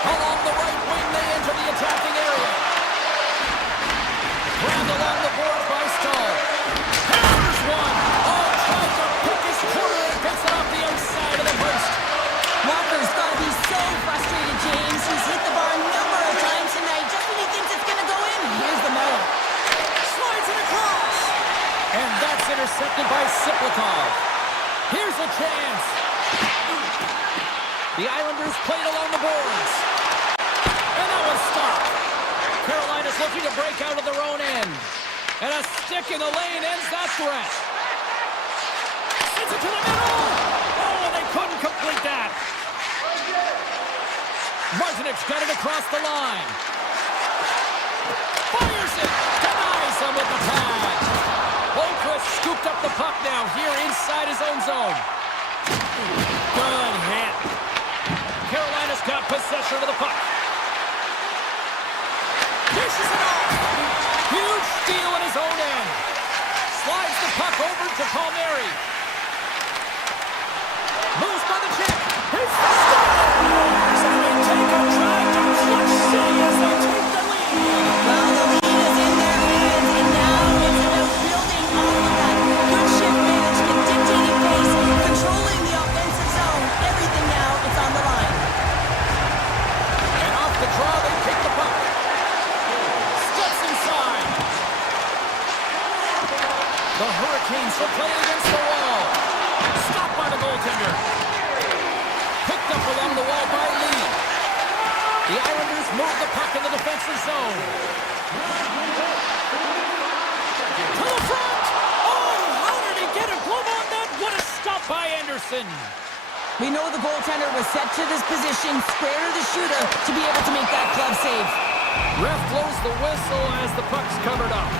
Along the right wing, they enter the attacking area. Grabbed along the boards by Stahl. Here's one. Oh, tries to pick his corner and gets it off the outside of the post. Walker's got to be so frustrated, James. He's hit the bar a number of times tonight. Just when he thinks it's going to go in, here's the medal. Slides it across. And that's intercepted by Siplikov. Here's a chance. The Islanders played along the boards. And that was stopped. Carolina's looking to break out of their own end. And a stick in the lane ends that threat. Sends it to the middle. Oh, they couldn't complete that. Martinich got it across the line. Fires it. Denies him with the pad. Holmquist scooped up the puck now here inside his own zone. Good hit. Carolina's got possession of the puck. Dishes it off. Huge steal in his own end. Slides the puck over to Palmieri. Moves by the check. Hits the scores! And they take a drive to clutch city as they take the lead. Well, the lead is in their hands, and now it's about building all of that. Good shift management, dictating pace, controlling the offensive zone. Everything now, it's on the line. And off the draw, they pick the puck. Steps inside. The Hurricanes are playing against the wall. Stopped by the goaltender. Picked up along the wall by Lee. The Islanders move the puck in the defensive zone. To the front! Oh, how did he get a glove on that? What a stop by Anderson. We know the goaltender was set to this position, square to the shooter, to be able to make that glove save. Ref blows the whistle as the puck's covered up.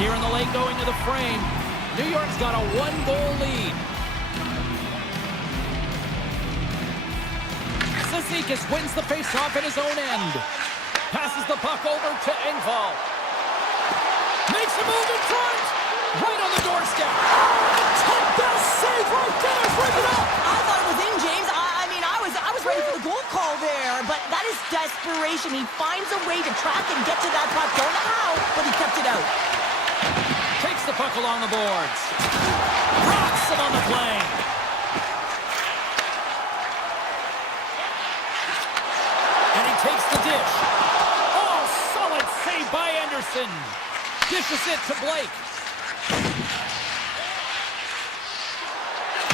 Here in the lane going to the frame, New York's got a 1-goal lead. Zizekas wins the faceoff in his own end. Passes the puck over to Engvall. Makes a move in front. Right on the doorstep. Top best save right there. Bring it up. I thought it was in, James. I was ready for the goal call there, but that is desperation. He finds a way to track and get to that puck. Don't know how, but he kept it out. Takes the puck along the boards. Rocks him on the play. Anderson dishes it to Blake.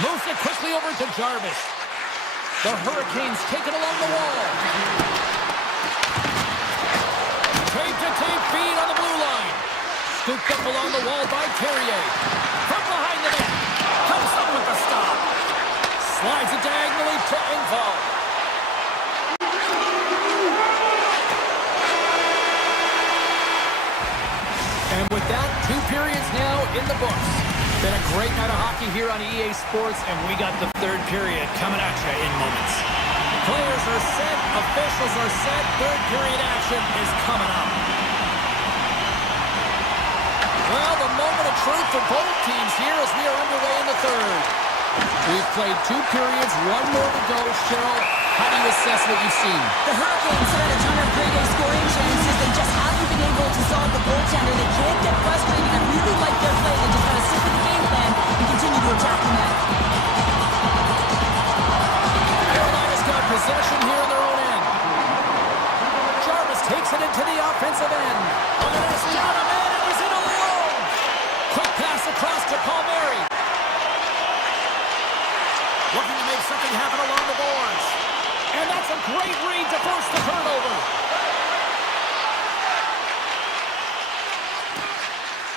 Moves it quickly over to Jarvis. The Hurricanes take it along the wall. Tape-to-tape feed on the blue line. Scooped up along the wall by Terrier. From behind the net. Comes up with the stop. Slides it diagonally to Info. And with that, 2 periods now in the books. Been a great night of hockey here on EA Sports, and we got the 3rd period coming at you in moments. Players are set, officials are set, 3rd period action is coming up. Well, the moment of truth for both teams here as we are underway in the 3rd. We've played 2 periods, 1 more to go. Cheryl, how do you assess what you've seen? The Hurricanes have had a ton of grade A scoring chances. They just haven't been able to solve the goaltender. They can't get frustrated. I really like their play. They just got to stick with the game plan and continue to attack the net. Carolina's got possession here in their own end. Jarvis takes it into the offensive end. Oh, there's down a man, and he's in alone. Quick pass across to Palmieri. Looking to make something happen along the boards. And that's a great read to force the turnover.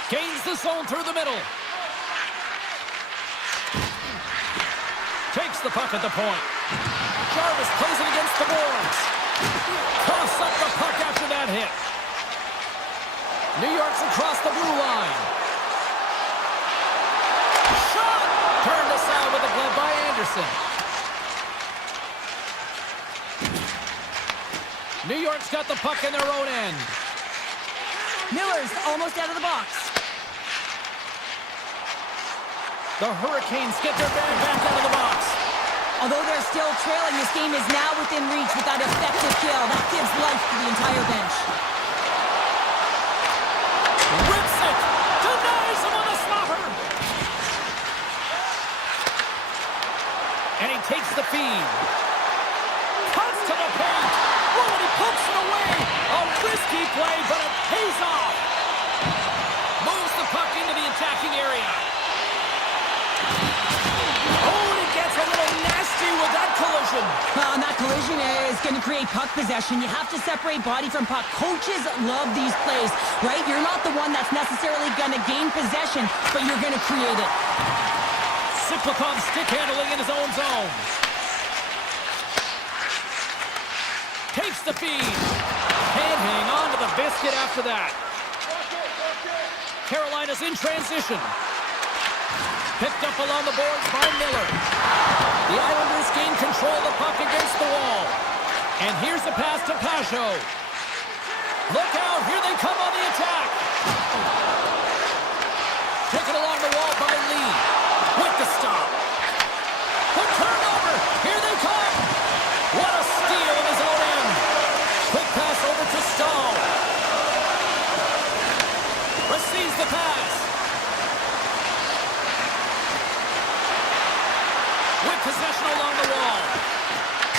Gains the zone through the middle. Takes the puck at the point. Jarvis plays it against the boards. Coughs up the puck after that hit. New York's across the blue line. Shot! Turned aside with a glove by Anderson. New York's got the puck in their own end. Miller's almost out of the box. The Hurricanes get their man back out of the box. Although they're still trailing, this game is now within reach with that effective kill. That gives life to the entire bench. Rips it! Denies him on the slapper! And he takes the feed. Cuts to the paint. Oh, and he pumps it away. A risky play, but it pays off. Moves the puck into the attacking area. Oh, and he gets a little nasty with that collision. Well, and that collision is going to create puck possession. You have to separate body from puck. Coaches love these plays, right? You're not the one that's necessarily going to gain possession, but you're going to create it. Cyclikov stick handling in his own zone. Takes the feed. Can't hang on to the biscuit after that. Carolina's in transition. Picked up along the boards by Miller. The Islanders gain control of the puck against the wall. And here's the pass to Pajot. Look out, here they come on the attack. Taken along the wall by Lee. With the stop. The turnover, here they come. What a steal in his own end. Quick pass over to Stahl. Receives the pass. With possession along the wall.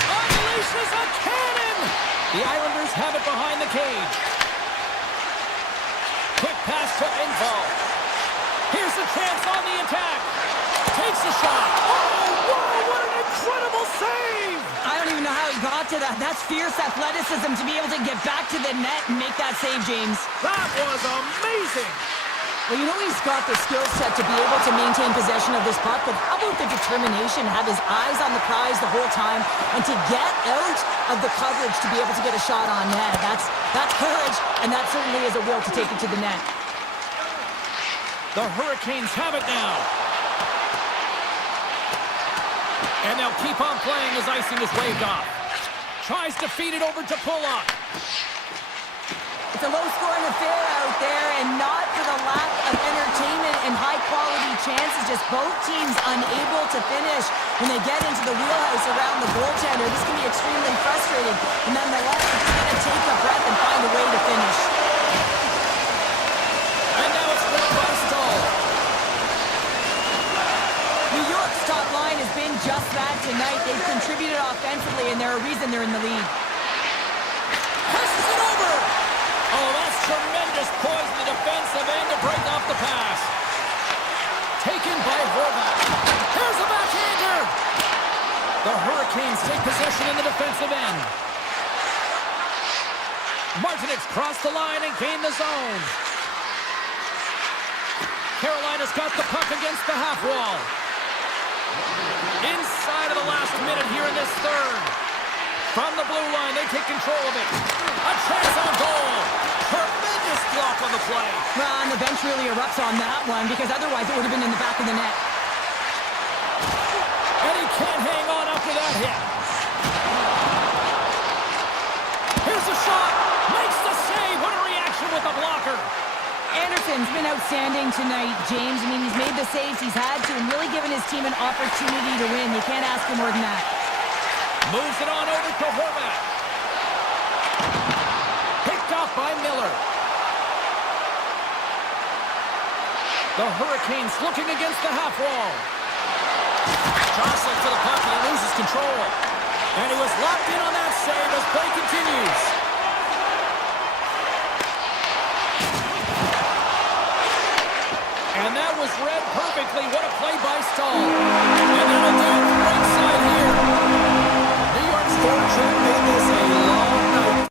Unleashes a cannon! The Islanders have it behind the cage. Quick pass to Info. Here's a chance on the attack. Takes a shot. Oh, wow, what an incredible save! I don't even know how he got to that. That's fierce athleticism to be able to get back to the net and make that save, James. That was amazing! Well, you know he's got the skill set to be able to maintain possession of this puck, but how about the determination, have his eyes on the prize the whole time, and to get out of the coverage to be able to get a shot on net. That's courage, and that certainly is a will to take it to the net. The Hurricanes have it now. And they'll keep on playing as icing is waved off. Tries to feed it over to Pulock. It's a low-scoring affair out there, and not for the lack of entertainment and high-quality chances. Just both teams unable to finish when they get into the wheelhouse around the goaltender. This can be extremely frustrating. And nonetheless, it's going to take a breath and find a way to finish. And now it's won by Stahl. New York's top line has been just that tonight. They've contributed offensively, and they're a reason they're in the lead. Passes it over. Oh, that's Tremendous poise in the defensive end to break off the pass. Taken by Horvath. Here's a backhander. The Hurricanes take possession in the defensive end. Martinez crossed the line and gained the zone. Carolina's got the puck against the half wall. Inside of the last minute here in this third. From the blue line, they take control of it. A chance on goal. Tremendous block on the play. Well, and the bench really erupts on that one because otherwise it would have been in the back of the net. And he can't hang on after that hit. Here's the shot. Makes the save. What a reaction with the blocker. Anderson's been outstanding tonight, James. I mean, he's made the saves he's had to and really given his team an opportunity to win. You can't ask for more than that. Moves it on over to Horvath. Picked off by Miller. The Hurricanes looking against the half wall. Jostling for the puck and he loses control. And he was locked in on that save as play continues. And that was read perfectly. What a play by Stahl. And that'll do it from ringside here. New York's fortune made this a long night.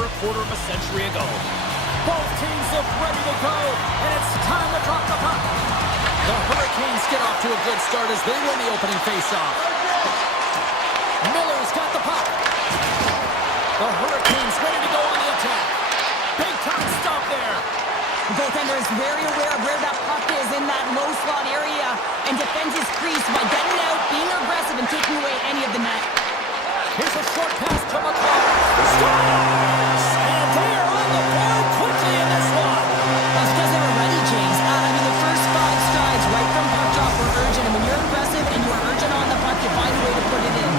a quarter of a century ago. Both teams look ready to go, and it's time to drop the puck. The Hurricanes get off to a good start as they win the opening faceoff. Miller's got the puck. The Hurricanes ready to go on the attack. Big time stop there. The goaltender is very aware of where that puck is in that low slot area and defends his crease by getting out, being aggressive, and taking away any of the net. Here's a short pass to McCall. Scores! And they are on the board quickly in this one. That's because they were ready, James. The first 5 strides right from puck drop were urgent, and when you're aggressive and you're urgent on the puck, you find a way to put it in.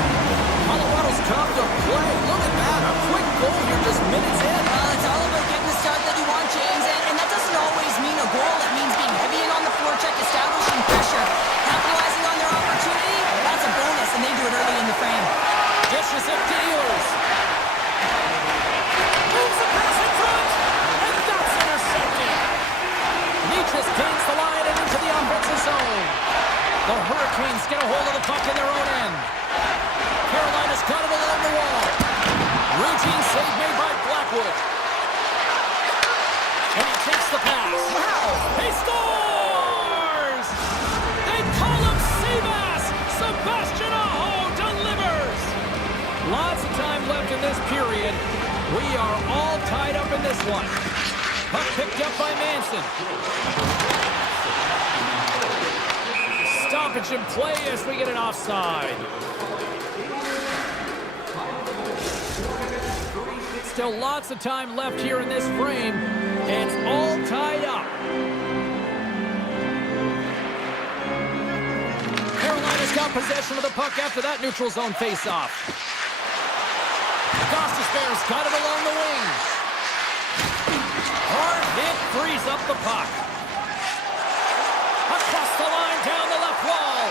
Colorado's come to play. Look at that. A quick goal here just minutes in. Well, it's all about getting the start that you want, James, and that doesn't always mean a goal. It means being heavy in on the forecheck, establishing pressure, capitalizing on their opportunity. That's a bonus, and they do it early in the frame. Dishes it to Ehlers. Moves the pass in front, and that's intercepted. Nietzsche gains the line and into the offensive zone. The Hurricanes get a hold of the puck in their own end. Carolina's got it along the wall. Routine save made by Blackwood. And he takes the pass. Wow! He scores! They call him Seabass! Sebastian Aho delivers! Lots of time left in this period. We are all tied up in this one. Puck picked up by Manson. Stoppage in play as we get an offside. Still lots of time left here in this frame. It's all tied up. Carolina's got possession of the puck after that neutral zone faceoff. Costas Bears got it along the wings. Hard hit frees up the puck. Across the line down the left wall.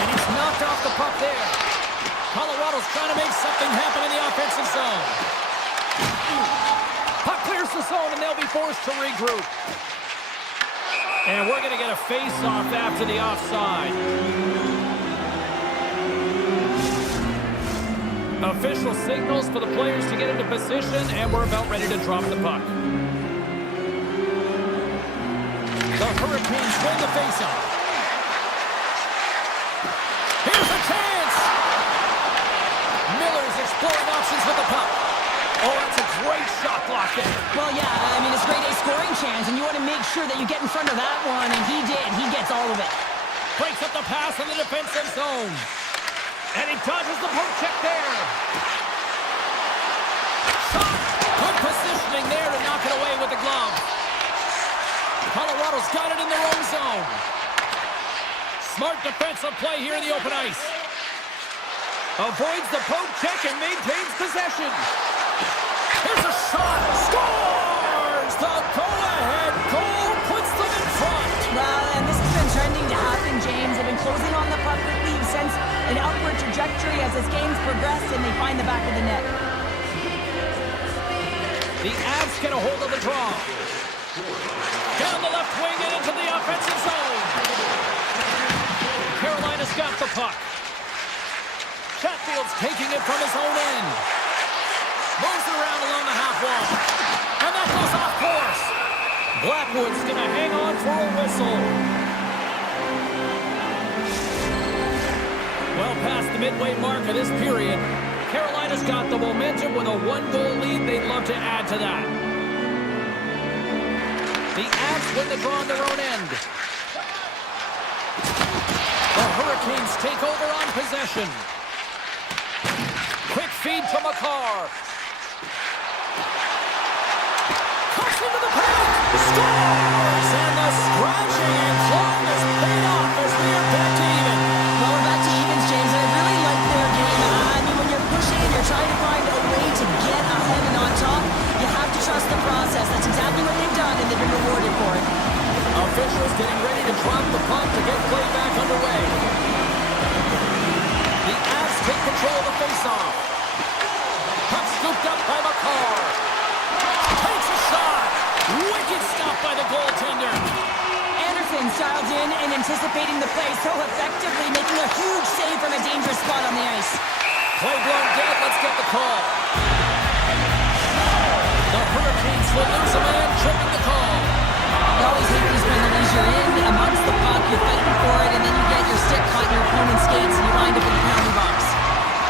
And he's knocked off the puck there. Colorado's trying to make something happen in the offensive zone. Puck clears the zone and they'll be forced to regroup. And we're going to get a face-off after the offside. Official signals for the players to get into position, and we're about ready to drop the puck. The Hurricanes win the face-off. Here's a chance! Miller's exploring options with the puck. Oh, that's a great shot block there. Well, yeah, it's a grade A scoring chance, and you want to make sure that you get in front of that one, and he did. He gets all of it. Breaks up the pass in the defensive zone. And he dodges the poke check there. Shot! Good positioning there to knock it away with the glove. Colorado's got it in their own zone. Smart defensive play here in the open ice. Avoids the poke check and maintains possession. Here's a shot. Scores! The go-ahead goal puts them in front. Well, and this has been trending to happen, James. They've been closing on the puck quickly. You've sensed an upward trajectory as this game's progressed, and they find the back of the net. The Avs get a hold of the draw. Down the left wing and into the offensive zone. Carolina's got the puck. Chatfield's taking it from his own end. Moves it around along the half wall. And that goes off course. Blackwood's going to hang on for a whistle. Well past the midway mark of this period, Carolina's got the momentum with a 1-goal lead. They'd love to add to that. The Avs win the draw on their own end. The Hurricanes take over on possession. Quick feed to McCarr. Cuts into the paint. Scores! And the scratching and clawing is paid off as we are back to even. Well, we're back to evens, James, and I really like their game. When you're pushing and you're trying to find a way to get ahead and on top, you have to trust the process. That's exactly what they've done, and they've been rewarded for it. Officials getting ready to drop the puck to get play back underway. The Avs take control of the faceoff. Puck scooped up by McCarr. Takes a shot. Wicked stop by the goaltender. Anderson's dialed in and anticipating the play so effectively, making a huge save from a dangerous spot on the ice. Play blown dead. Let's get the call. will lose a man, tripping the call. You always hate these penalties. You're in amongst the puck, you're fighting for it, and then you get your stick caught in your opponent's skates, and you wind up in the penalty box.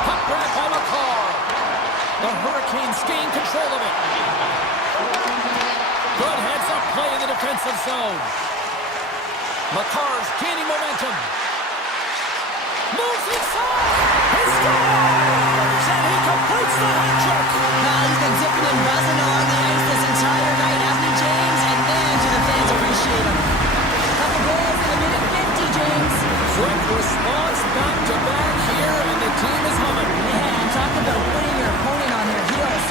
Puck grab by McCall. The Hurricanes gain control of it. Good heads-up play in the defensive zone. McCarr's gaining momentum. Moves inside. He scores! And he completes the hat trick. He's been zipping and buzzing along the ice this entire night, hasn't he, James? And man, do the fans appreciate him. Couple goals in a minute 50, James. Quick response, back-to-back here, and the team is humming. Man, talk about putting your opponent on their heels.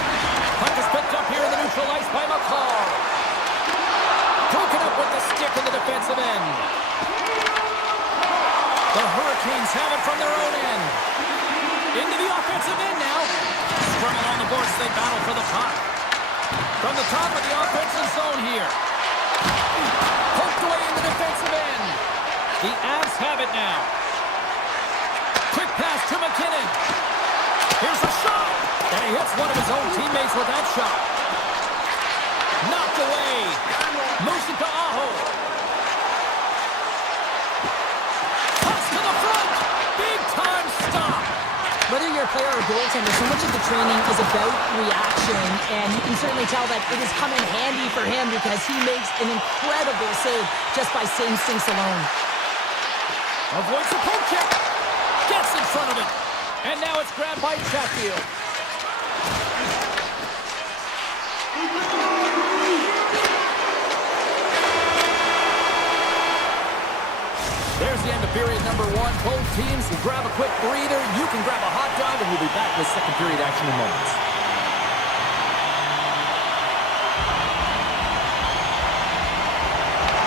Puck is picked up here in the neutral ice by McCall. Broken up with the stick in the defensive end. The Hurricanes have it from their own end. Into the offensive end now. Scrum along the boards, they battle for the puck. From the top of the offensive zone here. Poked away in the defensive end. The Avs have it now. Quick pass to McKinnon. Here's a shot. And he hits one of his own teammates with that shot. Knocked away. Moves it to Aho. Toss to the front. Big time stop. Whether you're a player or a goaltender, so much of the training is about reaction, and you can certainly tell that it has come in handy for him because he makes an incredible save just by instincts alone. Avoids the poke check. Gets in front of it. And now it's grabbed by Chatfield. There's the end of period number one. Both teams can grab a quick breather. You can grab a hot dog, and we'll be back with second period action in moments.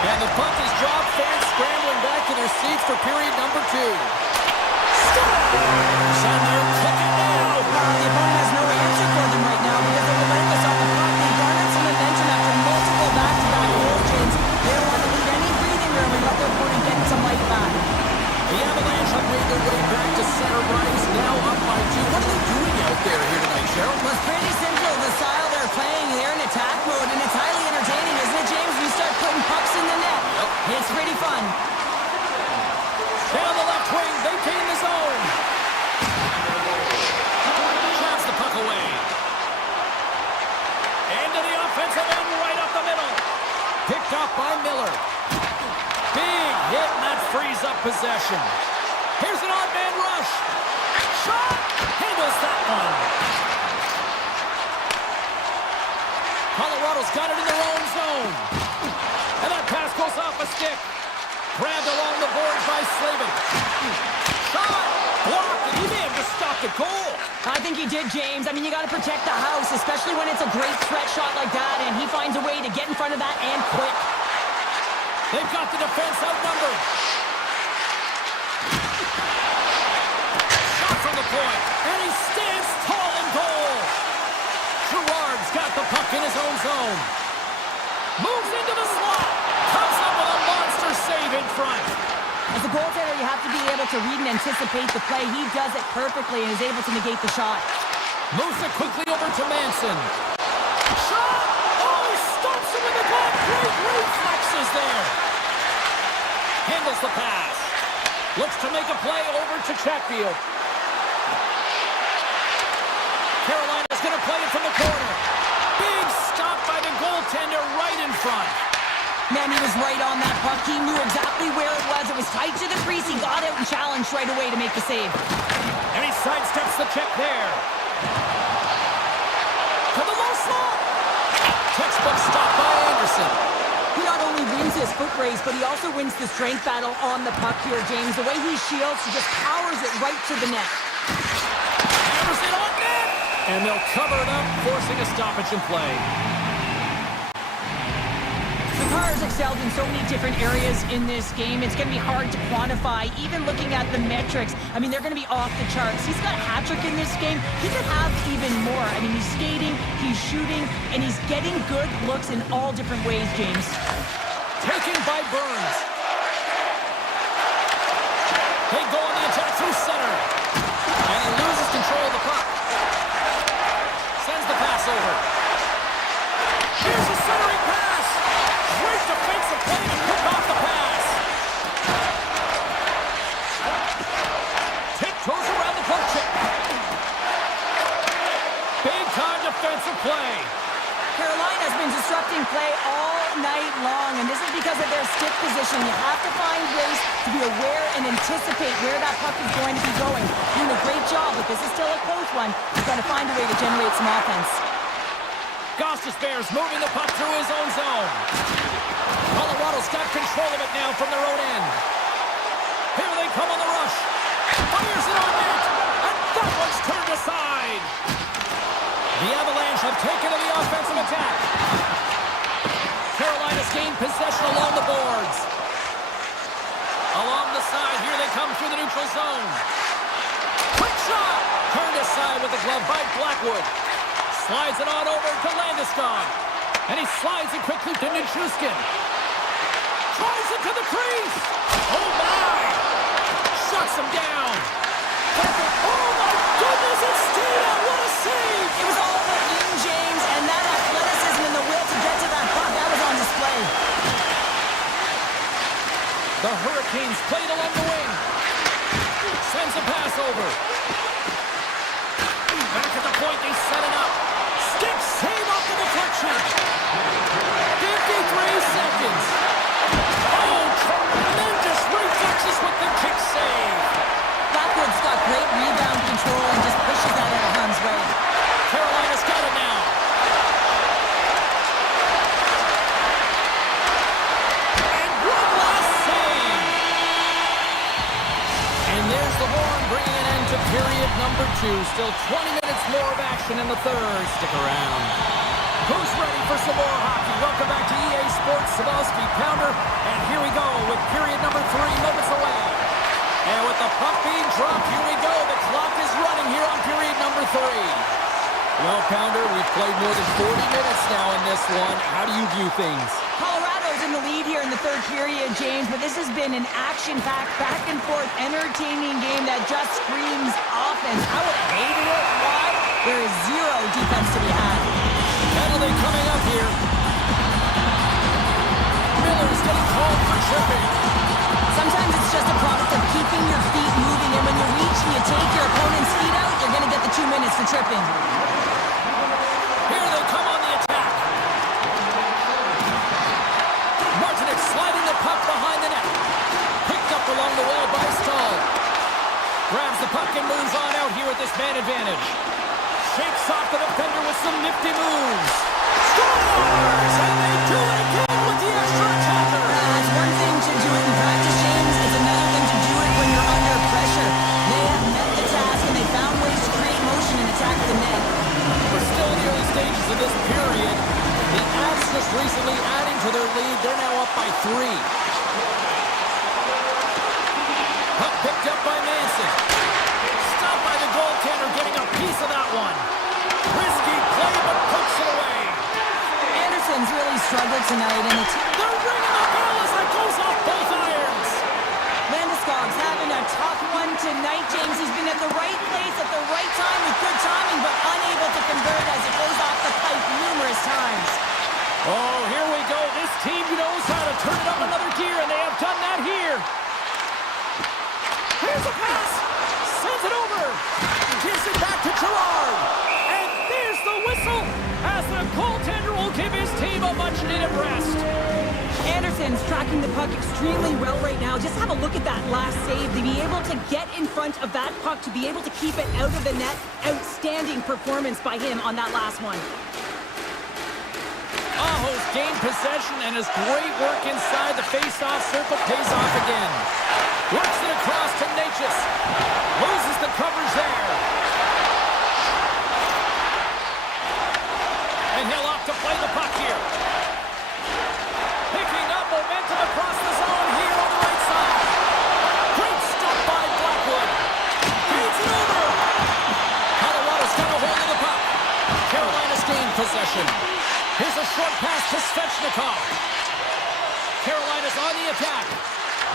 And the puck is dropped. Fans scrambling back to their seats for period number two. Scores! And they're cooking now. The opponent has no answer for them right now because they're relentless on the puck. They garnered some momentum after multiple back-to-back goal chains. They don't want to leave any breathing room and let their opponent get some life back. The Avalanche have made their way back to center ice, now up by two. What are they doing out there here tonight, Cheryl? Well, it's pretty simple. The style they're playing, they're in attack mode, and it's highly entertaining, isn't it, James? We start putting pucks in the net. Yep. It's pretty fun. Down the left wing, they gain the zone. Shots the puck away. Into the offensive end, right up the middle. Picked up by Miller. Big hit, and that frees up possession. Here's an odd man rush. Shot! Handles that one. Colorado's got it in their own zone. And that pass goes off a stick. Grabbed along the boards by Slavin. Shot! Blocked, and he may have just stopped a goal. I think he did, James. I mean, you got to protect the house, especially when it's a great threat shot like that, and he finds a way to get in front of that and quick. They've got the defense outnumbered. Shot from the point, and he stands tall in goal. Gerard's got the puck in his own zone. Moves into the slot. Comes up with a monster save in front. As a goaltender, you have to be able to read and anticipate the play. He does it perfectly and is able to negate the shot. Moves it quickly over to Manson. Shot! Oh, he stops him in the glove. Great reflexes there. Handles the pass. Looks to make a play over to Chatfield. Carolina's going to play it from the corner. Big stop by the goaltender right in front. Man, he was right on that puck. He knew exactly where it was. It was tight to the crease. He got out and challenged right away to make the save. And he sidesteps the check there. To the low slot. Textbook stop by Anderson. He not only wins his foot race, but he also wins the strength battle on the puck here, James. The way he shields, he just powers it right to the net. Hammers it on net. And they'll cover it up, forcing a stoppage in play. The Pirates excelled in so many different areas in this game. It's going to be hard to quantify, even looking at the metrics. I mean, they're going to be off the charts. He's got a hat-trick in this game. He could have even more. I mean, he's skating, he's shooting, and he's getting good looks in all different ways, James. Taken by Burns. They go on the attack through center. And he loses control of the puck. Sends the pass over. Here's offensive play. Carolina's been disrupting play all night long, and this is because of their stick position. You have to find ways to be aware and anticipate where that puck is going to be going. Doing a great job, but this is still a close one. He's got to find a way to generate some offense. Gostis Bears moving the puck through his own zone. Colorado's got control of it now from their own end. Here they come on the rush. Fires it on net, and that one's turned aside. The Avalanche have taken to the offensive attack. Carolina's gained possession along the boards. Along the side, here they come through the neutral zone. Quick shot! Turned aside with the glove by Blackwood. Slides it on over to Landeskog. And he slides it quickly to Nichushkin. Tries it to the crease. Oh my! Shuts him down. Oh my goodness, it's Stina! What a save! It was all about Ian James, and that athleticism and the will to get to that puck, that was on display. The Hurricanes played along the wing. Sends a pass over. Back at the point, they set it up. Stick save off the deflection. 53 seconds. Oh, tremendous reflexes with the kick save. Blackwood's got great rebound control and just pushes that out of harm's way. Carolina's got it now. And one last save. And there's the horn bringing an end to period number 2. Still 20 minutes more of action in the third. Stick around. Who's ready for some more hockey? Welcome back to EA Sports Sabalski Pounder. And here we go with period number 3 moments away. And with the puck being dropped, here we go. The clock is running here on period number 3. Well, Pounder, we've played more than 40 minutes now in this one. How do you view things? Colorado's in the lead here in the third period, James, but this has been an action-packed, back-and-forth, entertaining game that just screams offense. I would have hated it. Why? There is zero defense to be had. Penalty coming up here. Miller's getting called for tripping. Sometimes it's just a product of keeping your feet moving, and when you reach and you take your opponent's feet out, you're going to get the 2 minutes for tripping. Here they come on the attack. Martinek sliding the puck behind the net. Picked up along the wall by Stahl. Grabs the puck and moves on out here with this man advantage. Shakes off the defender with some nifty moves. Scores! And they do it again with the extra attacker. It's one thing to do it in practice, James. It's another thing to do it when you're under pressure. They have met the task, and they found ways to create motion and attack the net. We're still in the early stages of this period. The Avs just recently adding to their lead. They're now up by 3. Puck picked up by Manson. Stopped by the goaltender, getting a piece of that one. Risky play, but pokes it away. Anderson's really struggled tonight, and They're ringing the bell as that goes off both irons. Landeskog's having a tough one tonight, James. He's been at the right place at the right time with good timing, but unable to convert as it goes off the pipe numerous times. Oh, here we go. This team knows how to turn it up another gear, and they have done that here. Here's a pass. Sends it over. Gives it back to Gerard. And there's the whistle as the goaltender will give his team a much-needed rest. Anderson's tracking the puck extremely well right now. Just have a look at that last save. To be able to get in front of that puck, to be able to keep it out of the net. Outstanding performance by him on that last one. Aho's gained possession, and his great work inside the face-off circle pays off again. Works it across to Natchez. Loses the coverage there. And he'll opt to play the puck here. Picking up momentum across the zone here on the right side. Great stop by Blackwood. Feeds it over. Colorado's got a hold of the puck. Carolina's gained possession. Here's a short pass to Svechnikov. Carolina's on the attack.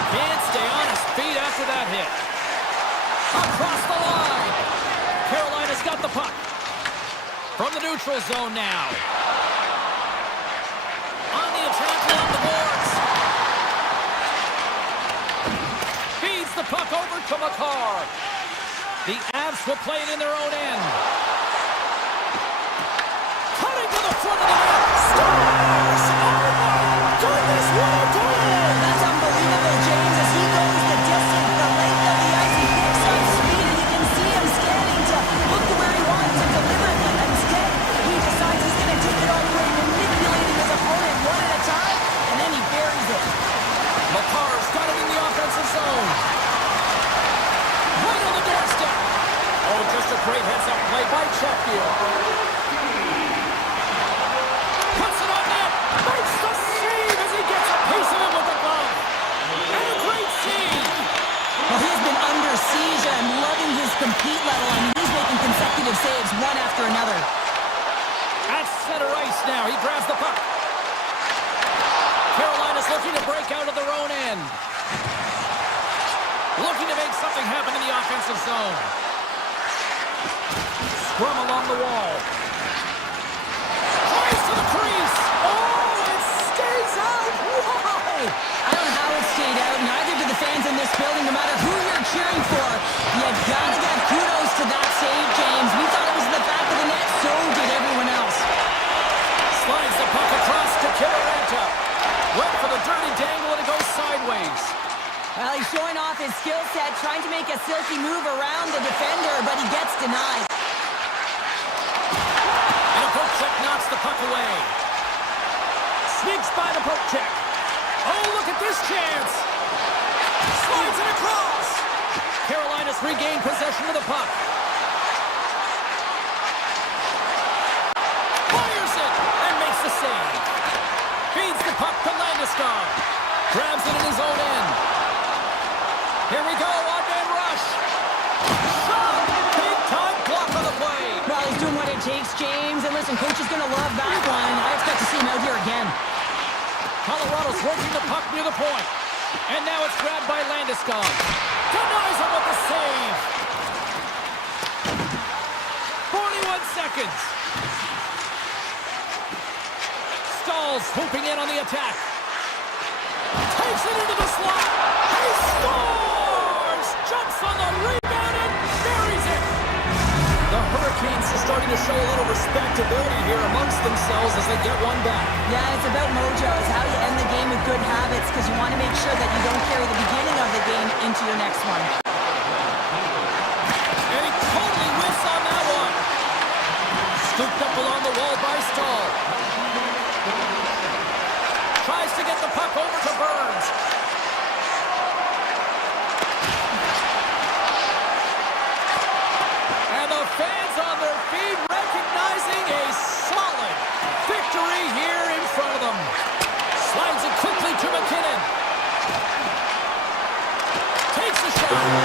Can't stay on his feet after that hit. Across the line. Carolina's got the puck. From the neutral zone now. On the attack along the boards. Feeds the puck over to Makar. The Avs will play it in their own end. great heads-up play by Sheffield. Puts it on net. Makes the save as he gets a piece of it with the glove. And a great save. Well, he's been under siege, and I'm loving his compete level. I mean, he's making consecutive saves one after another. At center ice now. He grabs the puck. Carolina's looking to break out of their own end. Looking to make something happen in the offensive zone. Scrum along the wall. Tries to the crease. Oh, it stays out. Whoa! I don't know how it stayed out. Neither do the fans in this building, no matter who you're cheering for. You gotta give kudos to that save, James. We thought it was in the back of the net, so did everyone else. Slides the puck across to Kiberanta. Went for the dirty dangle and it goes sideways. Well, he's showing off his skill set, trying to make a silky move around the defender, but he gets denied. And a poke check knocks the puck away. Sneaks by the poke check. Oh, look at this chance. Slides it across. Carolina's regained possession of the puck. Fires it and makes the save. Feeds the puck to Landeskog. Grabs it in his own end. Here we go, one-man rush. Shot! Big-time block on the play. Well, he's doing what it takes, James. And listen, coach is going to love that one. I expect to see him out here again. Colorado's working the puck near the point. And now it's grabbed by Landeskog. Denies him with the save. 41 seconds. Stahls swooping in on the attack. Takes it into the slot. He scores! Jumps on the rebound and buries it. The Hurricanes are starting to show a little respectability here amongst themselves as they get one back. Yeah, it's about mojo. It's how you end the game with good habits, because you want to make sure that you don't carry the beginning of the game into your next one. And he totally whiffs on that one. Scooped up along the wall by Stahl. Tries to get the puck over to Burns. And the fans on their feet recognizing a solid victory here in front of them. Slides it quickly to McKinnon. Takes a shot.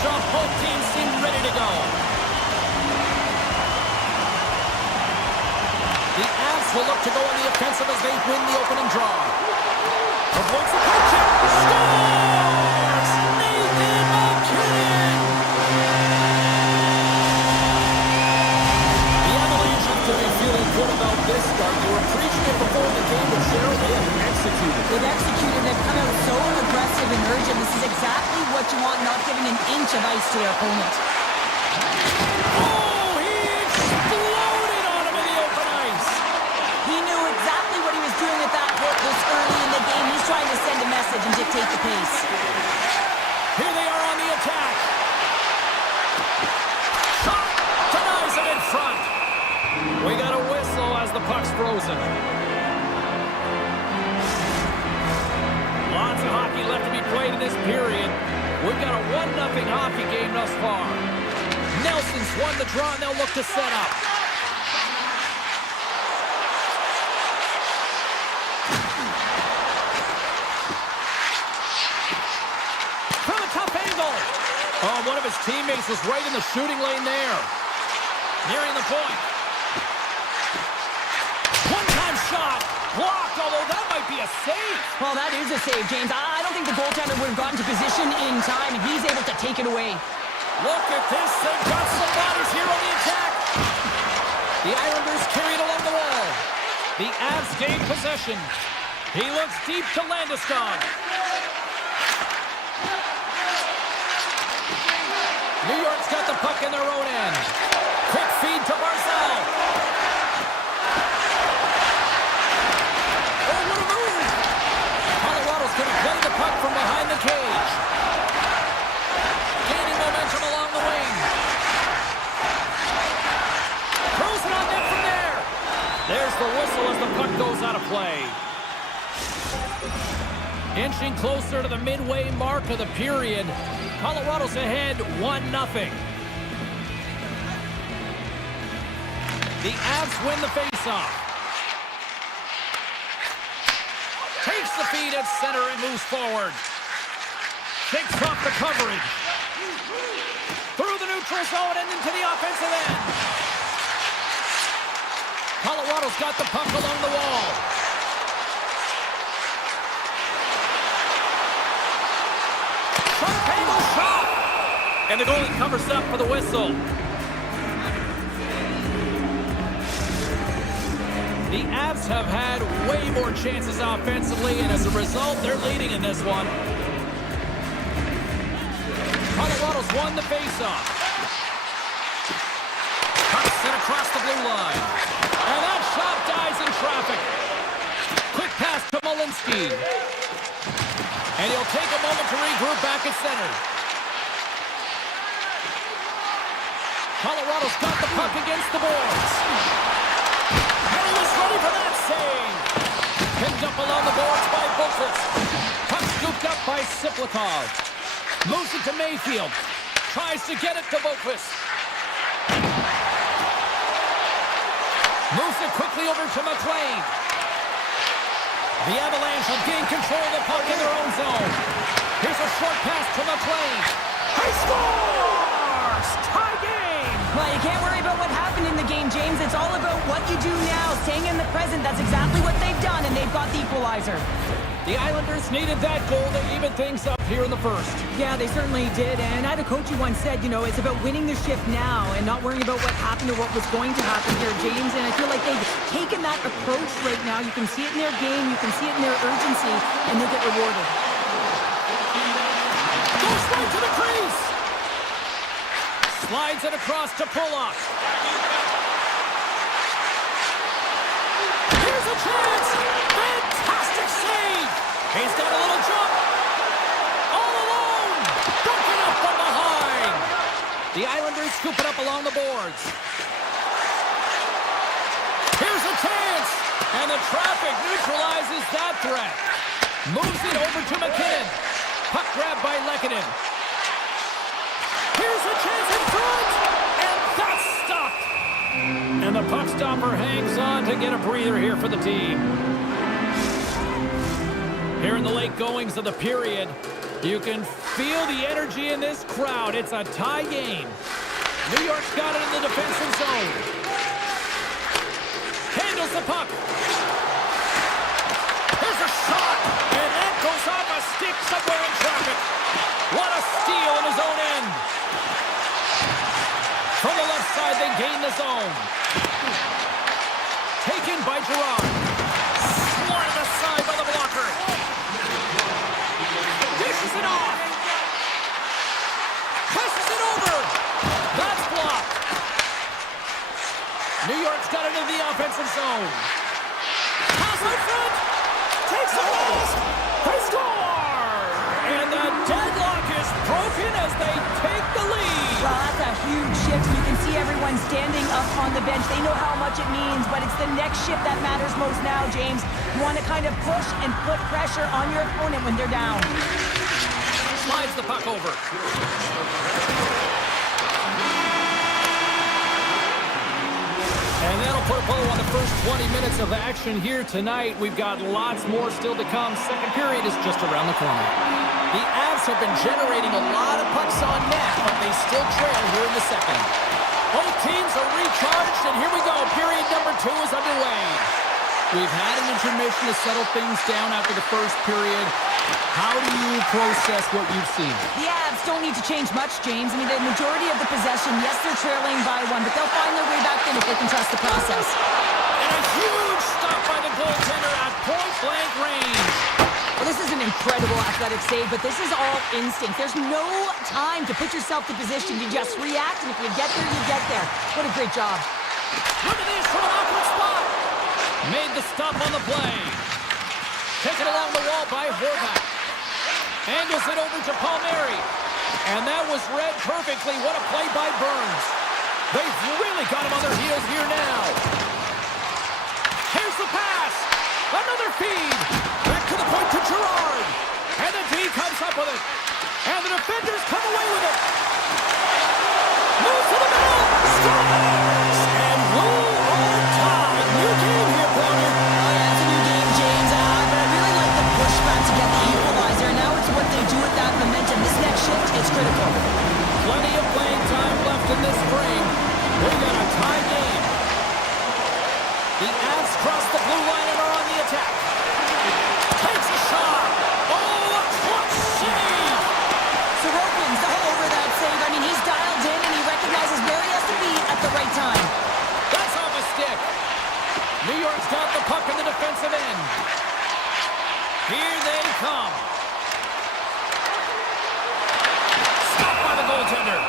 face-off, both teams seem ready to go. The Avs will look to go on the offensive as they win the opening draw. Avoids the poke check. Scores! Nathan McKinnon! The Avalanche have to be feeling good about this start. They were preaching it before the game, but Cheryl, they have executed. They've executed. They've come out so aggressive and urgent. This is exactly what you want, not giving an inch of ice to their opponent. Oh, he exploded on him in the open ice. He knew exactly what he was doing with that hit this early in the game. He's trying to send a message and dictate the pace. Here they are on the attack. Shot denies him in front. We got a whistle as the puck's frozen. Lots of hockey left to be played in this period. We've got a 1-0 hockey game thus far. Nelson's won the draw, and they'll look to set up. From a tough angle. Oh, one of his teammates was right in the shooting lane there. Nearing the point. One-time shot. Blocked, although that might be a save. Well, that is a save, James. I don't think the goaltender would have gotten to position in time, and he's able to take it away. Look at this. They've got some bodies here on the attack. The Islanders carry it along the wall. The Avs gain possession. He looks deep to Landeskog. New York's got the puck in their own end. Quick feed to Barzal. Oh, what a move! Colorado's going to play the puck from behind the cage. Gaining momentum along the wing. Throws it on net from there. There's the whistle as the puck goes out of play. Inching closer to the midway mark of the period. Colorado's ahead 1-0. The Avs win the faceoff. Takes the feed at center and moves forward. Takes off the coverage. Through the neutral zone and into the offensive end. Colorado's got the puck along the wall. Front angle shot! And the goalie covers up for the whistle. The Avs have had way more chances offensively, and as a result, they're leading in this one. Colorado's won the faceoff. Puck sent across the blue line. And that shot dies in traffic. Quick pass to Malinsky. And he'll take a moment to regroup back at center. Colorado's got the puck against the boards. And he was ready for that save. Pinned up along the boards by Bookfist. Puck scooped up by Siplikov. Moves it to Mayfield. Tries to get it to Bookfist. Moves it quickly over to McLean. The Avalanche have gained control of the puck in their own zone. Here's a short pass to McLean. He scores! Tie game! Well, you can't worry about what happened in the game, James. It's all about what you do now, staying in the present. That's exactly what they've done, and they've got the equalizer. The Islanders needed that goal to even things up here in the first. Yeah, they certainly did. And I had a coach who once said, you know, it's about winning the shift now and not worrying about what happened or what was going to happen here, James. And I feel like they've taken that approach right now. You can see it in their game, you can see it in their urgency, and they get rewarded. Goes right to the crease. Slides it across to Pulock. Here's a chance. Fantastic save. He's got a little jump. All alone. Broken up from behind. The Islanders scoop it up along the boards. Here's a chance. And the traffic neutralizes that threat. Moves it over to McKinnon. Puck grabbed by Lehkonen. Here's a chance in front. And that's stopped. And the puck stopper hangs on to get a breather here for the team. Here in the late goings of the period, You can feel the energy in this crowd. It's a tie game. New York's got it in the defensive zone. Handles the puck. Here's a shot, and that goes off a stick somewhere in traffic. What a steal in his own end. From the left side, they gain the zone. Taken by Gerard. Swatted aside by the blocker. Dishes it off. Presses it over. That's blocked. New York's got it in the offensive zone. Pass out front. Takes the pass. They score. And the deadlock is broken as they take the lead. Well, that's a huge shift. You can see everyone standing up on the bench. They know how much it means, but it's the next shift that matters most now, James. You want to kind of push and put pressure on your opponent when they're down. Slides the puck over. And that'll put a bow on the first 20 minutes of action here tonight. We've got lots more still to come. Second period is just around the corner. The Avs have been generating a lot of pucks on net, but they still trail here in the second. Both teams are recharged, and here we go. Period number 2 is underway. We've had an intermission to settle things down after the first period. How do you process what you've seen? The Avs don't need to change much, James. I mean, the majority of the possession, yes, they're trailing by 1, but they'll find their way back in if they can trust the process. And a huge stop by the goaltender at point-blank range. Well, this is an incredible athletic save, but this is all instinct. There's no time to put yourself to position. You just react, and if you get there, you get there. What a great job. Look at this from an awkward spot. Made the stop on the play. Taken along the wall by Horvath. Angles it over to Palmieri. And that was read perfectly. What a play by Burns. They've really got him on their heels here now. Here's the pass. Another feed. Back to the point to Gerard. And the D comes up with it. And the defenders come away with it. Moves to the middle. Scores! And we are tied. New game here, Browner. Oh, yeah, it's a new game, James. But I really like the pushback to get the equalizer. Now it's what they do with that momentum. This next shift is critical. Plenty of playing time left in this frame. We got a tie game. The Avs cross the blue line and are on the attack. Takes a shot. Oh, a clutch save. Sorokin's all over that save. I mean, he's dialed in and he recognizes where he has to be at the right time. That's off a stick. New York's got the puck in the defensive end. Here they come. Stopped by the goaltender.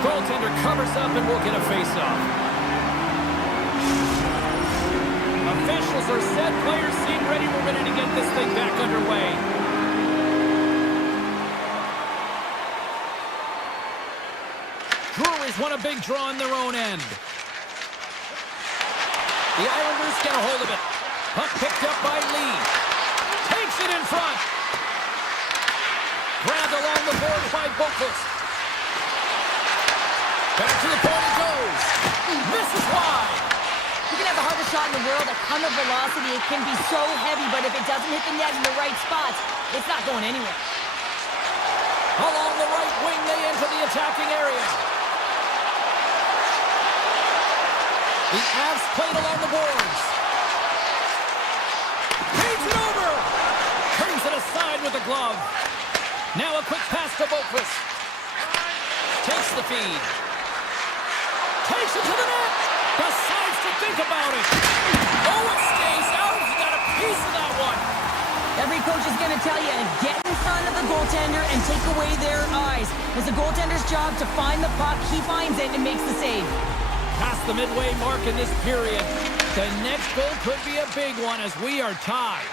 Goaltender covers up and will get a face-off. Officials are set. Players seem ready. We're ready to get this thing back underway. Brewers won a big draw on their own end. The Islanders get a hold of it. Puck picked up by Lee. Takes it in front. Grabbed along the boards by Boquist. Back to the point it goes. Misses wide. You can have the hardest shot in the world, a ton of velocity. It can be so heavy, but if it doesn't hit the net in the right spots, it's not going anywhere. Along the right wing, they enter the attacking area. The Avs played along the boards. Feeds it over. Turns it aside with the glove. Now a quick pass to Boquist. Takes the feed. Takes it to the net. Decides to think about it. Oh, it stays out. He got a piece of that one. Every coach is going to tell you, get in front of the goaltender and take away their eyes. It's the goaltender's job to find the puck. He finds it and makes the save. Past the midway mark in this period. The next goal could be a big one as we are tied.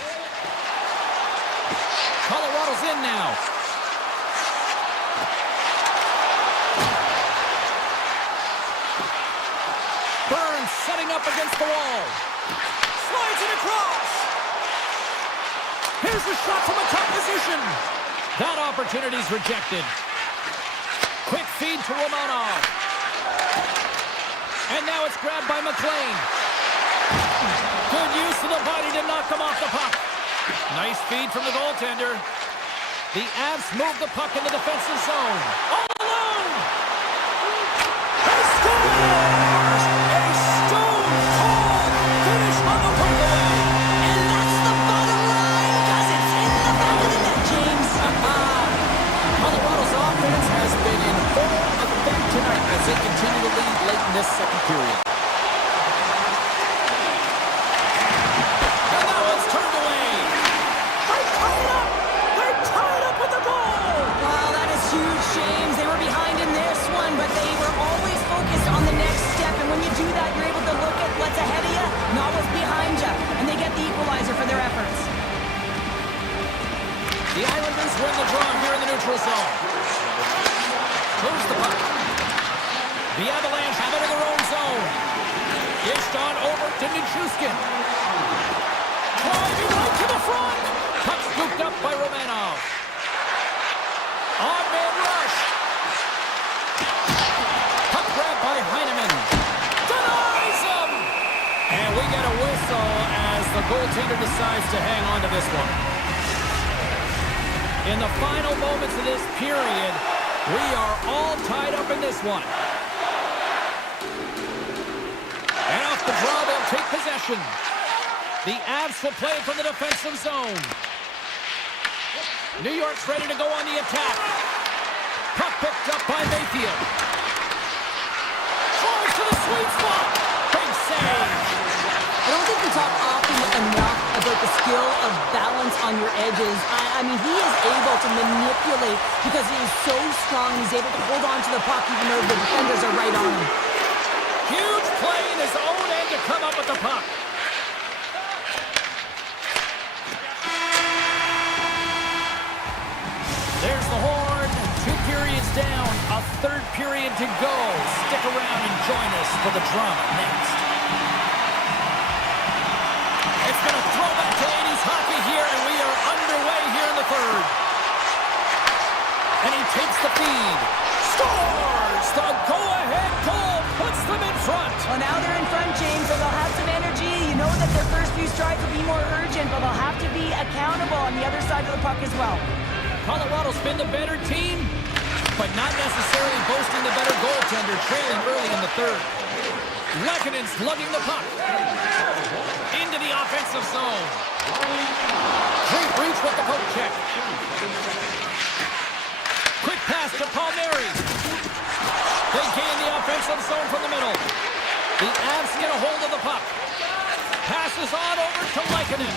Colorado's in now. Burns setting up against the wall. Slides it across. Here's the shot from a top position. That opportunity's rejected. Quick feed to Romanov. And now it's grabbed by McLean. Good use of the body to knock him off the puck. Nice feed from the goaltender. The Avs move the puck in the defensive zone. All alone! He scores! A stone-cold finish on the breakaway! And that's the bottom line, because it's in the back of the net, James. Colorado's offense has been in full effect tonight as they continue to lead late in this second period. And that one's turned away. They're tied up! They're tied up with the goal! Wow, that is huge, James. They were behind in this one, but they were always focused on the next step. And when you do that, you're able to look at what's ahead of you, not what's behind you. And they get the equalizer for their efforts. The Islanders win the draw here in the neutral zone. Moves the puck. The Avalanche have it in their own zone. Dished on over to Nichushkin. Driving right to the front. Puck scooped up by Romanov. On-man rush. Puck grabbed by Heineman. Denies him. And we get a whistle as the goaltender decides to hang on to this one. In the final moments of this period, we are all tied up in this one. And off the draw, they'll take possession. The Avs will play it from the defensive zone. New York's ready to go on the attack. Puck picked up by Mayfield. Tries to the sweet spot. Big save. I don't think we talk often enough about the skill of balance on your edges. I mean, he is able to manipulate because he is so strong. He's able to hold on to the puck even though the defenders are right on him. Huge play in his own end to come up with the puck. There's the horn. 2 periods down. A third period to go. Stick around and join us for the drama next. It's been a throwback to 80s hockey here, and we are underway here in the third. And he takes the feed. Scores! The go-ahead goal puts them in front. Well, now they're in front, James, so they'll have some energy. You know that their first few strides will be more urgent, but they'll have to be accountable on the other side of the puck as well. Colorado's been the better team, but not necessarily boasting the better goaltender, trailing early in the third. Lehkonen's lugging the puck into the offensive zone. Great reach with the poke check. Quick pass to Palmieri. They gain the offensive zone from the middle. The Avs get a hold of the puck. Passes on over to Lehkonen.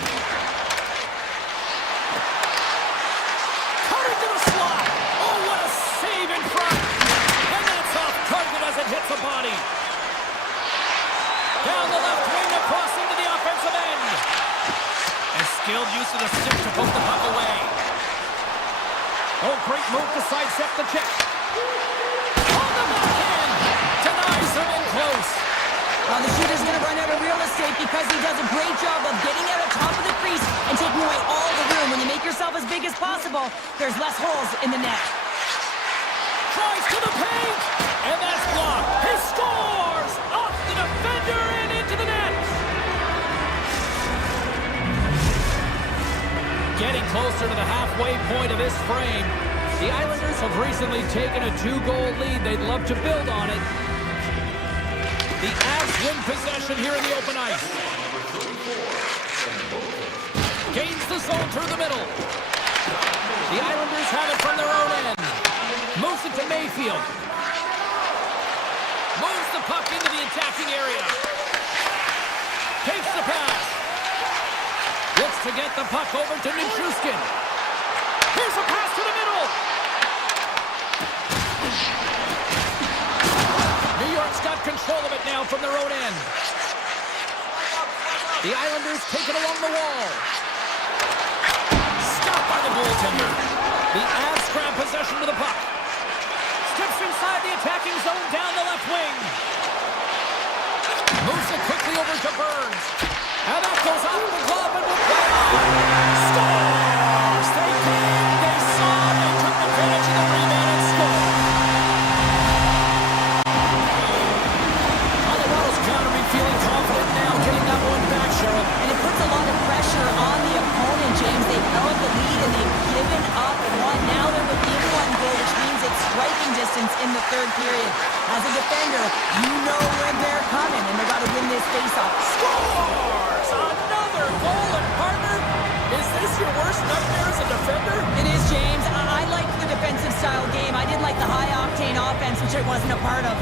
Cutter to the slot. Oh, what a save in front. And that's off target as it hits the body. Down the left wing across into the offensive end. And skilled use of the stick to poke the puck away. Oh, great move to sidestep the check. On the backhand. Denies him in close. Well, the shooter's going to run out of real estate because he does a great job of getting out of top of the crease and taking away all the room. When you make yourself as big as possible, there's less holes in the net. Tries to the paint. And that's blocked. He scores! Off the defender and into the net. Getting closer to the halfway point of this frame. The Islanders have recently taken a 2-goal lead. They'd love to build on it. The Avs win possession here in the open ice. Gains the zone through the middle. The Islanders have it from their own end. Moves it to Mayfield. Moves the puck into the attacking area. Takes the pass. Looks to get the puck over to Nichushkin. Here's a pass to the middle. New York's got control of it now from their own end. The Islanders take it along the wall. Stopped by the goaltender. The Avs grab possession to the puck. Steps inside the attacking zone down the left wing. Moves it quickly over to Burns. And that goes off the glove and will play on. Scores! They came, they saw, they took advantage of the rebound and scored. Colorado's got to be feeling confident now, getting that one back, Cheryl. And it puts a lot of pressure on the opponent, James. They've held the lead and they've given up one. you know when they're coming, and they got to win this face-off. Scores! Another goal, and partner, is this your worst nightmare as a defender? It is, James. I like the defensive style game. I did like the high-octane offense, which I wasn't a part of.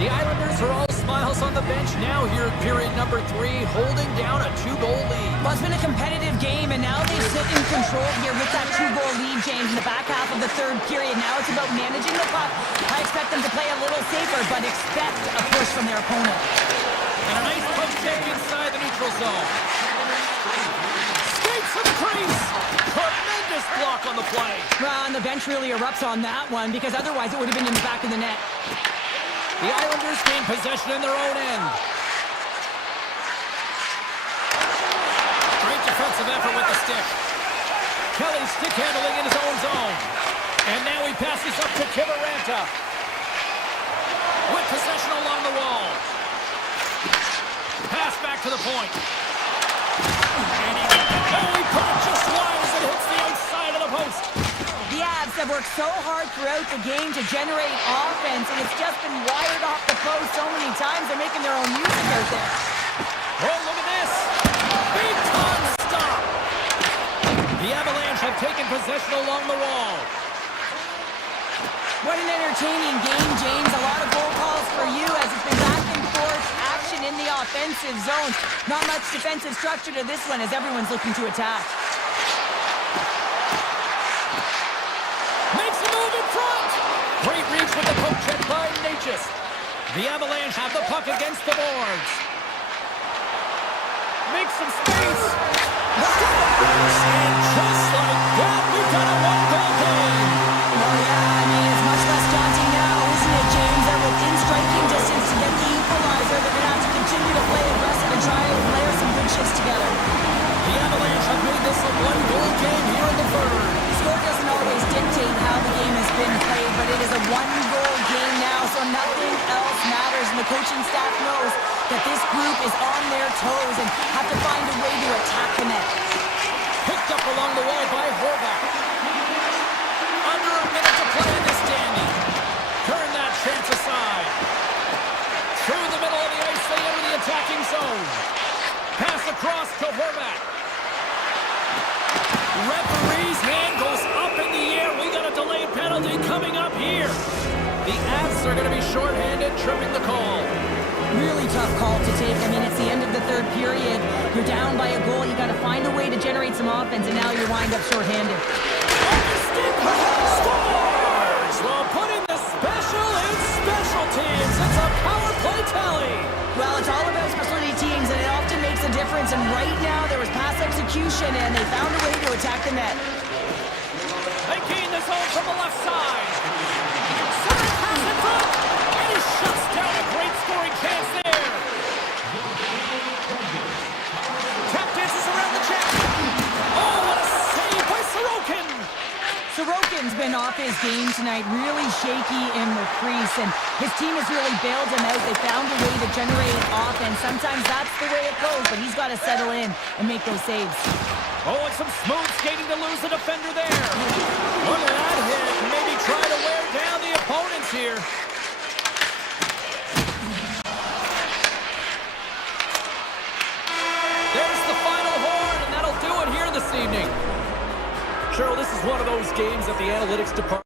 The Islanders are all smiles on the bench now here at period number 3, holding down a 2-goal lead. Well, it's been a competitive game, and now they sit in control here with that 2-goal lead, James, in the back half of the third period. Now it's about managing the puck. I expect them to play a little safer, but expect a push from their opponent. And a nice puck check inside the neutral zone. Skates from the crease. Tremendous block on the play. Well, and the bench really erupts on that one, because otherwise it would have been in the back of the net. The Islanders gain possession in their own end. Great defensive effort with the stick. Kelly stick handling in his own zone. And now he passes up to Kiberanta. With possession along the wall. Pass back to the point. And he put it just wide as it hits the outside of the post. The Avs have worked so hard throughout the game to generate offense, and it's just been wired off the post so many times. They're making their own music out there. Oh, look at this. Big time stop. The Avalanche have taken possession along the wall. What an entertaining game, James. A lot of goal calls for you as it's been back and forth action in the offensive zone. Not much defensive structure to this one as everyone's looking to attack. Makes a move in front. Great reach with the poke check by Natchez. The Avalanche have the puck against the boards. Makes some space. And just like that, we've got a one-goal game. Oh, yeah, I mean, it's much less daunting now, isn't it, James? They're within striking distance to get the equalizer. They're going to have to continue to play aggressive and try to layer some good shifts together. The Avalanche have made this a one-goal game here in the third. The score doesn't always dictate how the game has been played, but it is a one-goal game now, so nothing else matters. And the coaching staff knows that this group is on their toes and have to find a way to attack the net. Picked up along the wall by Horvath. Under a minute to play in this dandy. Turn that chance aside. Through the middle of the ice, they enter the attacking zone. Pass across to Horvath. Referee's hand goes up in the air. We got a delayed penalty coming up here. The Avs are going to be shorthanded, tripping the call. Really tough call to take. I mean, it's the end of the third period. You're down by a goal. You got to find a way to generate some offense, and now you wind up shorthanded. Scores! Well, put in the special and special teams. It's a power play tally. Well, it's all about specialty teams, and it often makes a difference. And right now, there was pass execution, and they found a way to attack the net. They gain the zone from the left side. Center pass in front, and he shuts down a great scoring chance there. Tap dances around the check. Oh, what a save by Sorokin. Sorokin's been off his game tonight, really shaky in the crease, and his team has really bailed him out. They found a way to generate offense. Sometimes that's the way it goes, but he's got to settle in and make those saves. Oh, and some smooth skating to lose the defender there. Look at that hit. Maybe try to wear down the opponents here. There's the final horn, and that'll do it here this evening. Cheryl, this is one of those games that the analytics department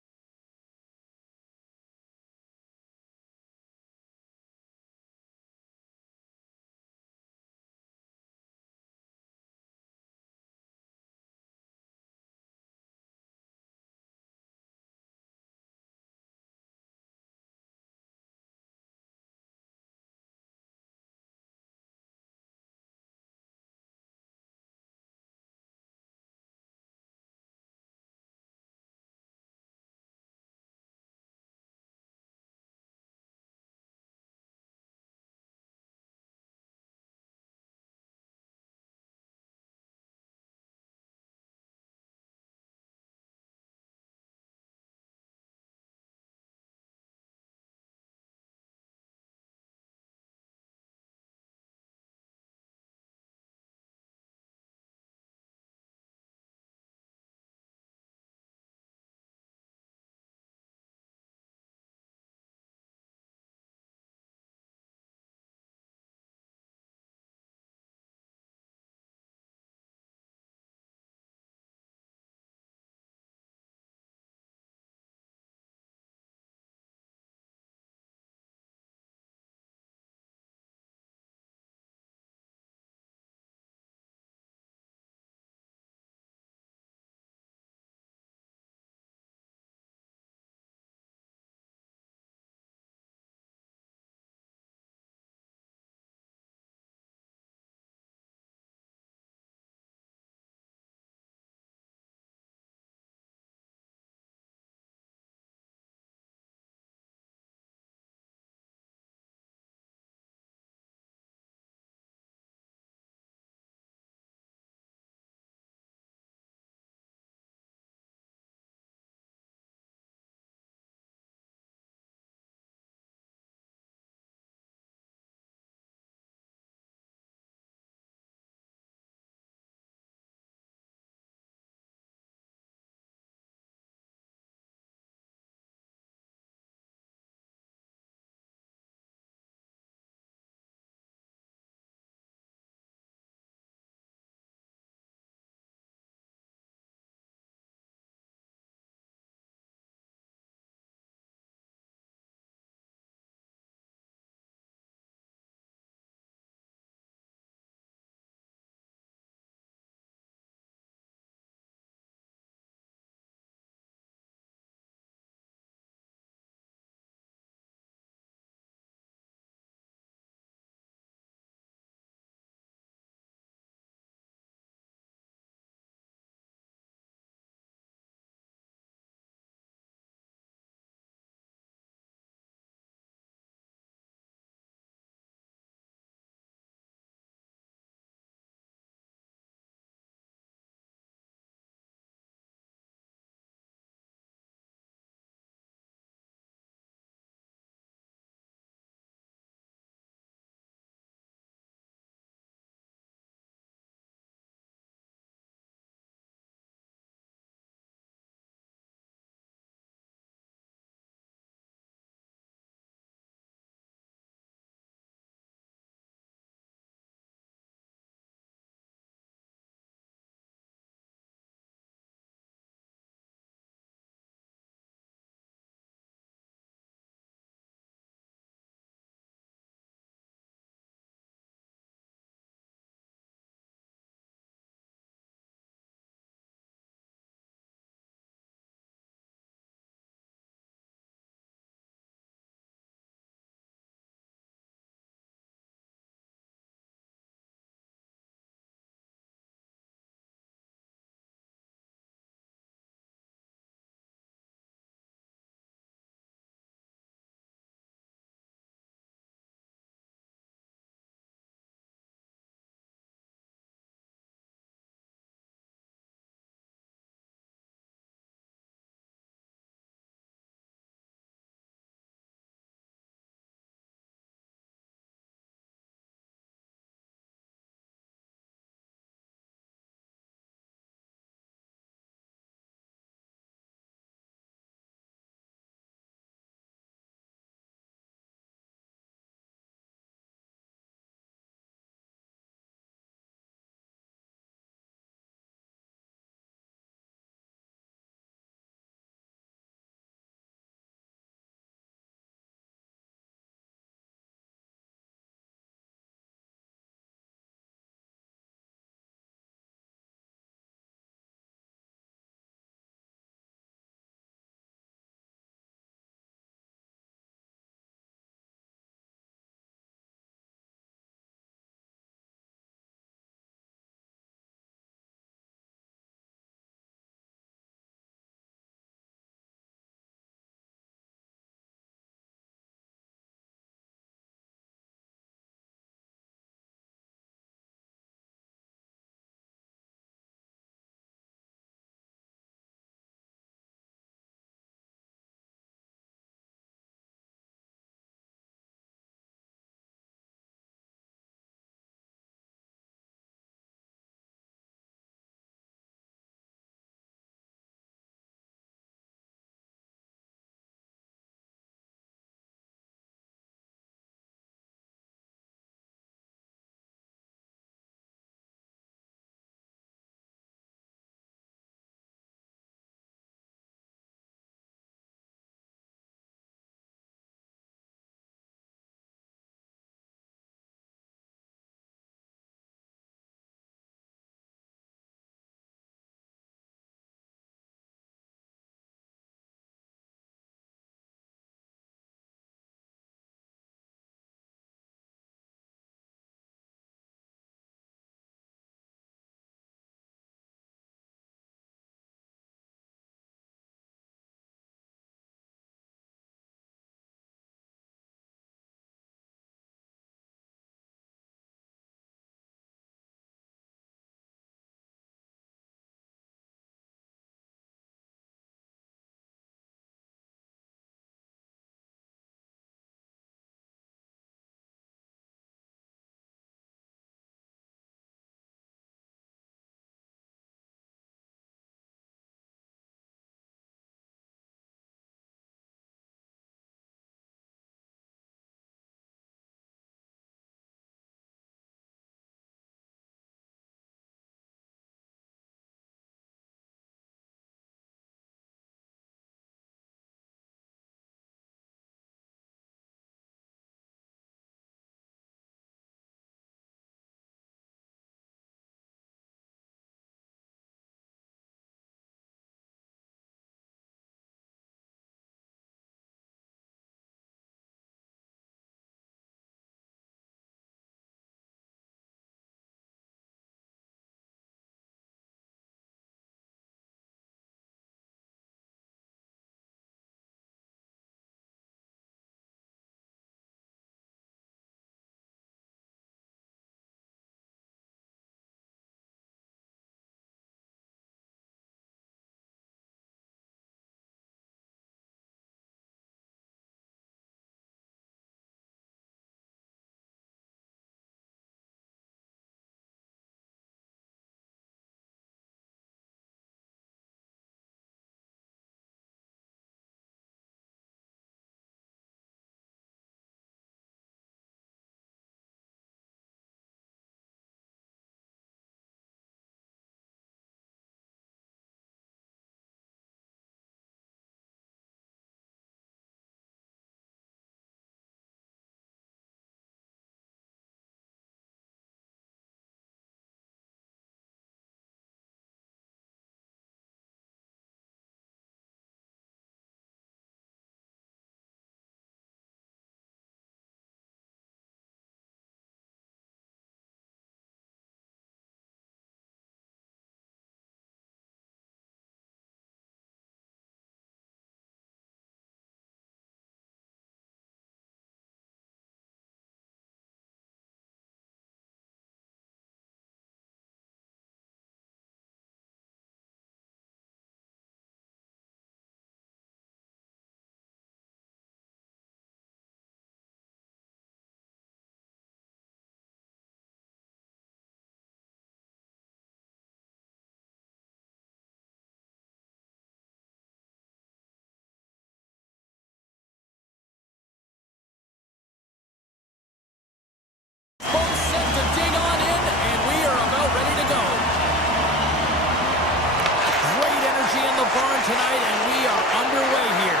barn tonight, and we are underway here.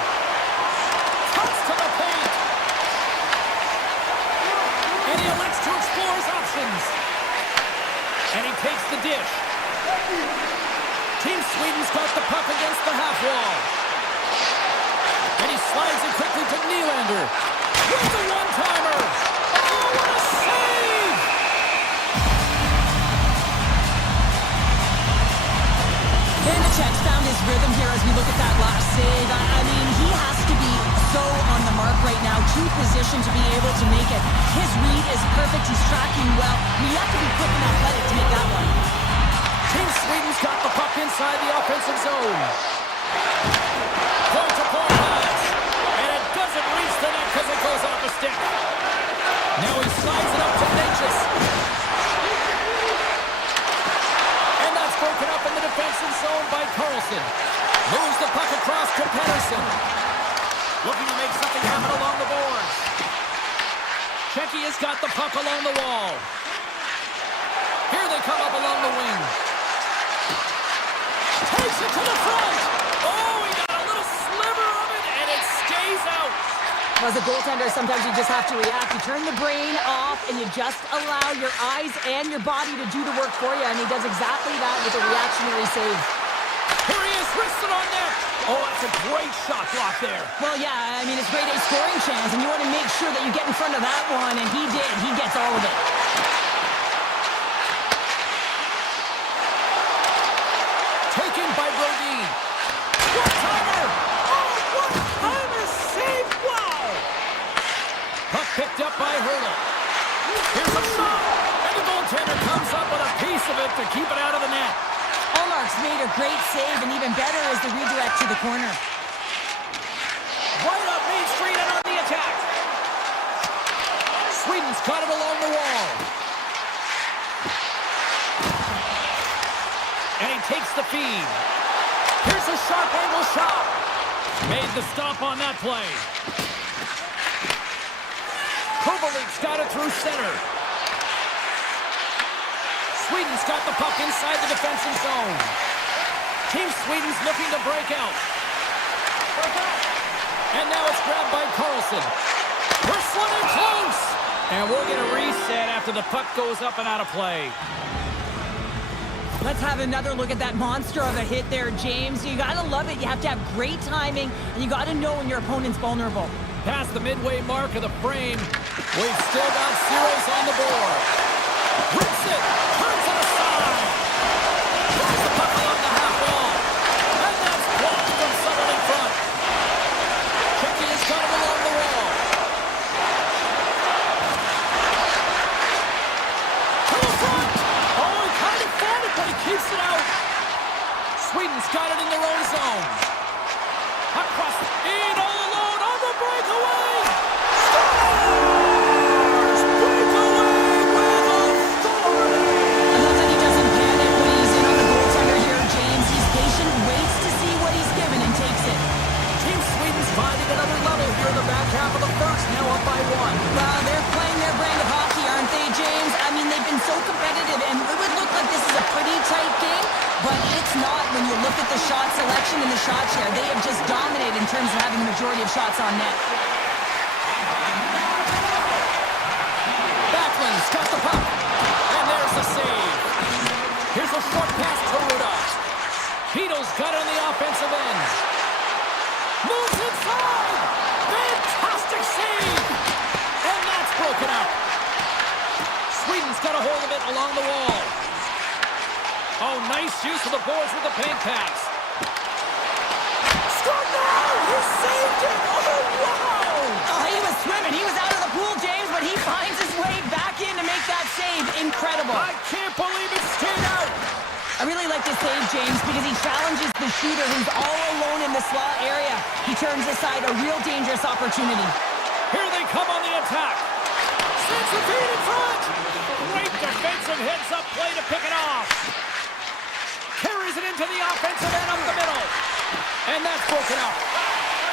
Cuts to the paint. And he elects to explore his options. And he takes the dish. Team Sweden's got the puck against the half wall. And he slides it quickly to Nylander. With a one-timer. Oh, what a save! Vanacek's found his rhythm here as we look at that last save. I mean, he has to be so on the mark right now, too positioned to be able to make it. His read is perfect. He's tracking well. We have to be quick and athletic to make that one. Team Sweden's got the puck inside the offensive zone. Point-to-point pass. And it doesn't reach the net because it goes off a stick. Now he slides it up to Natchez. And that's broken up in the defensive zone by Carlson. Moves the puck across to Pettersson. Looking to make something happen along the boards. Checky has got the puck along the wall. Here they come up along the wing. Takes it to the front. Oh, he got a little sliver of it, and it stays out. As a goaltender, sometimes you just have to react. You turn the brain off, and you just allow your eyes and your body to do the work for you, and he does exactly that with a reactionary save. Here he is, wristed on net. Oh, that's a great shot block there. Well, yeah, I mean, it's grade A scoring chance, and you want to make sure that you get in front of that one, and he did. He gets all of it. Taken by Brodin. One-timer! Oh, one-timer save! Wow! Puck picked up by Hurdle. Here's a shot, and the goaltender comes up with a piece of it to keep it out of the net. Allmark's made a great save, and even better is the redirect to the corner. Right up Main Street and on the attack. Sweden's got it along the wall. And he takes the feed. Here's a sharp angle shot. Made the stop on that play. Kovalik's got it through center. Sweden's got the puck inside the defensive zone. Team Sweden's looking to break out. And now it's grabbed by Carlson. We're swimming close. And we'll get a reset after the puck goes up and out of play. Let's have another look at that monster of a hit there, James. You gotta love it. You have to have great timing, and you gotta know when your opponent's vulnerable. Past the midway mark of the frame, we've still got zeros on the board. Rips it, turns it aside. Puts the puck along the half wall. And that's blocked from someone in front. Checky has got it along the wall. To the front. Oh, he kind of fought it, but he keeps it out. Sweden's got it in their own zone. Across in all alone on the breakaway. Scores! Breakaway with authority. I love that he doesn't panic when he's in on the goaltender here, James. He's patient, waits to see what he's given, and takes it. Team Sweden's finding another level here in the back half of the first, now up by one. Well, they're playing their brand of hockey, aren't they, James? I mean, they've been so competitive, and it would look like this is a pretty tight game, but it's not when you look at the shot selection and the shot share. They have just dominated in terms of having the majority of shots on net. Backlund's got the puck, and there's the save. Here's a short pass to Rudolph. Heedle's got it on the offensive end. Moves inside! Fantastic save! And that's broken up. Sweden's got a hold of it along the wall. Oh, nice use of the boards with the paint pass. Scored now! He saved it! Oh, wow! Oh, he was swimming. He was out of the pool, James, but he finds his way back in to make that save. Incredible. I can't believe it stayed out! I really like this save, James, because he challenges the shooter who's all alone in the slot area. He turns aside a real dangerous opportunity. Here they come on the attack. Sends the feed in front. Great defensive heads-up play to pick it off. Carries it into the offensive end up the middle. And that's broken up.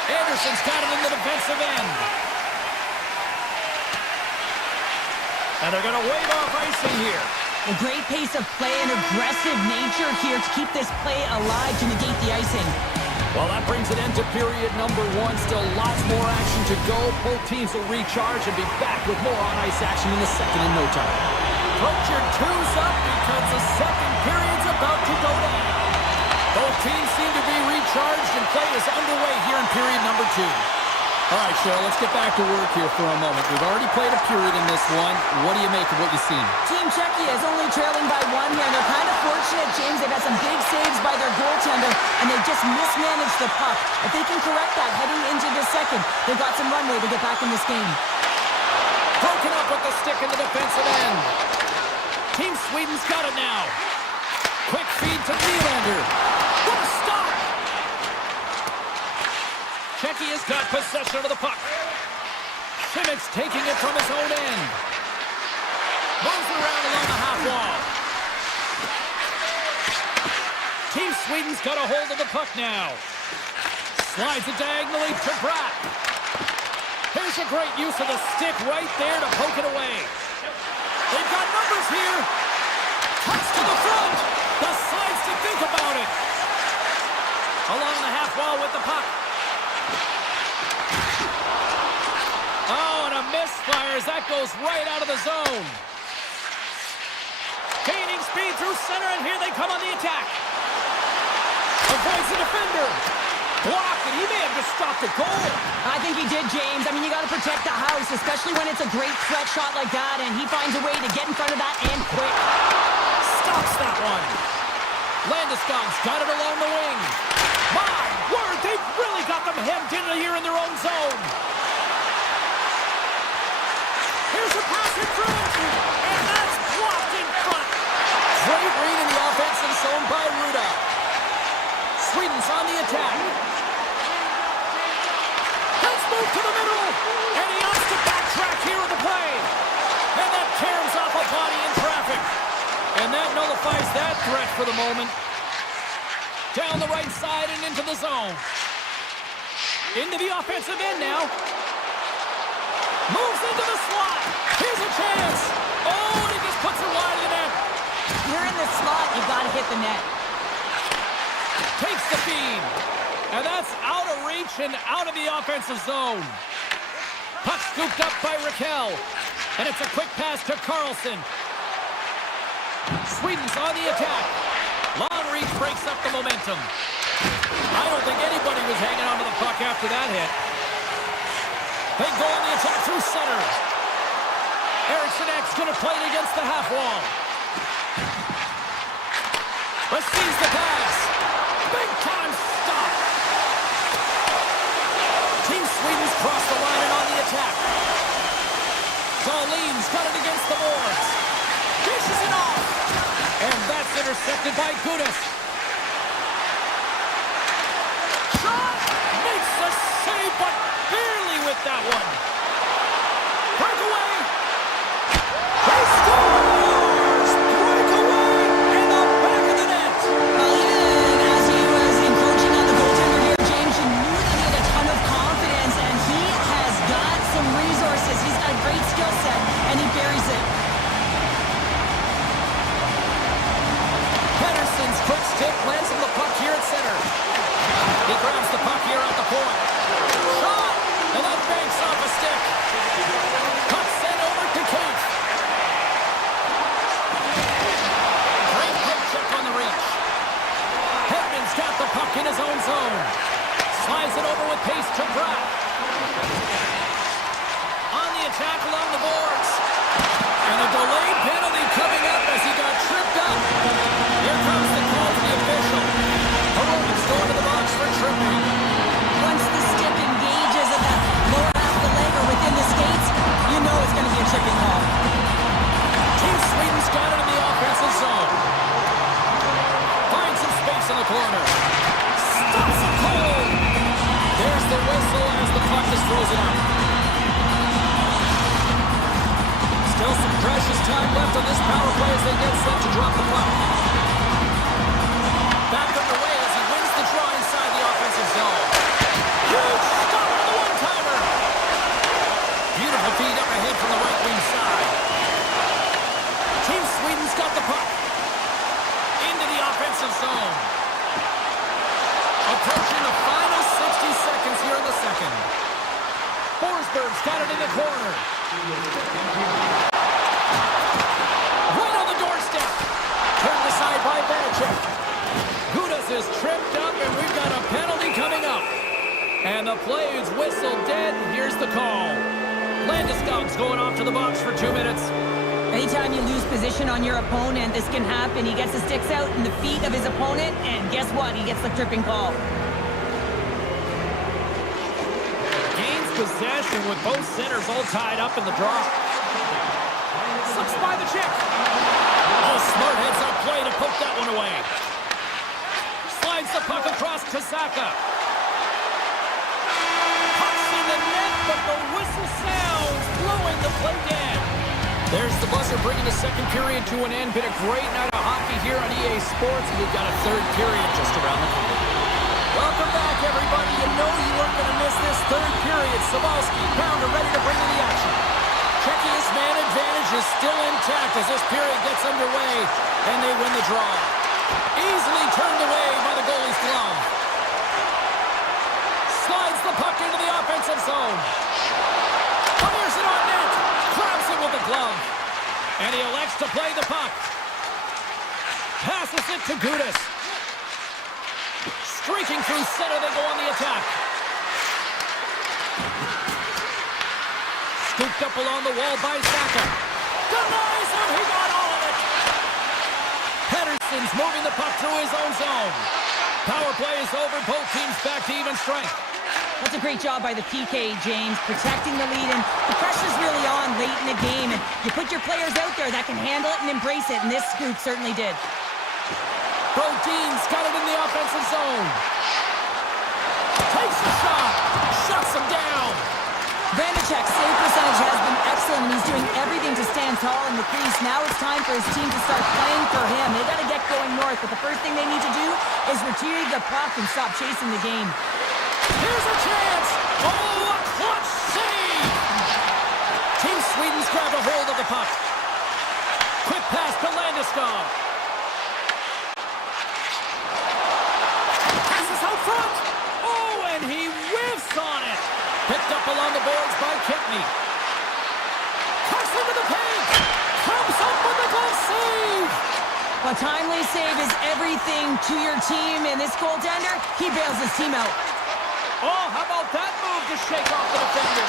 Anderson's got it in the defensive end. And they're going to wave off icing here. A great pace of play and aggressive nature here to keep this play alive to negate the icing. Well, that brings an end to period number one. Still lots more action to go. Both teams will recharge and be back with more on-ice action in the second in no time. Put your twos up because the second period's about to go down. Both teams seem to be recharged and play is underway here in period number two. All right, Cheryl, let's get back to work here for a moment. We've already played a period in this one. What do you make of what you've seen? Team Czechia is only trailing by one here, and they're kind of fortunate, James. They've had some big saves by their goaltender, and they've just mismanaged the puck. If they can correct that heading into the second, they've got some runway to get back in this game. Broken up with the stick in the defensive end. Team Sweden's got it now. Quick feed to Nylander. What a stop! Czechia's got possession of the puck. Šimic's taking it from his own end. Moves around along the half wall. Team Sweden's got a hold of the puck now. Slides it diagonally to Bratt. Here's a great use of the stick right there to poke it away. They've got numbers here. Cuts to the front. Decides to think about it. Along the half wall with the puck. Oh, and a misfire as that goes right out of the zone. Gaining speed through center, and here they come on the attack. Avoids the defender. Blocked, and he may have just stopped the goal. I think he did, James. I mean, you got to protect the house, especially when it's a great threat shot like that, and he finds a way to get in front of that and quick. Stops that one. Landeskog's got it along the wing. My word, they've really got them hemmed in here in their own zone. Here's a pass in front, and that's blocked in front. Great read in the offensive zone by Ruda. Sweden's on the attack. Let's move to the middle, and he has to backtrack here in the play. And that tears off a body in traffic. And that nullifies that threat for the moment. Down the right side and into the zone. Into the offensive end now. Moves into the slot. Here's a chance. Oh, and he just puts it wide of the net. You're in the slot, you got to hit the net. Takes the feed. And that's out of reach and out of the offensive zone. Puck scooped up by Raquel. And it's a quick pass to Carlson. Sweden's on the attack. Long reach breaks up the momentum. I don't think anybody was hanging onto the puck after that hit. They go on the attack through center. Eriksson Ek's going to play it against the half wall. Receives the pass. Big time stop. Team Sweden's crossed the line and on the attack. Dahlin's got it against the boards. Dishes it off. And that's intercepted by Gudas. Shot! Makes the save, but barely with that one. Breakaway! He scores! Breakaway in the back of the net! And as he was encroaching on the goaltender here, James, you knew that he had a ton of confidence, and he has got some resources. He's got a great skill set, and he buries it. Pedersen's quick stick lands on the puck here at center. He grabs the puck here at the point. Shot! And that banks off a stick. Puck sent over to Keith. Great head check on the reach. Hedman's got the puck in his own zone. Slides it over with pace to Bratt. On the attack along the boards. And a delayed penalty coming up as he got tripped up. Here comes the call to the official. Heroic's going to the box for tripping. Once the stick engages at that lower half of the leg or within the skates, you know it's going to be a tripping call. Team Sweden's got it in the offensive zone. Finds some space in the corner. Stops it cold. There's the whistle as the puck is frozen up. Still some precious time left on this power play as they get set to drop the puck. Back underway as he wins the draw inside the offensive zone. Huge stop on the one-timer. Beautiful feed up ahead from the right wing side. Team Sweden's got the puck. Into the offensive zone. Approaching the Edwards got it in the corner. Right on the doorstep. Turned aside by Belichick. Gudas is tripped up, and we've got a penalty coming up. And the play is whistled dead. Here's the call. Landeskog's going off to the box for 2 minutes. Anytime you lose position on your opponent, this can happen. He gets the sticks out in the feet of his opponent, and guess what? He gets the tripping call. Gains possession with both centers all tied up in the draw. Slips by the check. Oh, smart heads-up play to poke that one away. Slides the puck across to Saka. Puck's in the net, but the whistle sounds, blowing the play dead. There's the buzzer, bringing the second period to an end. Been a great night of hockey here on EA Sports, and we've got a third period just around the corner. Welcome back, everybody. You know you weren't going to miss this third period. Sabalski, Pounder, ready to bring in the action. Czechia's man advantage is still intact as this period gets underway, and they win the draw. Easily turned away by the goalie's glove. Slides the puck into the offensive zone. Fires it on net. Grabs it with the glove. And he elects to play the puck. Passes it to Gudas. Streaking through center, they go on the attack. Scooped up along the wall by Saka. Denies him, he got all of it. Pettersson's moving the puck through his own zone. Power play is over, both teams back to even strength. That's a great job by the PK, James, protecting the lead, and the pressure's really on late in the game, and you put your players out there that can handle it and embrace it, and this group certainly did. Brodin's got it in the offensive zone. Takes a shot. Shuts him down. Vanacek's save percentage has been excellent, and he's doing everything to stand tall in the crease. Now it's time for his team to start playing for him. They've got to get going north, but the first thing they need to do is retrieve the puck and stop chasing the game. Here's a chance. Oh, a clutch save. Team Sweden's grabbed a hold of the puck. Quick pass to Landeskog. Passes out front. Oh, and he whiffs on it. Picked up along the boards by Kipney. Cuts into the paint. Comes up with a glove save. A timely save is everything to your team, and this goaltender, he bails his team out. Oh, how about that move to shake off the defender?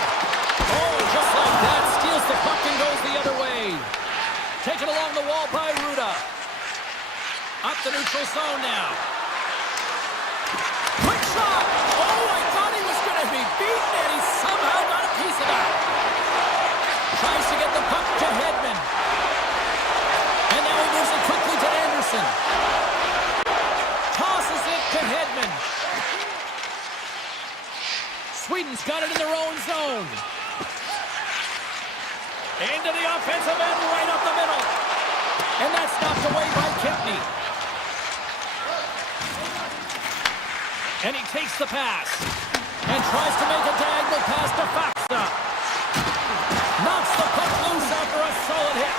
Oh, just like that, steals the puck and goes the other way. Taken along the wall by Ruda. Up the neutral zone now. Quick shot! Oh, I thought he was going to be beaten, and he somehow got a piece of that. Tries to get the puck to Hedman. And now he moves it quickly to Anderson. Tosses it to Hedman. Sweden's got it in their own zone. Into the offensive end, right up the middle. And that's knocked away by Kipney. And he takes the pass. And tries to make a diagonal pass to Faksa. Knocks the puck loose after a solid hit.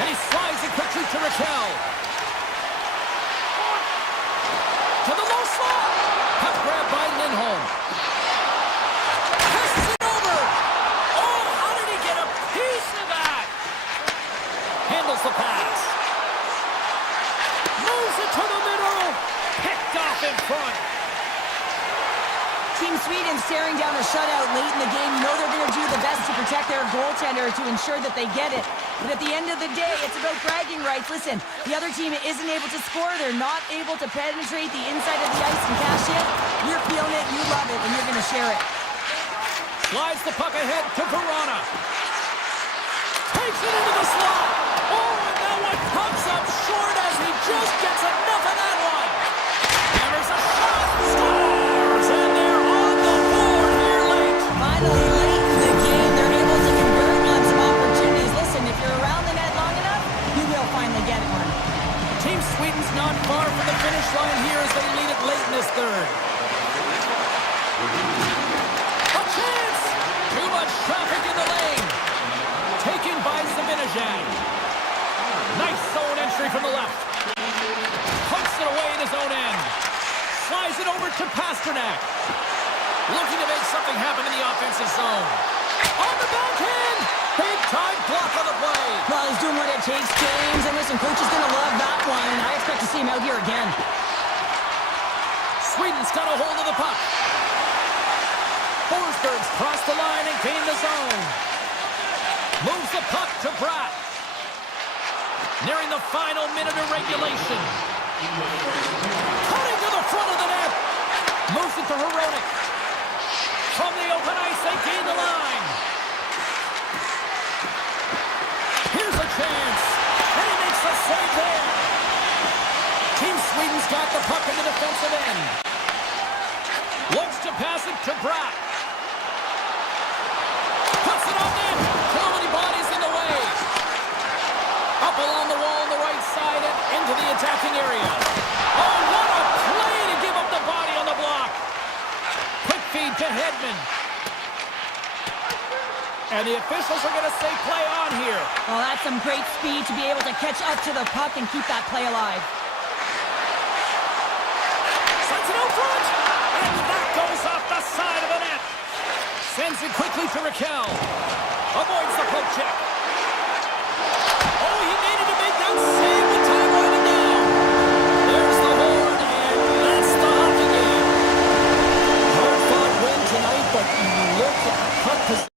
And he slides it quickly to Raquel. To the low slot. Puck grab by Lindholm. Passes it over. Oh, how did he get a piece of that? Handles the pass. Moves it to the middle. Picked off in front. Team Sweden staring down a shutout late in the game. You know they're going to do the best to protect their goaltender to ensure that they get it. But at the end of the day, it's about bragging rights. Listen, the other team isn't able to score. They're not able to penetrate the inside of the ice and cash it. You're feeling it, you love it, and you're going to share it. Slides the puck ahead to Verona. Takes it into the slot. Oh, and that one comes up short as he just gets enough of that one. Hammers a shot. Scores! And they're on the board here late. Finally, late in the game, they're able to convert on some opportunities. Listen, if you're around the net long enough, you will finally get one. Team Sweden's not far from the finish line here as they lead it late in this third. A chance! Too much traffic in the lane. Taken by Zibanejad. Nice zone entry from the left. Puts it away in his own end. Slides it over to Pasternak. Looking to make something happen in the offensive zone. On the backhand! Big time block on the play. Well, he's doing what it takes, James. And listen, coach is going to love that one. I expect to see him out here again. Sweden's got a hold of the puck. Forsberg's crossed the line and gained the zone. Moves the puck to Bratt. Nearing the final minute of regulation. Cutting to the front of the net. Moves it to Hronek. From the open ice, they gain the line. Here's a chance. And he makes the save there. Team Sweden's got the puck in the defensive end. Looks to pass it to Bratt. Puts it on net. Too many bodies in the way. Up along the wall on the right side and into the attacking area. Oh, what a play to give up the body on the block. Quick feed to Hedman. And the officials are going to say play on here. Well, that's some great speed to be able to catch up to the puck and keep that play alive. Sends it out front. And that goes off the side of the net. Sends it quickly to Raquel. Avoids the poke check. Oh, he needed to make that save with time running down. There's the horn, and that's the hockey game. Hard-fought win tonight, but look at the puck position.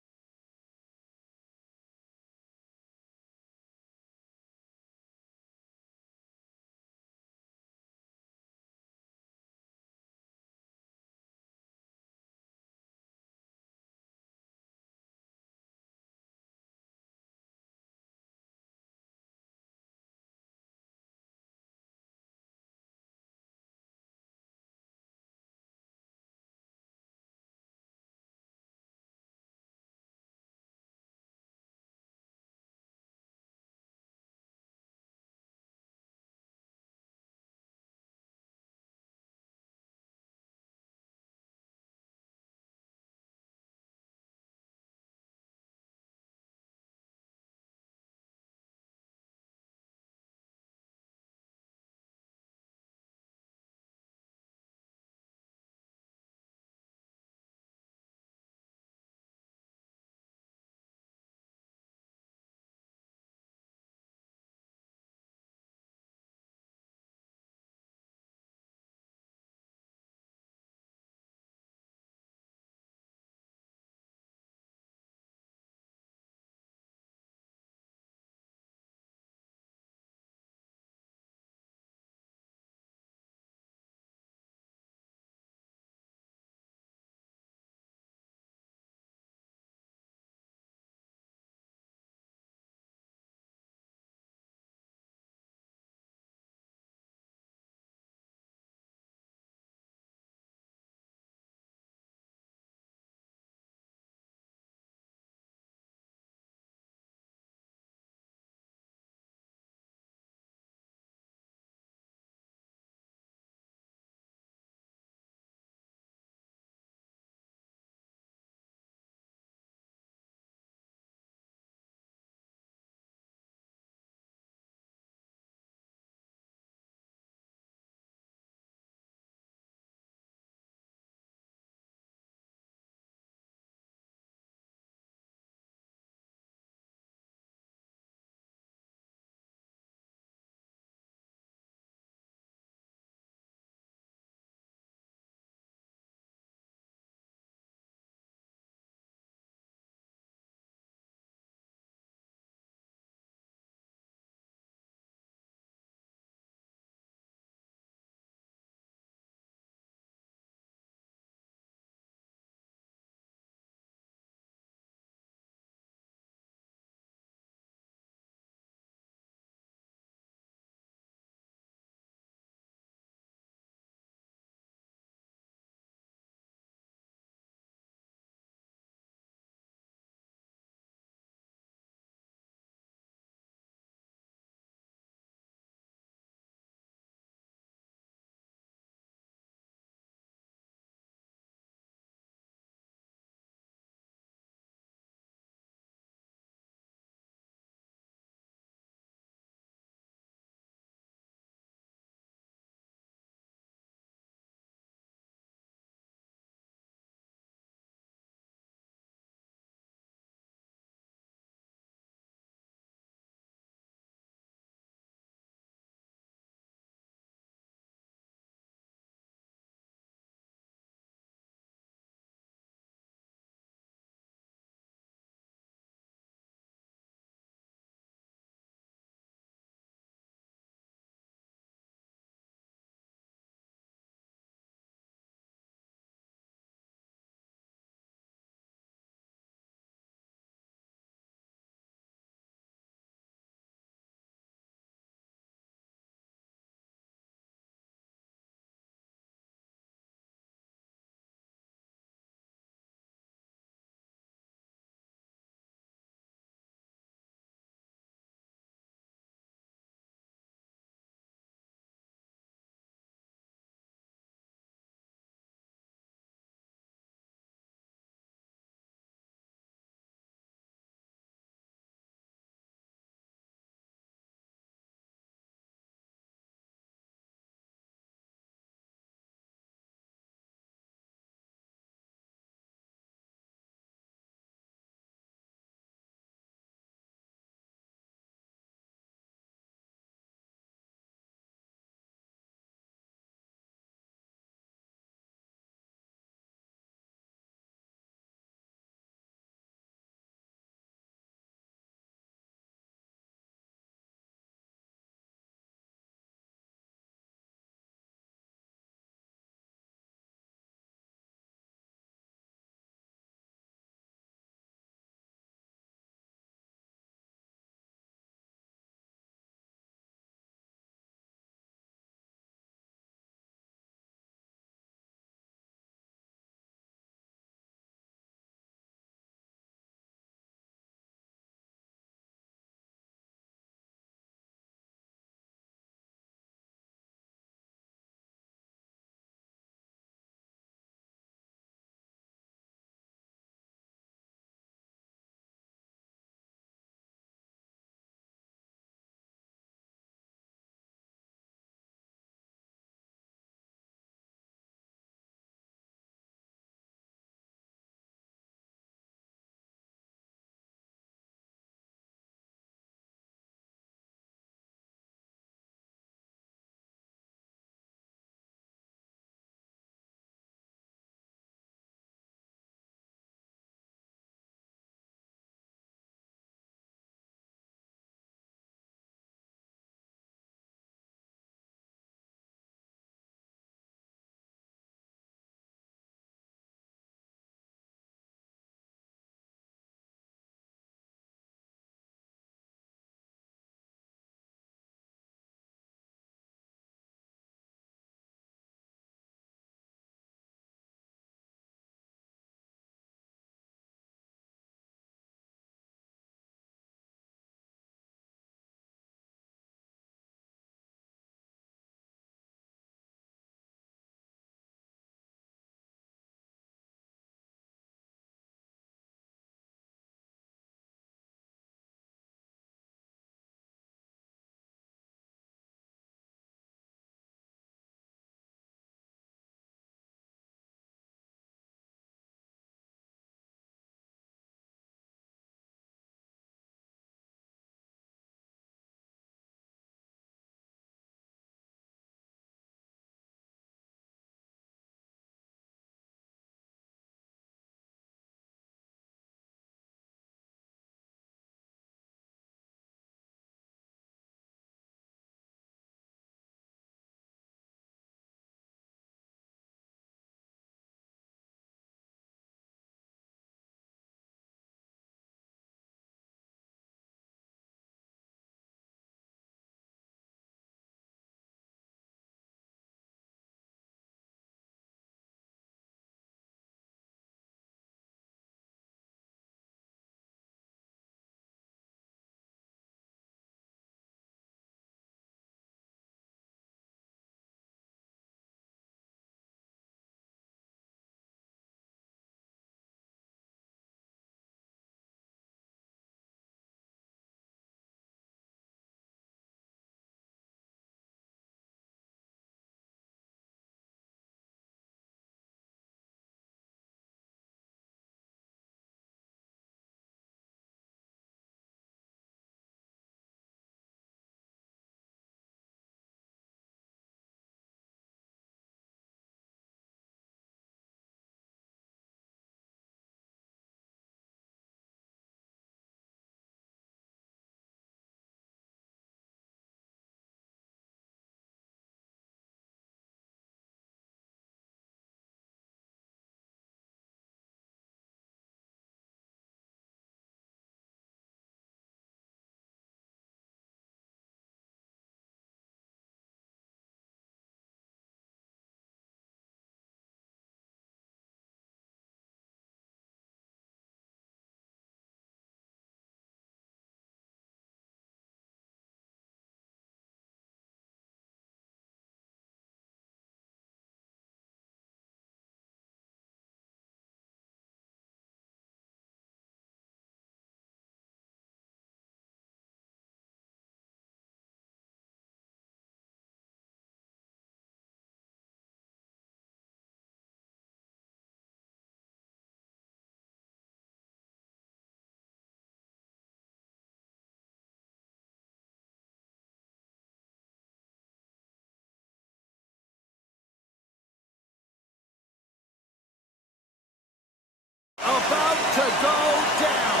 About to go down.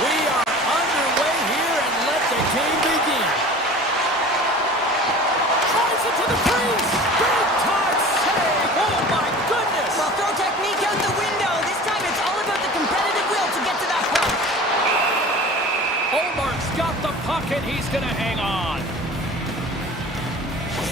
We are underway here, and let the game begin. Tries it to the crease. Big time save. Oh my goodness. Well, throw technique out the window. This time it's all about the competitive will to get to that puck. Omar's got the puck, and he's going to hang on.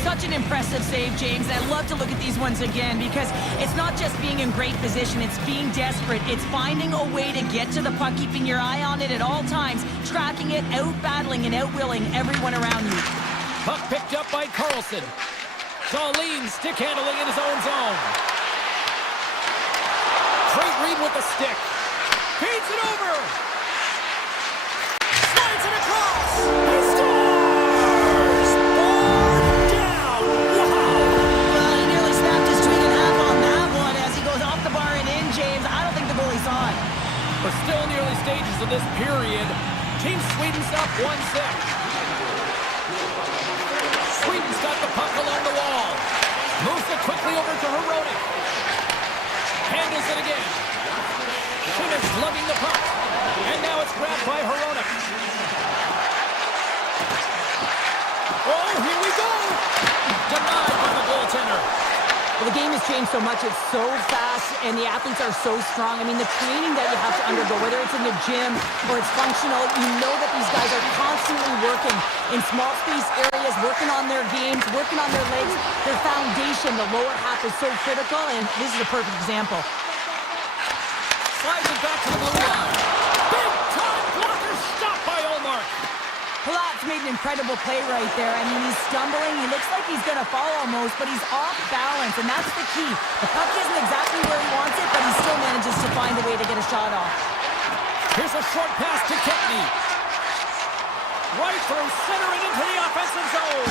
Such an impressive save, James. I love to look at these ones again because it's not just being in great position, it's being desperate. It's finding a way to get to the puck, keeping your eye on it at all times, tracking it, out-battling and out-willing everyone around you. Puck picked up by Carlson. Darlene stick handling in his own zone. Great read with the stick. Feeds it over. Slides it across. He scores! Board down. Wow! Well, he nearly snapped his twig in half on that one as he goes off the bar and in, James. I don't think the goalie saw it. We're still in the early stages of this period. Team Sweden's up 1-0. Sweden's got the puck along the wall. Moves it quickly over to Heronic. Handles it again. Schimmitt's lugging the puck. And now it's grabbed by Heronic. Oh, here we go! Denied by the goaltender. Well, the game has changed so much. It's so fast, and the athletes are so strong. I mean, the training that you have to undergo, whether it's in the gym or it's functional, you know that these guys are constantly working in small space areas, working on their games, working on their legs. Their foundation, the lower half, is so critical, and this is a perfect example. Slides it back to the blue line. Big time blocker stopped by Omar. Palat's made an incredible play right there. I mean, he's stumbling. He looks like he's going to fall almost, but he's off balance, and that's the key. The puck isn't exactly where he wants it, but he still manages to find a way to get a shot off. Here's a short pass to Kempney. Right through center and into the offensive zone.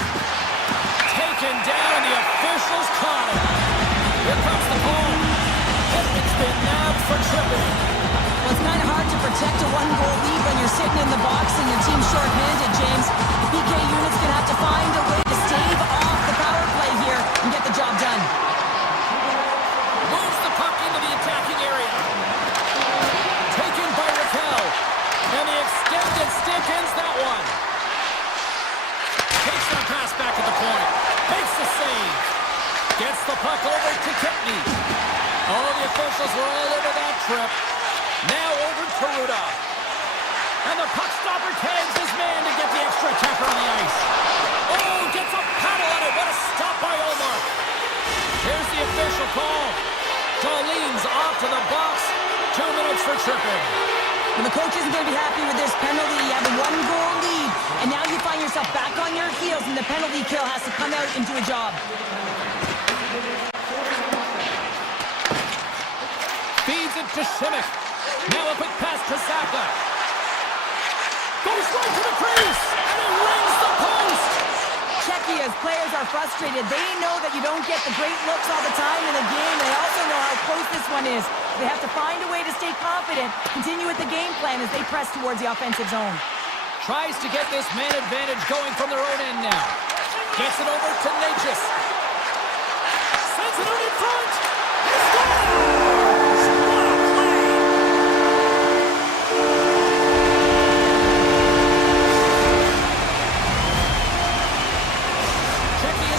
Taken down, and the officials caught him. Here comes the call. Kempney's been nabbed for tripping. Well, it's kind of hard to protect a one-goal lead when you're sitting in the box and your team's short-handed, James. The PK unit's going to have to find a way to stave off the power play here and get the job done. Moves the puck into the attacking area. Taken by Raquel. And the extended stick ends that one. Takes that pass back at the point. Makes the save. Gets the puck over to Kempney. Oh, the officials were all over that trip. Now over to Ruda. And the puck stopper tags his man to get the extra attacker on the ice. Oh, gets a paddle on it. What a stop by Omar. Here's the official call. Darlene's off to the box. 2 minutes for tripping. And the coach isn't going to be happy with this penalty. You have a one-goal lead, and now you find yourself back on your heels, and the penalty kill has to come out and do a job. Feeds it to Schimmitt. Now a quick pass to Saka. Goes right to the crease, and it rings the post. Czechia's players are frustrated. They know that you don't get the great looks all the time in a game. They also know how close this one is. They have to find a way to stay confident, continue with the game plan as they press towards the offensive zone. Tries to get this man advantage going from their own end now. Gets it over to Natchez. Sends it out in front. He scores!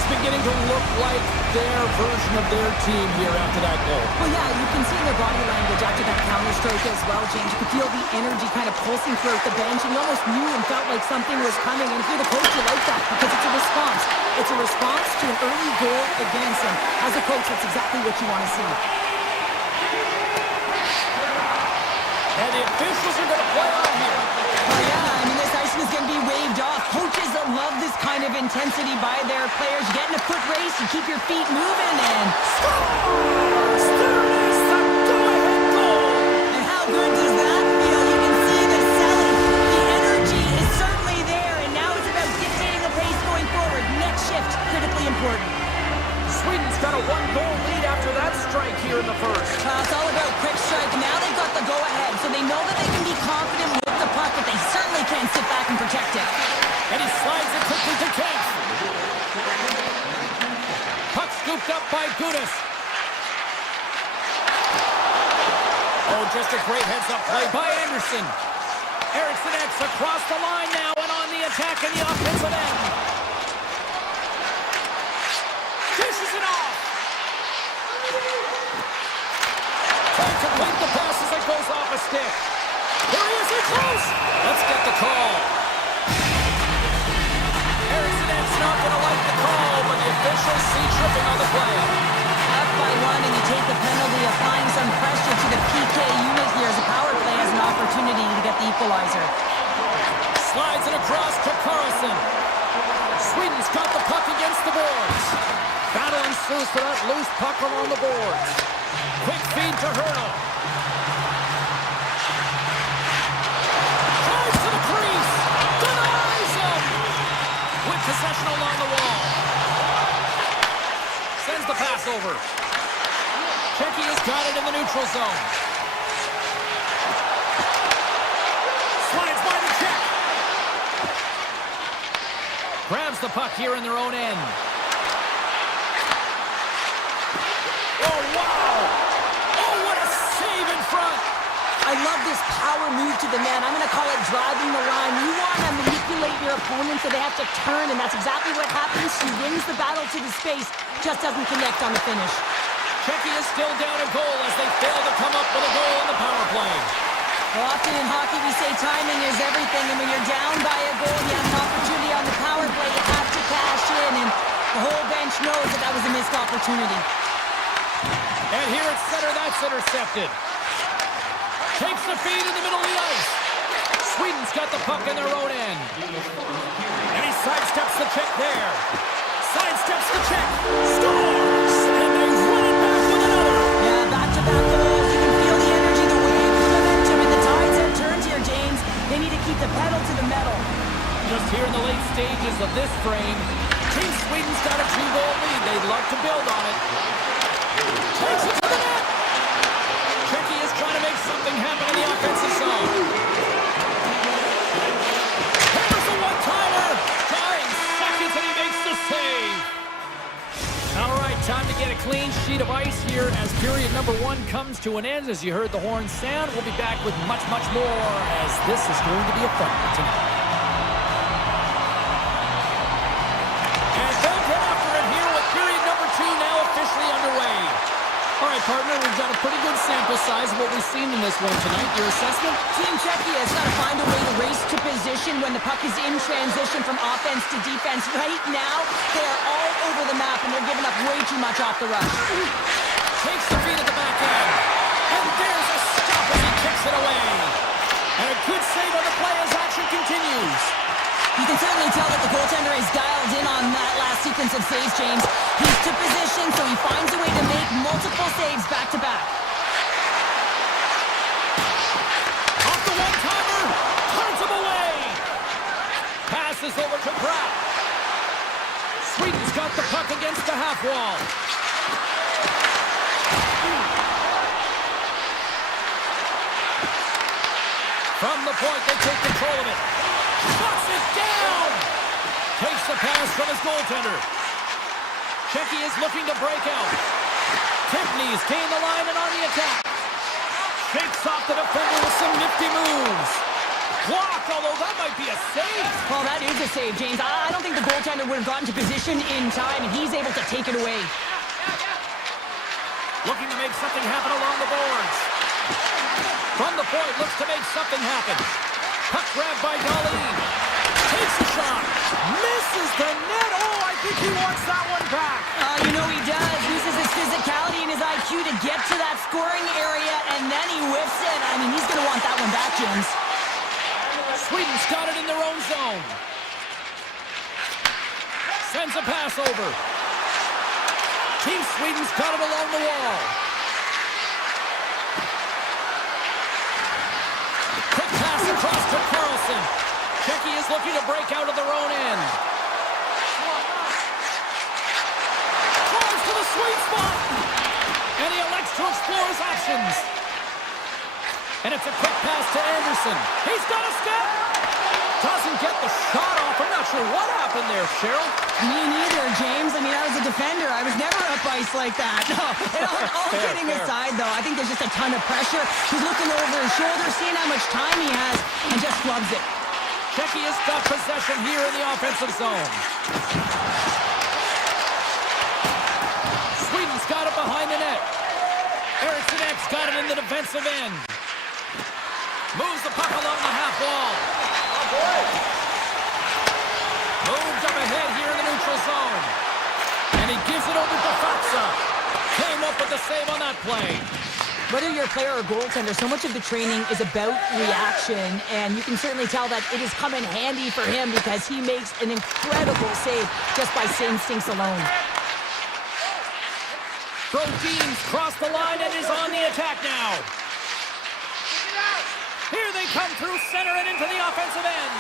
Beginning to look like their version of their team here after that goal. Well, yeah, you can see in their body language after that counter-stroke as well, James. You could feel the energy kind of pulsing throughout the bench, and you almost knew and felt like something was coming. And if you're the coach, you like that because it's a response. It's a response to an early goal against them. As a coach, that's exactly what you want to see. And the officials are going to play on here. Oh, yeah, I mean, this icing is going to be waved off. Coaches that love this kind of intensity by their players. You get in a foot race, you keep your feet moving, and Scores! There is the go-ahead goal! And how good does that feel? You can see the selling. The energy is certainly there, and now it's about dictating the pace going forward. Next shift, critically important. Sweden's got a one-goal lead after that strike here in the first. It's all about quick strike. Now they've got the go-ahead, so they know that they can be confident with the puck, but they certainly can't sit back and protect it. And he slides it quickly to Kempf. Puck scooped up by Gudas. Oh, just a great heads-up play by Anderson. Eriksson X across the line now and on the attack in the offensive end. Dishes it off. Trying to complete the pass as it goes off a stick. Here he is, he's close. Let's get the call. Eriksson X not going to like the call, but the officials see tripping on the play. Up by one, and you take the penalty, applying some pressure to the PK unit here as the power play has an opportunity to get the equalizer. Slides it across to Karlsson. Sweden's got the puck against the boards. Battle ensues for that loose puck along the boards. Quick feed to Hurdle. Drives to the crease. Denies him. With possession along the wall. Sends the pass over. Checky has got it in the neutral zone. Slides by the check. Grabs the puck here in their own end. Oh, wow! Oh, what a save in front! I love this power move to the man. I'm going to call it driving the line. You want to manipulate your opponent so they have to turn, and that's exactly what happens. He wins the battle to the space, just doesn't connect on the finish. Checky is still down a goal as they fail to come up with a goal on the power play. Well, often in hockey we say timing is everything, and when you're down by a goal and you have an opportunity on the power play, you have to cash in, and the whole bench knows that that was a missed opportunity. And here at center, that's intercepted. Takes the feed in the middle of the ice. Sweden's got the puck in their own end. And he sidesteps the check there. Sidesteps the check. Scores! And they run it back with another. Yeah, back-to-back goals. You can feel the energy, the wave, the momentum, and the tides have turned here, James. They need to keep the pedal to the metal. Just here in the late stages of this frame, Team Sweden's got a 2-goal lead. They'd love to build on it. Takes it to the net. Checky is trying to make something happen in the offensive zone. Here's the one-timer. 9 seconds and he makes the save. All right, time to get a clean sheet of ice here as period number 1 comes to an end. As you heard the horn sound, we'll be back with much, much more as this is going to be a fun one tonight. And they'll get after it here with period number 2 now officially underway. All right, partner, we've got a pretty good sample size of what we've seen in this one tonight. Your assessment? Team Czechia has got to find a way to race to position when the puck is in transition from offense to defense. Right now, they are all over the map, and they're giving up way too much off the rush. Takes the feed at the back end. And there's a stop as he kicks it away. And a good save on the play as action continues. You can certainly tell that the goaltender is dialed in on that last sequence of saves, James. He's to position, so he finds a way to make multiple saves back-to-back. Off the one-timer, turns him away. Passes over to Pratt. Sweden's got the puck against the half wall. From the point, they take control of it. Shuts it down! Takes the pass from his goaltender. Checky is looking to break out. Tiffany's gain the line and on the attack. Shakes off the defender with some nifty moves. Blocked, although that might be a save. Well, that is a save, James. I don't think the goaltender would have gotten to position in time, and he's able to take it away. Looking to make something happen along the boards. From the point, looks to make something happen. Puck grab by Darlene. Takes a shot. Misses the net. Oh, I think he wants that one back. You know he does. Uses his physicality and his IQ to get to that scoring area, and then he whiffs it. I mean, he's going to want that one back, James. Sweden's got it in their own zone. Sends a pass over. Team Sweden's got it along the wall. Quick pass across to Karlsson. Checky is looking to break out of their own end. Drives to the sweet spot. And he elects to explore his options. And it's a quick pass to Anderson. He's got a step. Doesn't get the shot off. I'm not sure what happened there, Cheryl. Me neither, James. I mean, I was a defender. I was never up ice like that. No, and all kidding aside, though, I think there's just a ton of pressure. He's looking over his shoulder, seeing how much time he has, and just flubs it. Czechia's got possession here in the offensive zone. Sweden's got it behind the net. Eriksson Ek's got it in the defensive end. Moves the puck along the half wall. Moved up ahead here in the neutral zone. And he gives it over to Faksa. Came up with the save on that play. Whether you're a player or goaltender, so much of the training is about reaction, and you can certainly tell that it has come in handy for him because he makes an incredible save just by instincts alone. Proteins cross the line and is on the attack now. Here they come through center and into the offensive end.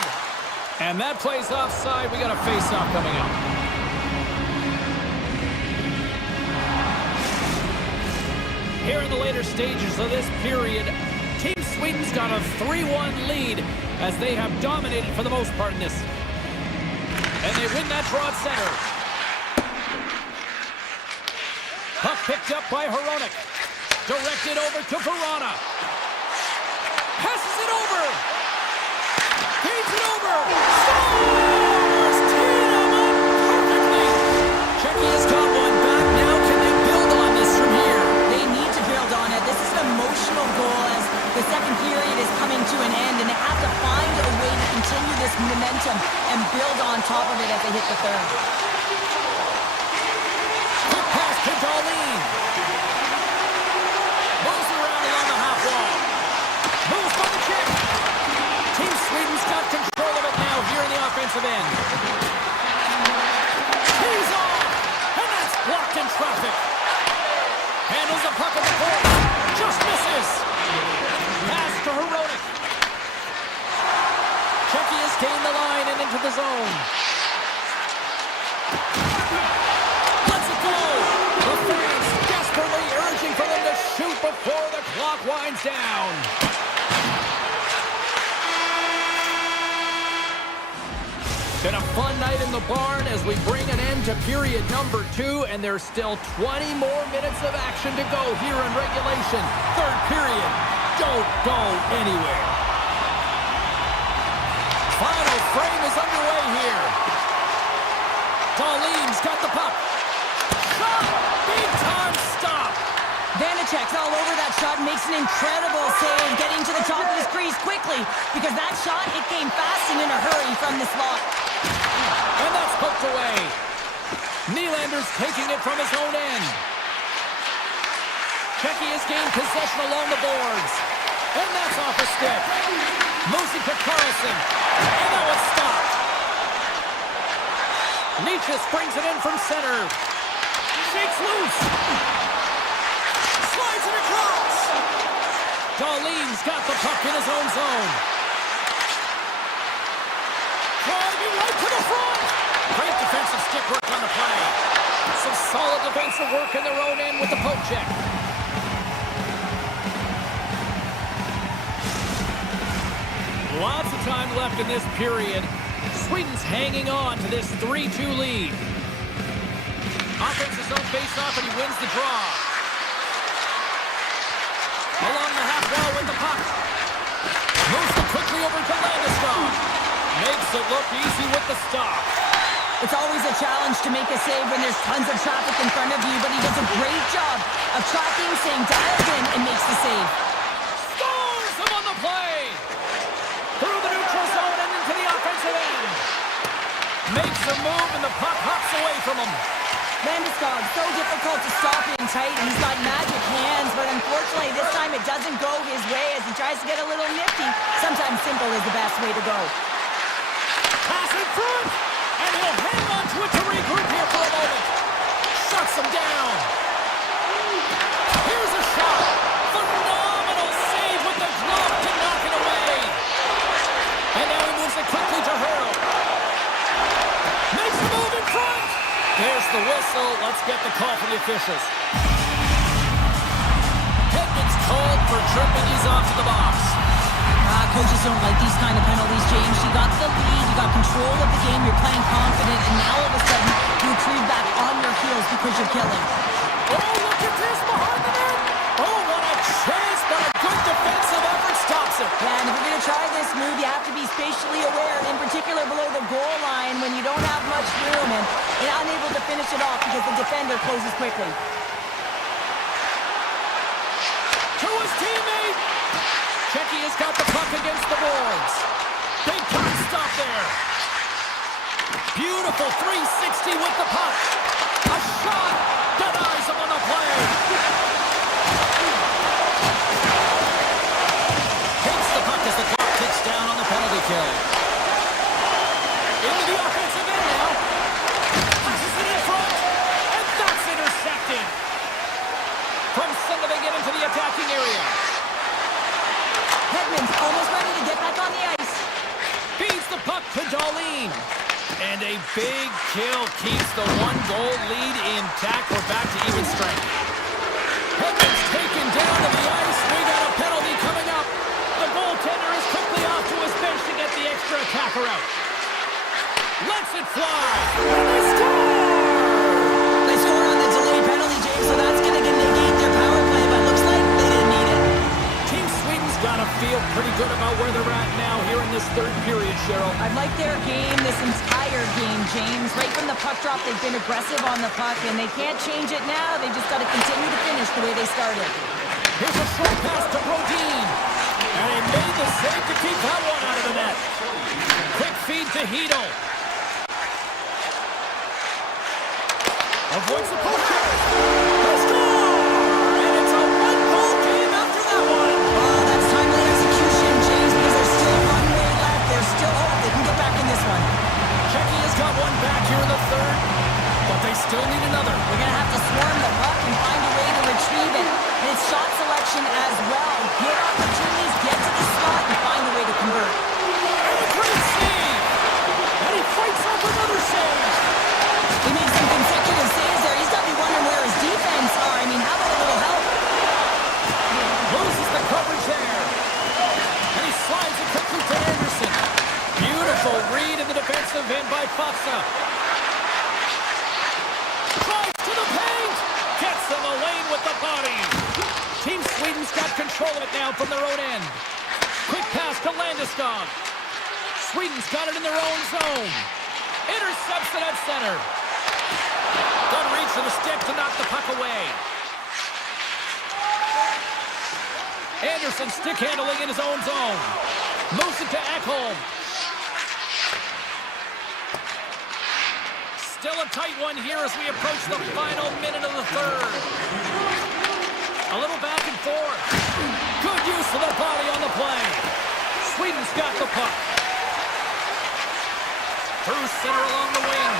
And that play's offside. We got a face-off coming up. Here in the later stages of this period, Team Sweden's got a 3-1 lead as they have dominated for the most part in this. And they win that draw at center. Puck picked up by Hronek. Directed over to Verona. Passes it over. Feeds it over. Scores! Tiedemann perfectly. Czechia's got one back now. Can they build on this from here? They need to build on it. This is an emotional goal as the second period is coming to an end, and they have to find a way to continue this momentum and build on top of it as they hit the third. Quick pass to Dahlin. Moves around along the half wall. Moves by the check. Team Sweden's got control of it now here in the offensive end. He's off, and that's blocked in traffic. Handles the puck at the goal. Just misses. Pass to Hronek. Czechia's gained the line and into the zone. Let's it go. The fans desperately urging for them to shoot before the clock winds down. Been a fun night in the barn as we bring an end to period number 2, and there's still 20 more minutes of action to go here in regulation. Third period. Don't go anywhere. Final frame is underway here. Dahlin's got the puck. Shot! Big time stop! Vanacek's all over that shot, makes an incredible save, getting to the top of his crease quickly, because that shot, it came fast and in a hurry from the slot. And that's poked away. Nylander's taking it from his own end. Czechia's gained possession along the boards. And that's off a stick. Moves it to Carlson. And that one's stopped. Nietzsche brings it in from center. Shakes loose. Slides it across. Dahlin's got the puck in his own zone. Driving right to the front. Great defensive stick work on the play. Some solid defensive work in their own end with the poke check. Lots of time left in this period. Sweden's hanging on to this 3-2 lead. Offensive zone face-off, and he wins the draw. Along the half wall with the puck. Moves it quickly over to Landeskog. Makes it look easy with the stop. It's always a challenge to make a save when there's tons of traffic in front of you, but he does a great job of tracking, staying dialed in, and makes the save. Scores him on the play! Through the neutral zone and into the offensive end. Makes a move, and the puck hops away from him. Landeskog, so difficult to stop in tight. He's got magic hands, but unfortunately this time it doesn't go his way as he tries to get a little nifty. Sometimes simple is the best way to go. Pass in front, and he'll hang on to it to regroup here for a moment. Shuts him down. Here's a shot. Phenomenal save with the glove to knock it away. And now he moves it quickly to Hurl. Makes the move in front. There's the whistle. Let's get the call from the officials. Hedman's called for tripping. He's off to the box. Coaches don't like these kind of penalties, James. You got the lead, you got control of the game, you're playing confident, and now all of a sudden you retrieve back on your heels because you're killing. Oh, look at this behind the net. Oh, what a chance, but a good defensive effort stops it. Yeah, and if you're going to try this move, you have to be spatially aware, in particular below the goal line when you don't have much room and you're unable to finish it off because the defender closes quickly. To his teammate. Checky has got the puck against the boards. Big time stop there. Beautiful 360 with the puck. A shot denies him on the play. Takes the puck as the clock ticks down on the penalty kill. Into the offensive end now. Passes it in front. And that's intercepted. From center they get into the attacking area. Hedman's almost ready to get back on the ice. Feeds the puck to Darlene. And a big kill keeps the one-goal lead intact. We're back to even strength. Hedman's taken down to the ice. We got a penalty coming up. The goaltender is quickly off to his bench to get the extra attacker out. Lets it fly. And they score! They score on the delayed penalty, James, so that's going to negate their power play, but looks like they didn't need it. Team Sweden's got to feel pretty good about where they're at now here in this third period, Cheryl. I've liked their game this entire game, James. Right from the puck drop, they've been aggressive on the puck, and they can't change it now. They just got to continue to finish the way they started. Here's a short pass to Brodin. And he made the save to keep that one out of the net. Quick feed to Hito. Avoids the poke check. The score! And it's a one-goal game after that one. Oh, that's timely execution, James, because there's still one way left. There's still hope they can get back in this one. Checky has got one back here in the third, but they still need another. They're going to have to swarm the puck and find a way to retrieve it. And it's shot selection as well. Get opportunities, get to the slot, and find a way to convert. And a great save! And he fights off another save! He made some consecutive saves there. He's got to be wondering where his defense are. I mean, how about a little help? Loses the coverage there. And he slides it quickly to Anderson. Beautiful read in the defensive end by Faksa. Drives to the paint. Gets in the lane with the body. Team Sweden's got control of it now from their own end. Quick pass to Landeskog. Sweden's got it in their own zone. Intercepts it at center. Good reach to the stick to knock the puck away. Anderson stick handling in his own zone. Moves it to Ekholm. Still a tight one here as we approach the final minute of the third. A little back and forth. Good use of the body on the play. Sweden's got the puck. Through center along the wing.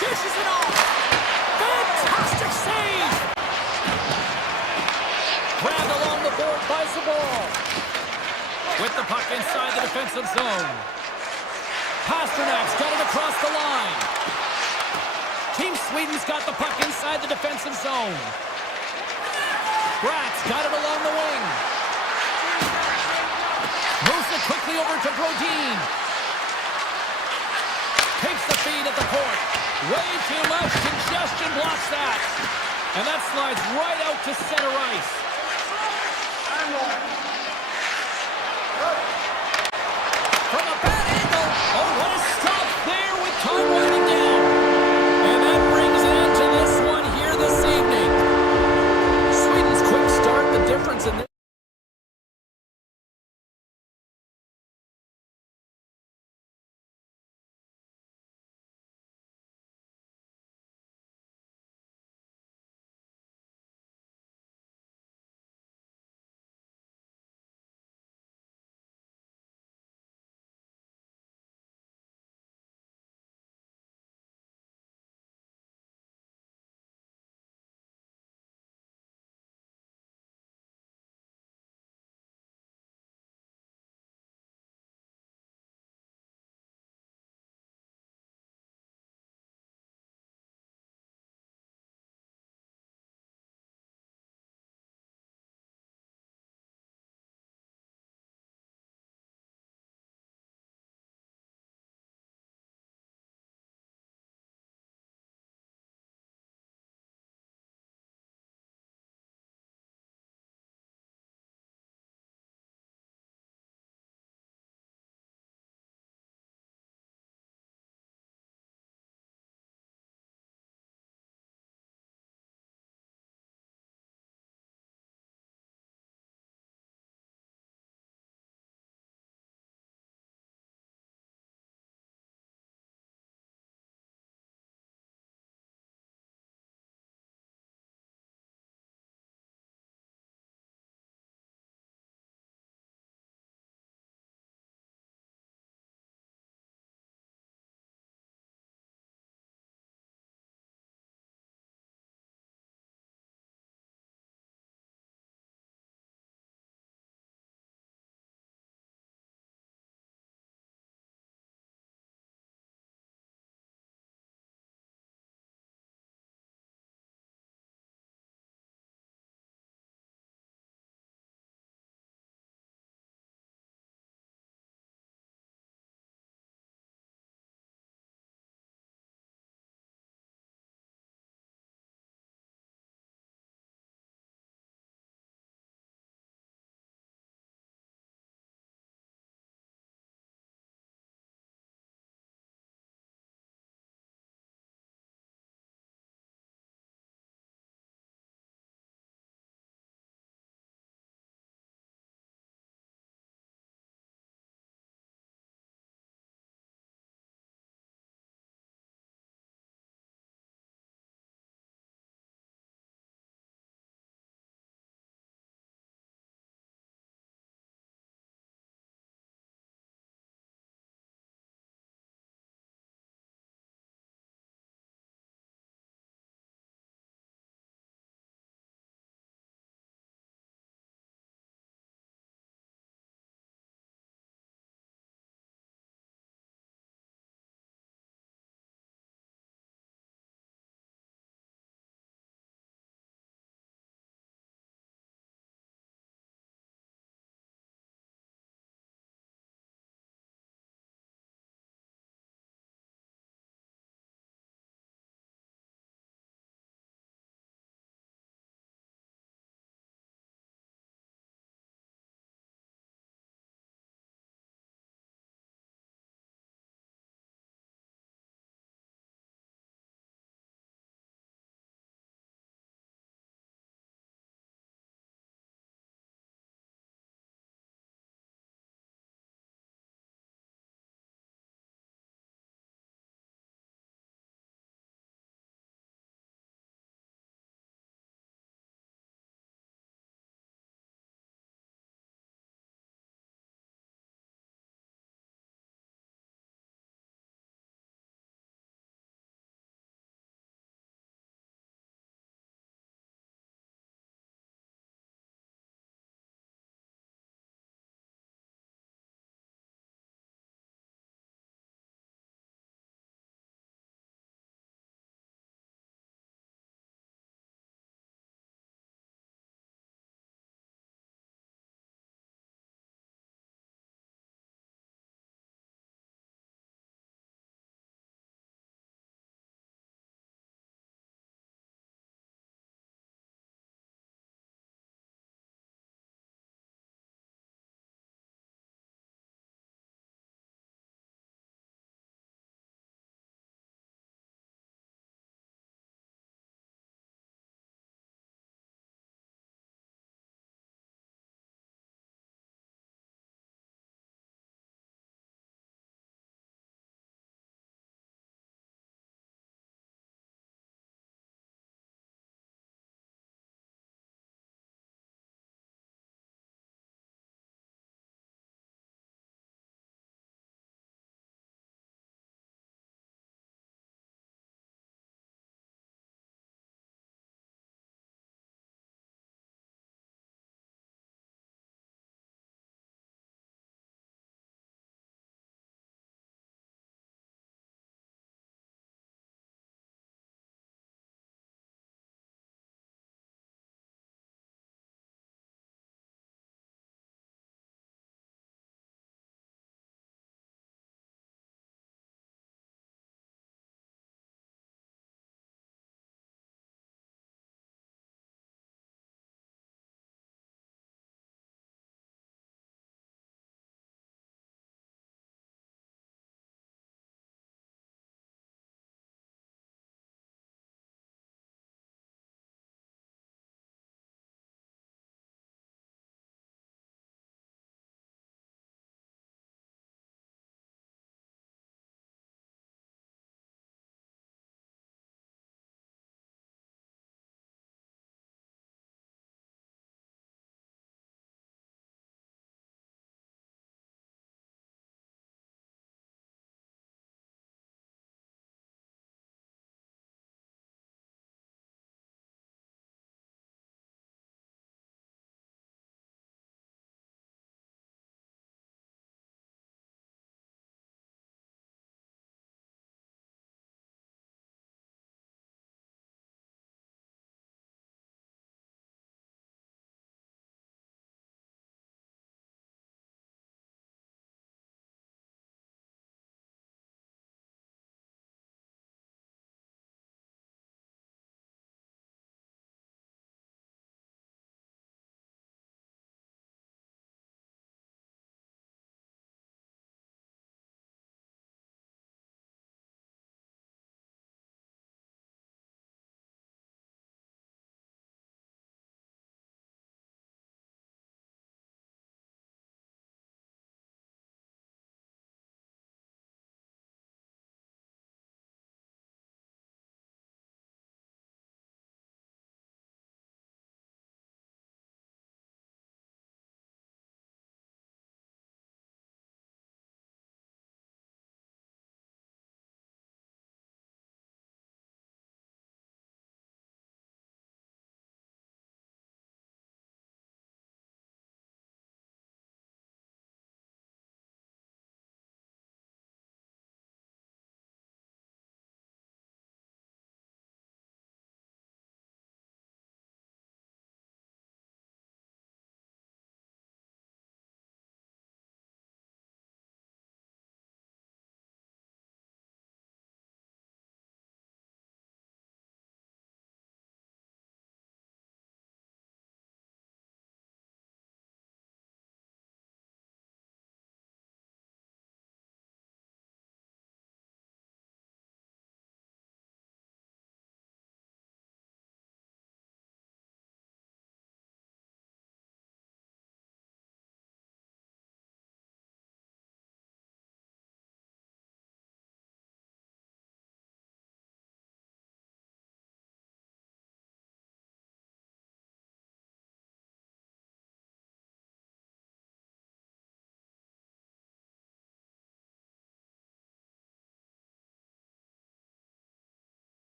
Dishes it off. Fantastic save. Grabbed along the board by Zabal. With the puck inside the defensive zone. Pasternak's got it across the line. Team Sweden's got the puck inside the defensive zone. Bratt's got it along the wing. Moves it quickly over to Brodin. Takes the feed at the point. Way too much congestion blocks that. And that slides right out to center ice.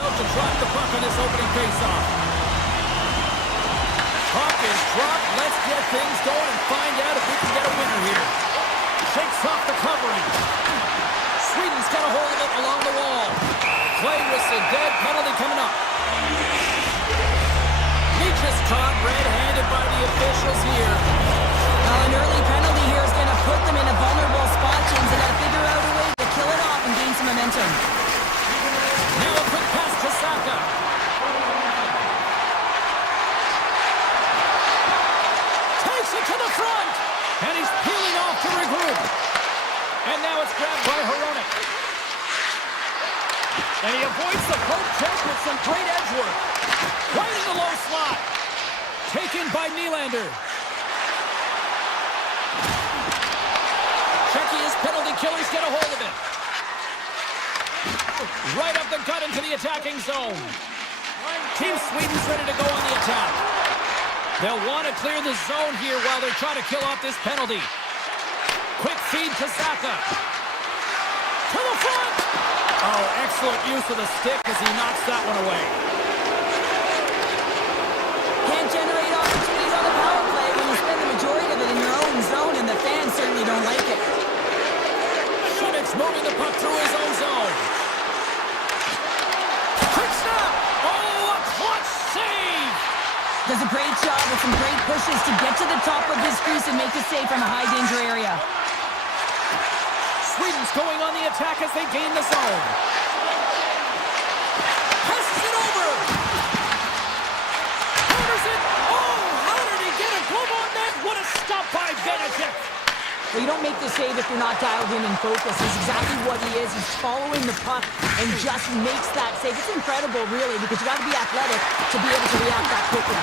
To drop the puck on this opening faceoff. Puck is dropped. Let's get things going and find out if we can get a winner here. Shakes off the covering. Sweden's got a hold of it along the wall. Play whistle dead. Penalty coming up. Leach is caught red-handed by the officials here. Now an early penalty here is going to put them in a vulnerable spot, James. They got to figure out a way to kill it off and gain some momentum. Now a quick pass to Saka. Takes it to the front. And he's peeling off to regroup. And now it's grabbed by Hronek. And he avoids the poke check with some great edge work. Right in the low slot. Taken by Nylander. Czechia's penalty killers get a hold of it. Right up the gut into the attacking zone. Team Sweden's ready to go on the attack. They'll want to clear the zone here while they're trying to kill off this penalty. Quick feed to Saka. To the front! Oh, excellent use of the stick as he knocks that one away. Can't generate opportunities on the power play when you spend the majority of it in your own zone, and the fans certainly don't like it. Šudic's moving the puck through his own zone. Quick snap! Oh, a clutch save! Does a great job with some great pushes to get to the top of his crease and make a save from a high-danger area. Sweden's going on the attack as they gain the zone. Passes it over! Counters it! Oh, how did he get a glove on that? What a stop by Vanacek! Well, you don't make the save if you're not dialed in and focused. He's exactly what he is. He's following the puck and just makes that save. It's incredible, really, because you got to be athletic to be able to react that quickly.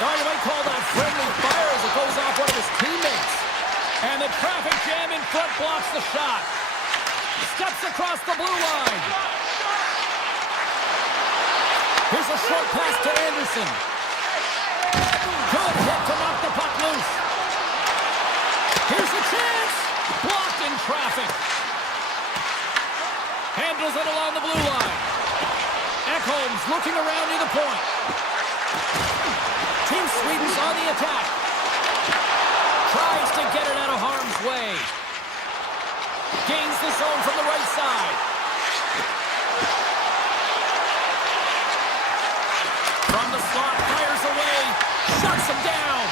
Now you might call that friendly fire as it goes off one of his teammates. And the traffic jam in front blocks the shot. Steps across the blue line. Here's a short pass to Anderson. Good hit to knock the puck loose. Here's a chance. Blocked in traffic. Handles it along the blue line. Ekholm's looking around near the point. Team Sweden's on the attack. Tries to get it out of harm's way. Gains the zone from the right side. From the slot, fires away. Shuts him down.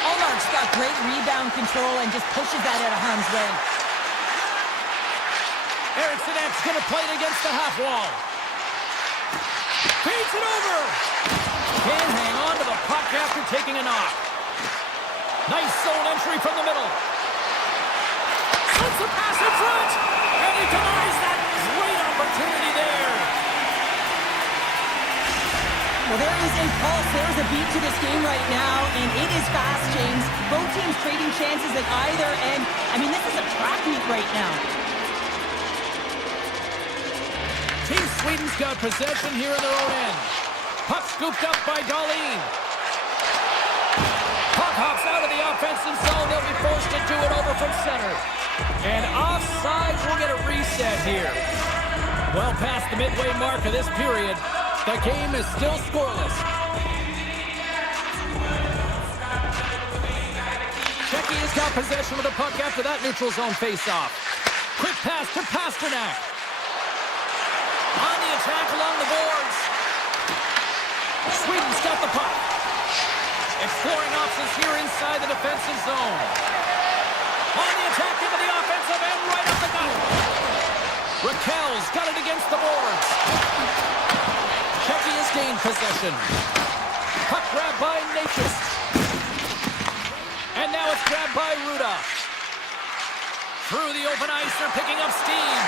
Allmark's got great rebound control and just pushes that out of harm's way. Eriksson's going to play it against the half wall. Feeds it over. Can't hang on to the puck after taking a knock. Nice zone entry from the middle. Sends the pass in front. And he denies that great opportunity there. Well, there is a pulse. There's a beat to this game right now, and it is fast, James. Both teams trading chances at either end. I mean, this is a track meet right now. Team Sweden's got possession here in their own end. Puck scooped up by Dahlin. Puck hops out of the offensive zone. They'll be forced to do it over from center. And offside will get a reset here. Well past the midway mark of this period, the game is still scoreless. Czechia's got possession of the puck after that neutral zone face-off. Quick pass to Pasternak. On the attack along the boards. Sweden's got the puck. Exploring options here inside the defensive zone. On the attack into the offensive end, right up the gut. Raquel's got it against the boards. Czechia's gained possession. Puck grabbed by Natchez. And now it's grabbed by Ruda. Through the open ice, they're picking up steam.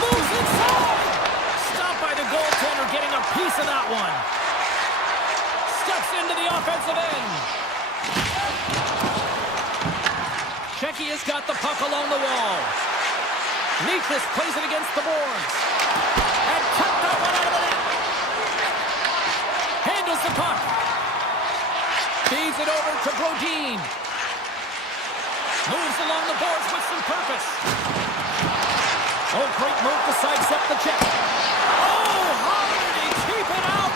Moves inside! Stopped by the goaltender, getting a piece of that one. Steps into the offensive end. Czechia's got the puck along the wall. Natchez plays it against the boards. And cut that one out of the net. Handles the puck. Feeds it over to Brodin. Moves along the boards with some purpose. Oh, great move to sidestep the check. Oh, how did he keep it out?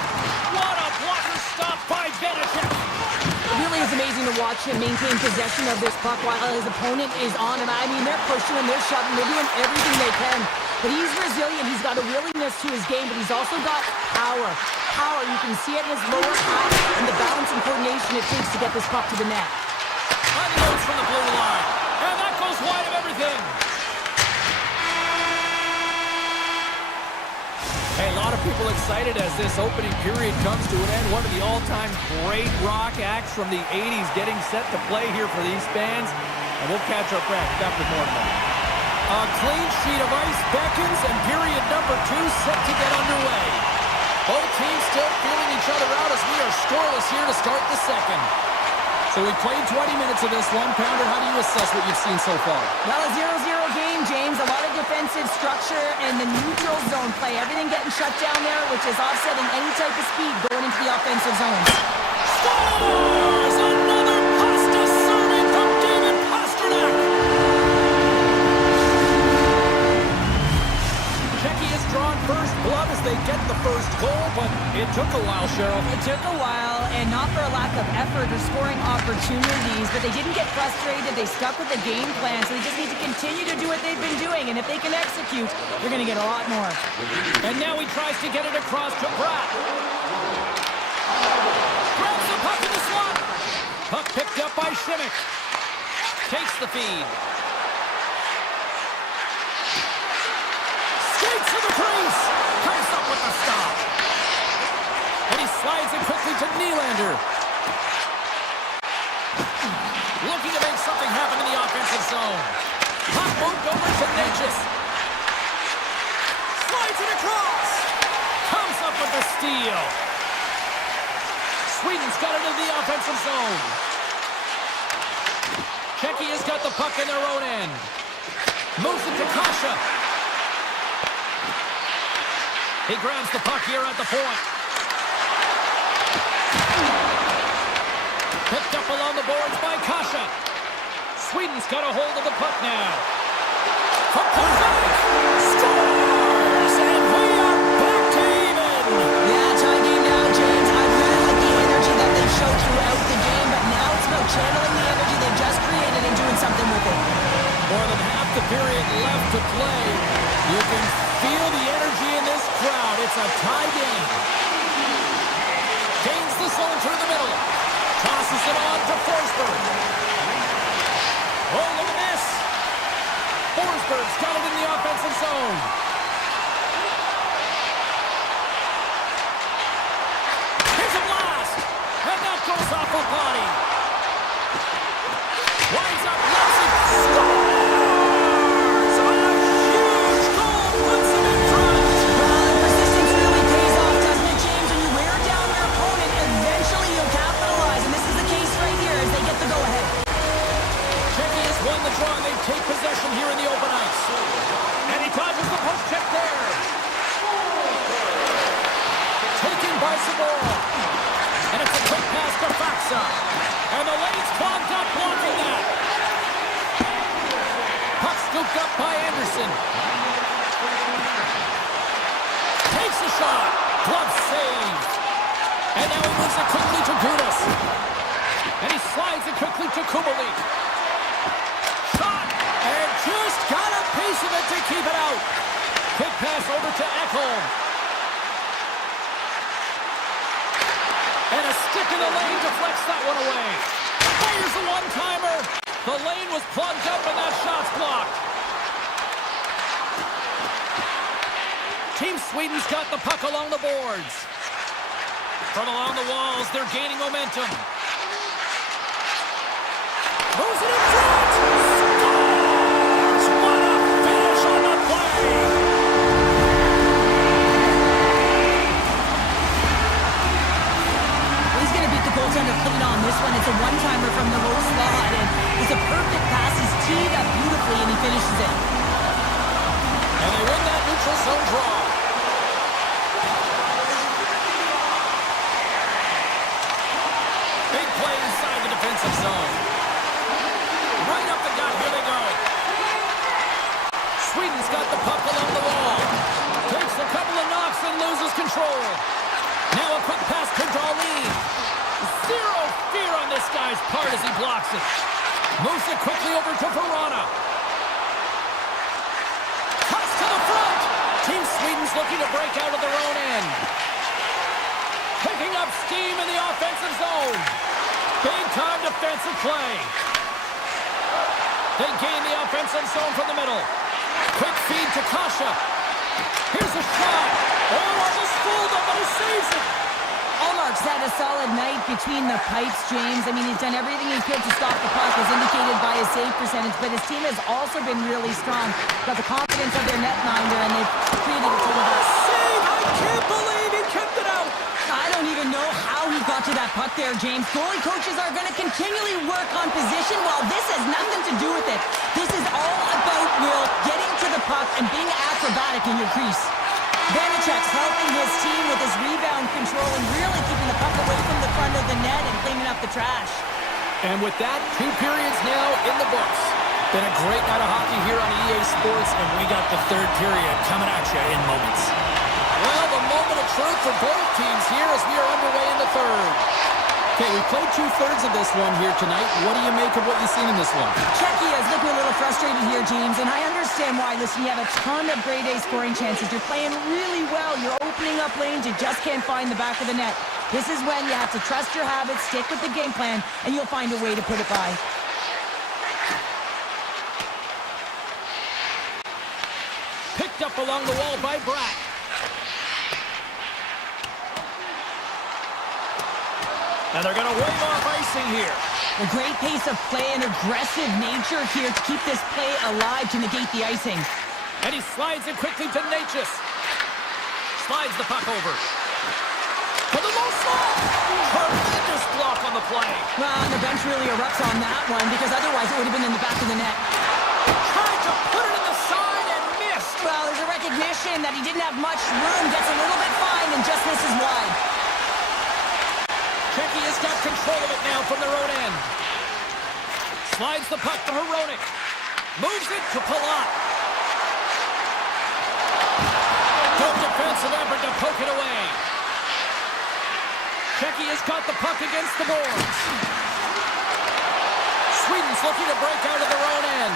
What a blocker stop by Benedict. It really is amazing to watch him maintain possession of this puck while his opponent is on him. I mean, they're pushing him, they're shoving, they're doing everything they can. But he's resilient. He's got a willingness to his game, but he's also got power. Power, you can see it in his lower half and the balance and coordination it takes to get this puck to the net. Unloads from the blue line. And that goes wide of everything. Hey, a lot of people excited as this opening period comes to an end. One of the all-time great rock acts from the 80s getting set to play here for these fans. And we'll catch up after more of that. A clean sheet of ice beckons, and period number 2 set to get underway. Both teams still feeling each other out as we are scoreless here to start the second. So we played 20 minutes of this one. Pounder, how do you assess what you've seen so far? Well, a 0-0 game, James. A lot of defensive structure and the neutral zone play. Everything getting shut down there, which is offsetting any type of speed going into the offensive zones. Scores! Another pasta serving from David Pasternak! Czechia is drawn first blood as they get the first goal, but it took a while, Cheryl. It took a while, and not for a lack of effort or scoring opportunities, but they didn't get frustrated. They stuck with the game plan, so they just need to continue to do what they've been doing, and if they can execute, they're going to get a lot more. And now he tries to get it across to Pratt. Grabs the puck in the slot. Puck picked up by Shimmick. Takes the feed. Skates to the crease. Comes up with the stop. And he slides it quickly to Nylander. Looking to make something happen in the offensive zone. Puck moved over to Natchez. Slides it across. Comes up with the steal. Sweden's got it in the offensive zone. Czechia's got the puck in their own end. Moves it to Kasha. He grabs the puck here at the point. Picked up along the boards by Kasha. Sweden's got a hold of the puck now. From point blank. Scores! And we are back to even. Yeah, tie game now, James. I really like the energy that they showed throughout the game, but now it's about channeling the energy they just created and doing something with it. More than half the period left to play. You can feel the energy in this crowd. It's a tie game. Gains the zone through the middle. Tosses it on to Forsberg. Oh, look at this. Forsberg's got it in the offensive zone. Here's a blast. And that goes off a body. Winds up, lets it, scores! A huge goal puts them in front. Well, and persistence really pays off, doesn't it, James? When you wear down your opponent, eventually you'll capitalize, and this is the case right here as they get the go-ahead. Czechia's won the draw, and they take possession here in the open ice. And he dodges the post check there. Taken by Sabora. And it's a quick pass to Faksa. And the lane's clogged up, blocking that. Puck scooped up by Anderson. Takes a shot. Glove saved. And now he moves it quickly to Gudas. And he slides it quickly to Kubalik. Shot. And just got a piece of it to keep it out. Quick pass over to Ekholm. And a stick in the lane deflects that one away. Fires a one-timer. The lane was plugged up and that shot's blocked. Team Sweden's got the puck along the boards. From along the walls, they're gaining momentum. Moves it in front. Scores! What a finish on the play. Goaltender put it on this one. It's a one-timer from the low slot, and it's a perfect pass. He's teed up beautifully, and he finishes it. And they win that neutral zone draw. Big play inside the defensive zone. Right up the gut. Here they go. Sweden's got the puck loses control. Now a quick pass to Darlene. Zero fear on this guy's part as he blocks it. Moves it quickly over to Verona. Cuts to the front. Team Sweden's looking to break out of their own end. Picking up steam in the offensive zone. Big-time defensive play. They gain the offensive zone from the middle. Quick feed to Kasha. Here's a shot. Oh, almost fooled him, but he saves it. Allmark's had a solid night between the pipes, James. I mean, he's done everything he could to stop the puck, as indicated by his save percentage, but his team has also been really strong. Got the confidence of their netminder, and they've created a ton of us. Save! I can't believe he kept it out! I don't even know how he got to that puck there, James. Goalie coaches are going to continually work on position, while this has nothing to do with it. This is all about Will getting to the puck and being acrobatic in your crease. Vanacek's helping his team with his rebound control and really keeping the puck away from the front of the net and cleaning up the trash. And with that, 2 periods now in the books. Been a great night of hockey here on EA Sports, and we got the 3rd period coming at you in moments. Well, the moment of truth for both teams here as we are underway in the 3rd. Okay, we played 2/3 of this one here tonight. What do you make of what you've seen in this one? Czechia is looking a little frustrated here, James, and I understand why. Listen, you have a ton of grade A scoring chances. You're playing really well. You're opening up lanes. You just can't find the back of the net. This is when you have to trust your habits, stick with the game plan, and you'll find a way to put it by. Picked up along the wall by Bratt. And they're going to wave off icing here. A great pace of play and aggressive nature here to keep this play alive to negate the icing. And he slides it quickly to Natchez. Slides the puck over. For the low slot. Tremendous block on the play. Well, and the bench really erupts on that one, because otherwise it would have been in the back of the net. Tried to put it in the side and missed. Well, there's a recognition that he didn't have much room, gets a little bit fine, and just misses wide. Czechia's got control of it now from their own end. Slides the puck to Hronek. Moves it to Palat. Good defensive effort to poke it away. Czechia's got the puck against the boards. Sweden's looking to break out of their own end.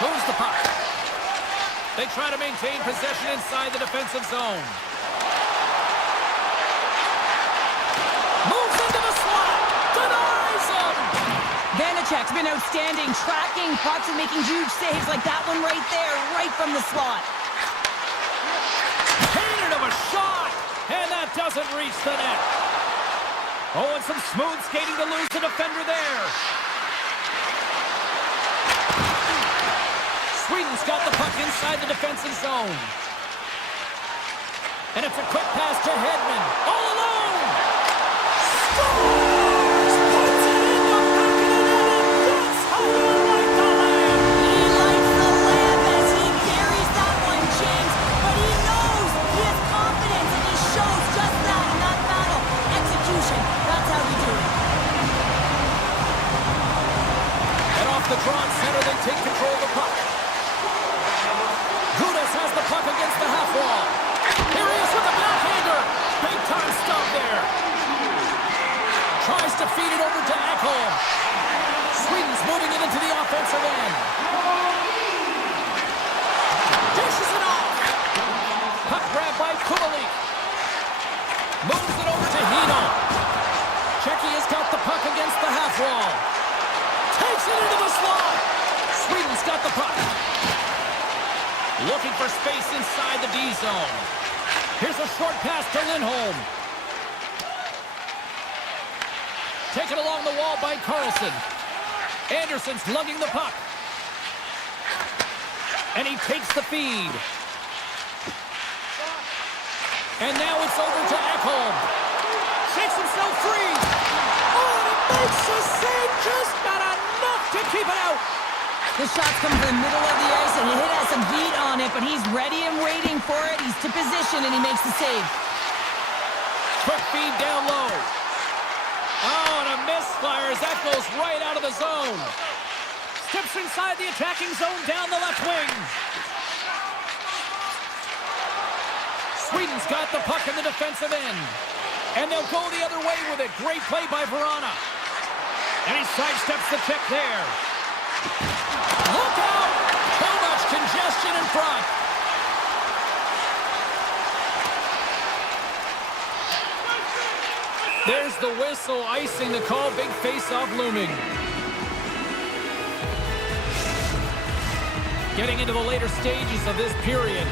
Moves the puck. They try to maintain possession inside the defensive zone. Moves into the slot. Denies him. Vanacek's been outstanding, tracking pucks and making huge saves like that one right there, right from the slot. Hated of a shot. And that doesn't reach the net. Oh, and some smooth skating to lose the defender there. Sweden's got the puck inside the defensive zone. And it's a quick pass to Hedman. All alone. Scores! Puts it in the back of the net. And that's how you like the lamb. He likes the lamb as he carries that one, James. But he knows he has confidence, and he shows just that in that battle. Execution. That's how we do it. And off the draw in center, they take control of the puck. Gudas has the puck against the half wall. Here he is with the backhander. Big time stop there. Tries to feed it over to Ekholm. Sweden's moving it into the offensive end. Dishes it off. Puck grab by Kubalik. Moves it over to Hino. Czechia's got the puck against the half wall. Takes it into the slot. Sweden's got the puck. Looking for space inside the D zone. Here's a short pass to Lindholm. Taken along the wall by Carlson. Anderson's lugging the puck. And he takes the feed. And now it's over to Ekholm. Shakes himself free. Oh, and he makes the save, just not enough to keep it out. The shot's come to the middle of the ice, and the hit has some heat on it, but he's ready and waiting for it. He's to position, and he makes the save. Quick feed down low. Oh, and a misfire as that goes right out of the zone. Steps inside the attacking zone down the left wing. Sweden's got the puck in the defensive end. And they'll go the other way with it. Great play by Verana. And he sidesteps the check there. Look out! Too much congestion in front. There's the whistle, icing the call. Big face-off looming. Getting into the later stages of this period.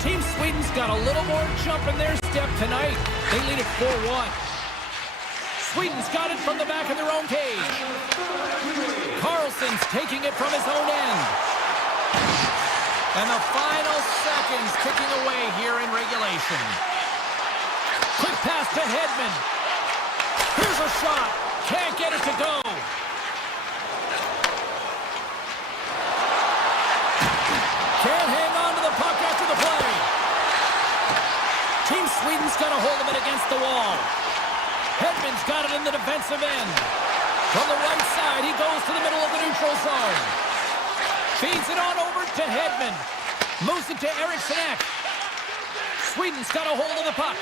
Team Sweden's got a little more jump in their step tonight. They lead it 4-1. Sweden's got it from the back of their own cage. Carlson's taking it from his own end. And the final seconds ticking away here in regulation. Quick pass to Hedman. Here's a shot. Can't get it to go. Can't hang on to the puck after the play. Team Sweden's got a hold of it against the wall. Hedman's got it in the defensive end. From the right side, he goes to the middle of the neutral zone. Feeds it on over to Hedman. Moves it to Eriksson Ek. Sweden's got a hold of the puck.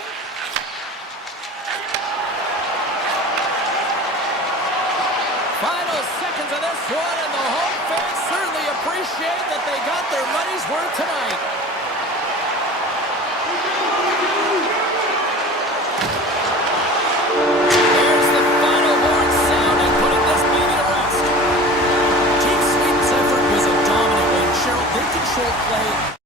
Final seconds of this one, and the home fans certainly appreciate that they got their money's worth tonight. There's the final horn sounding, putting this baby to rest. Team Sweden's effort was a dominant one. Cheryl, they controlled play.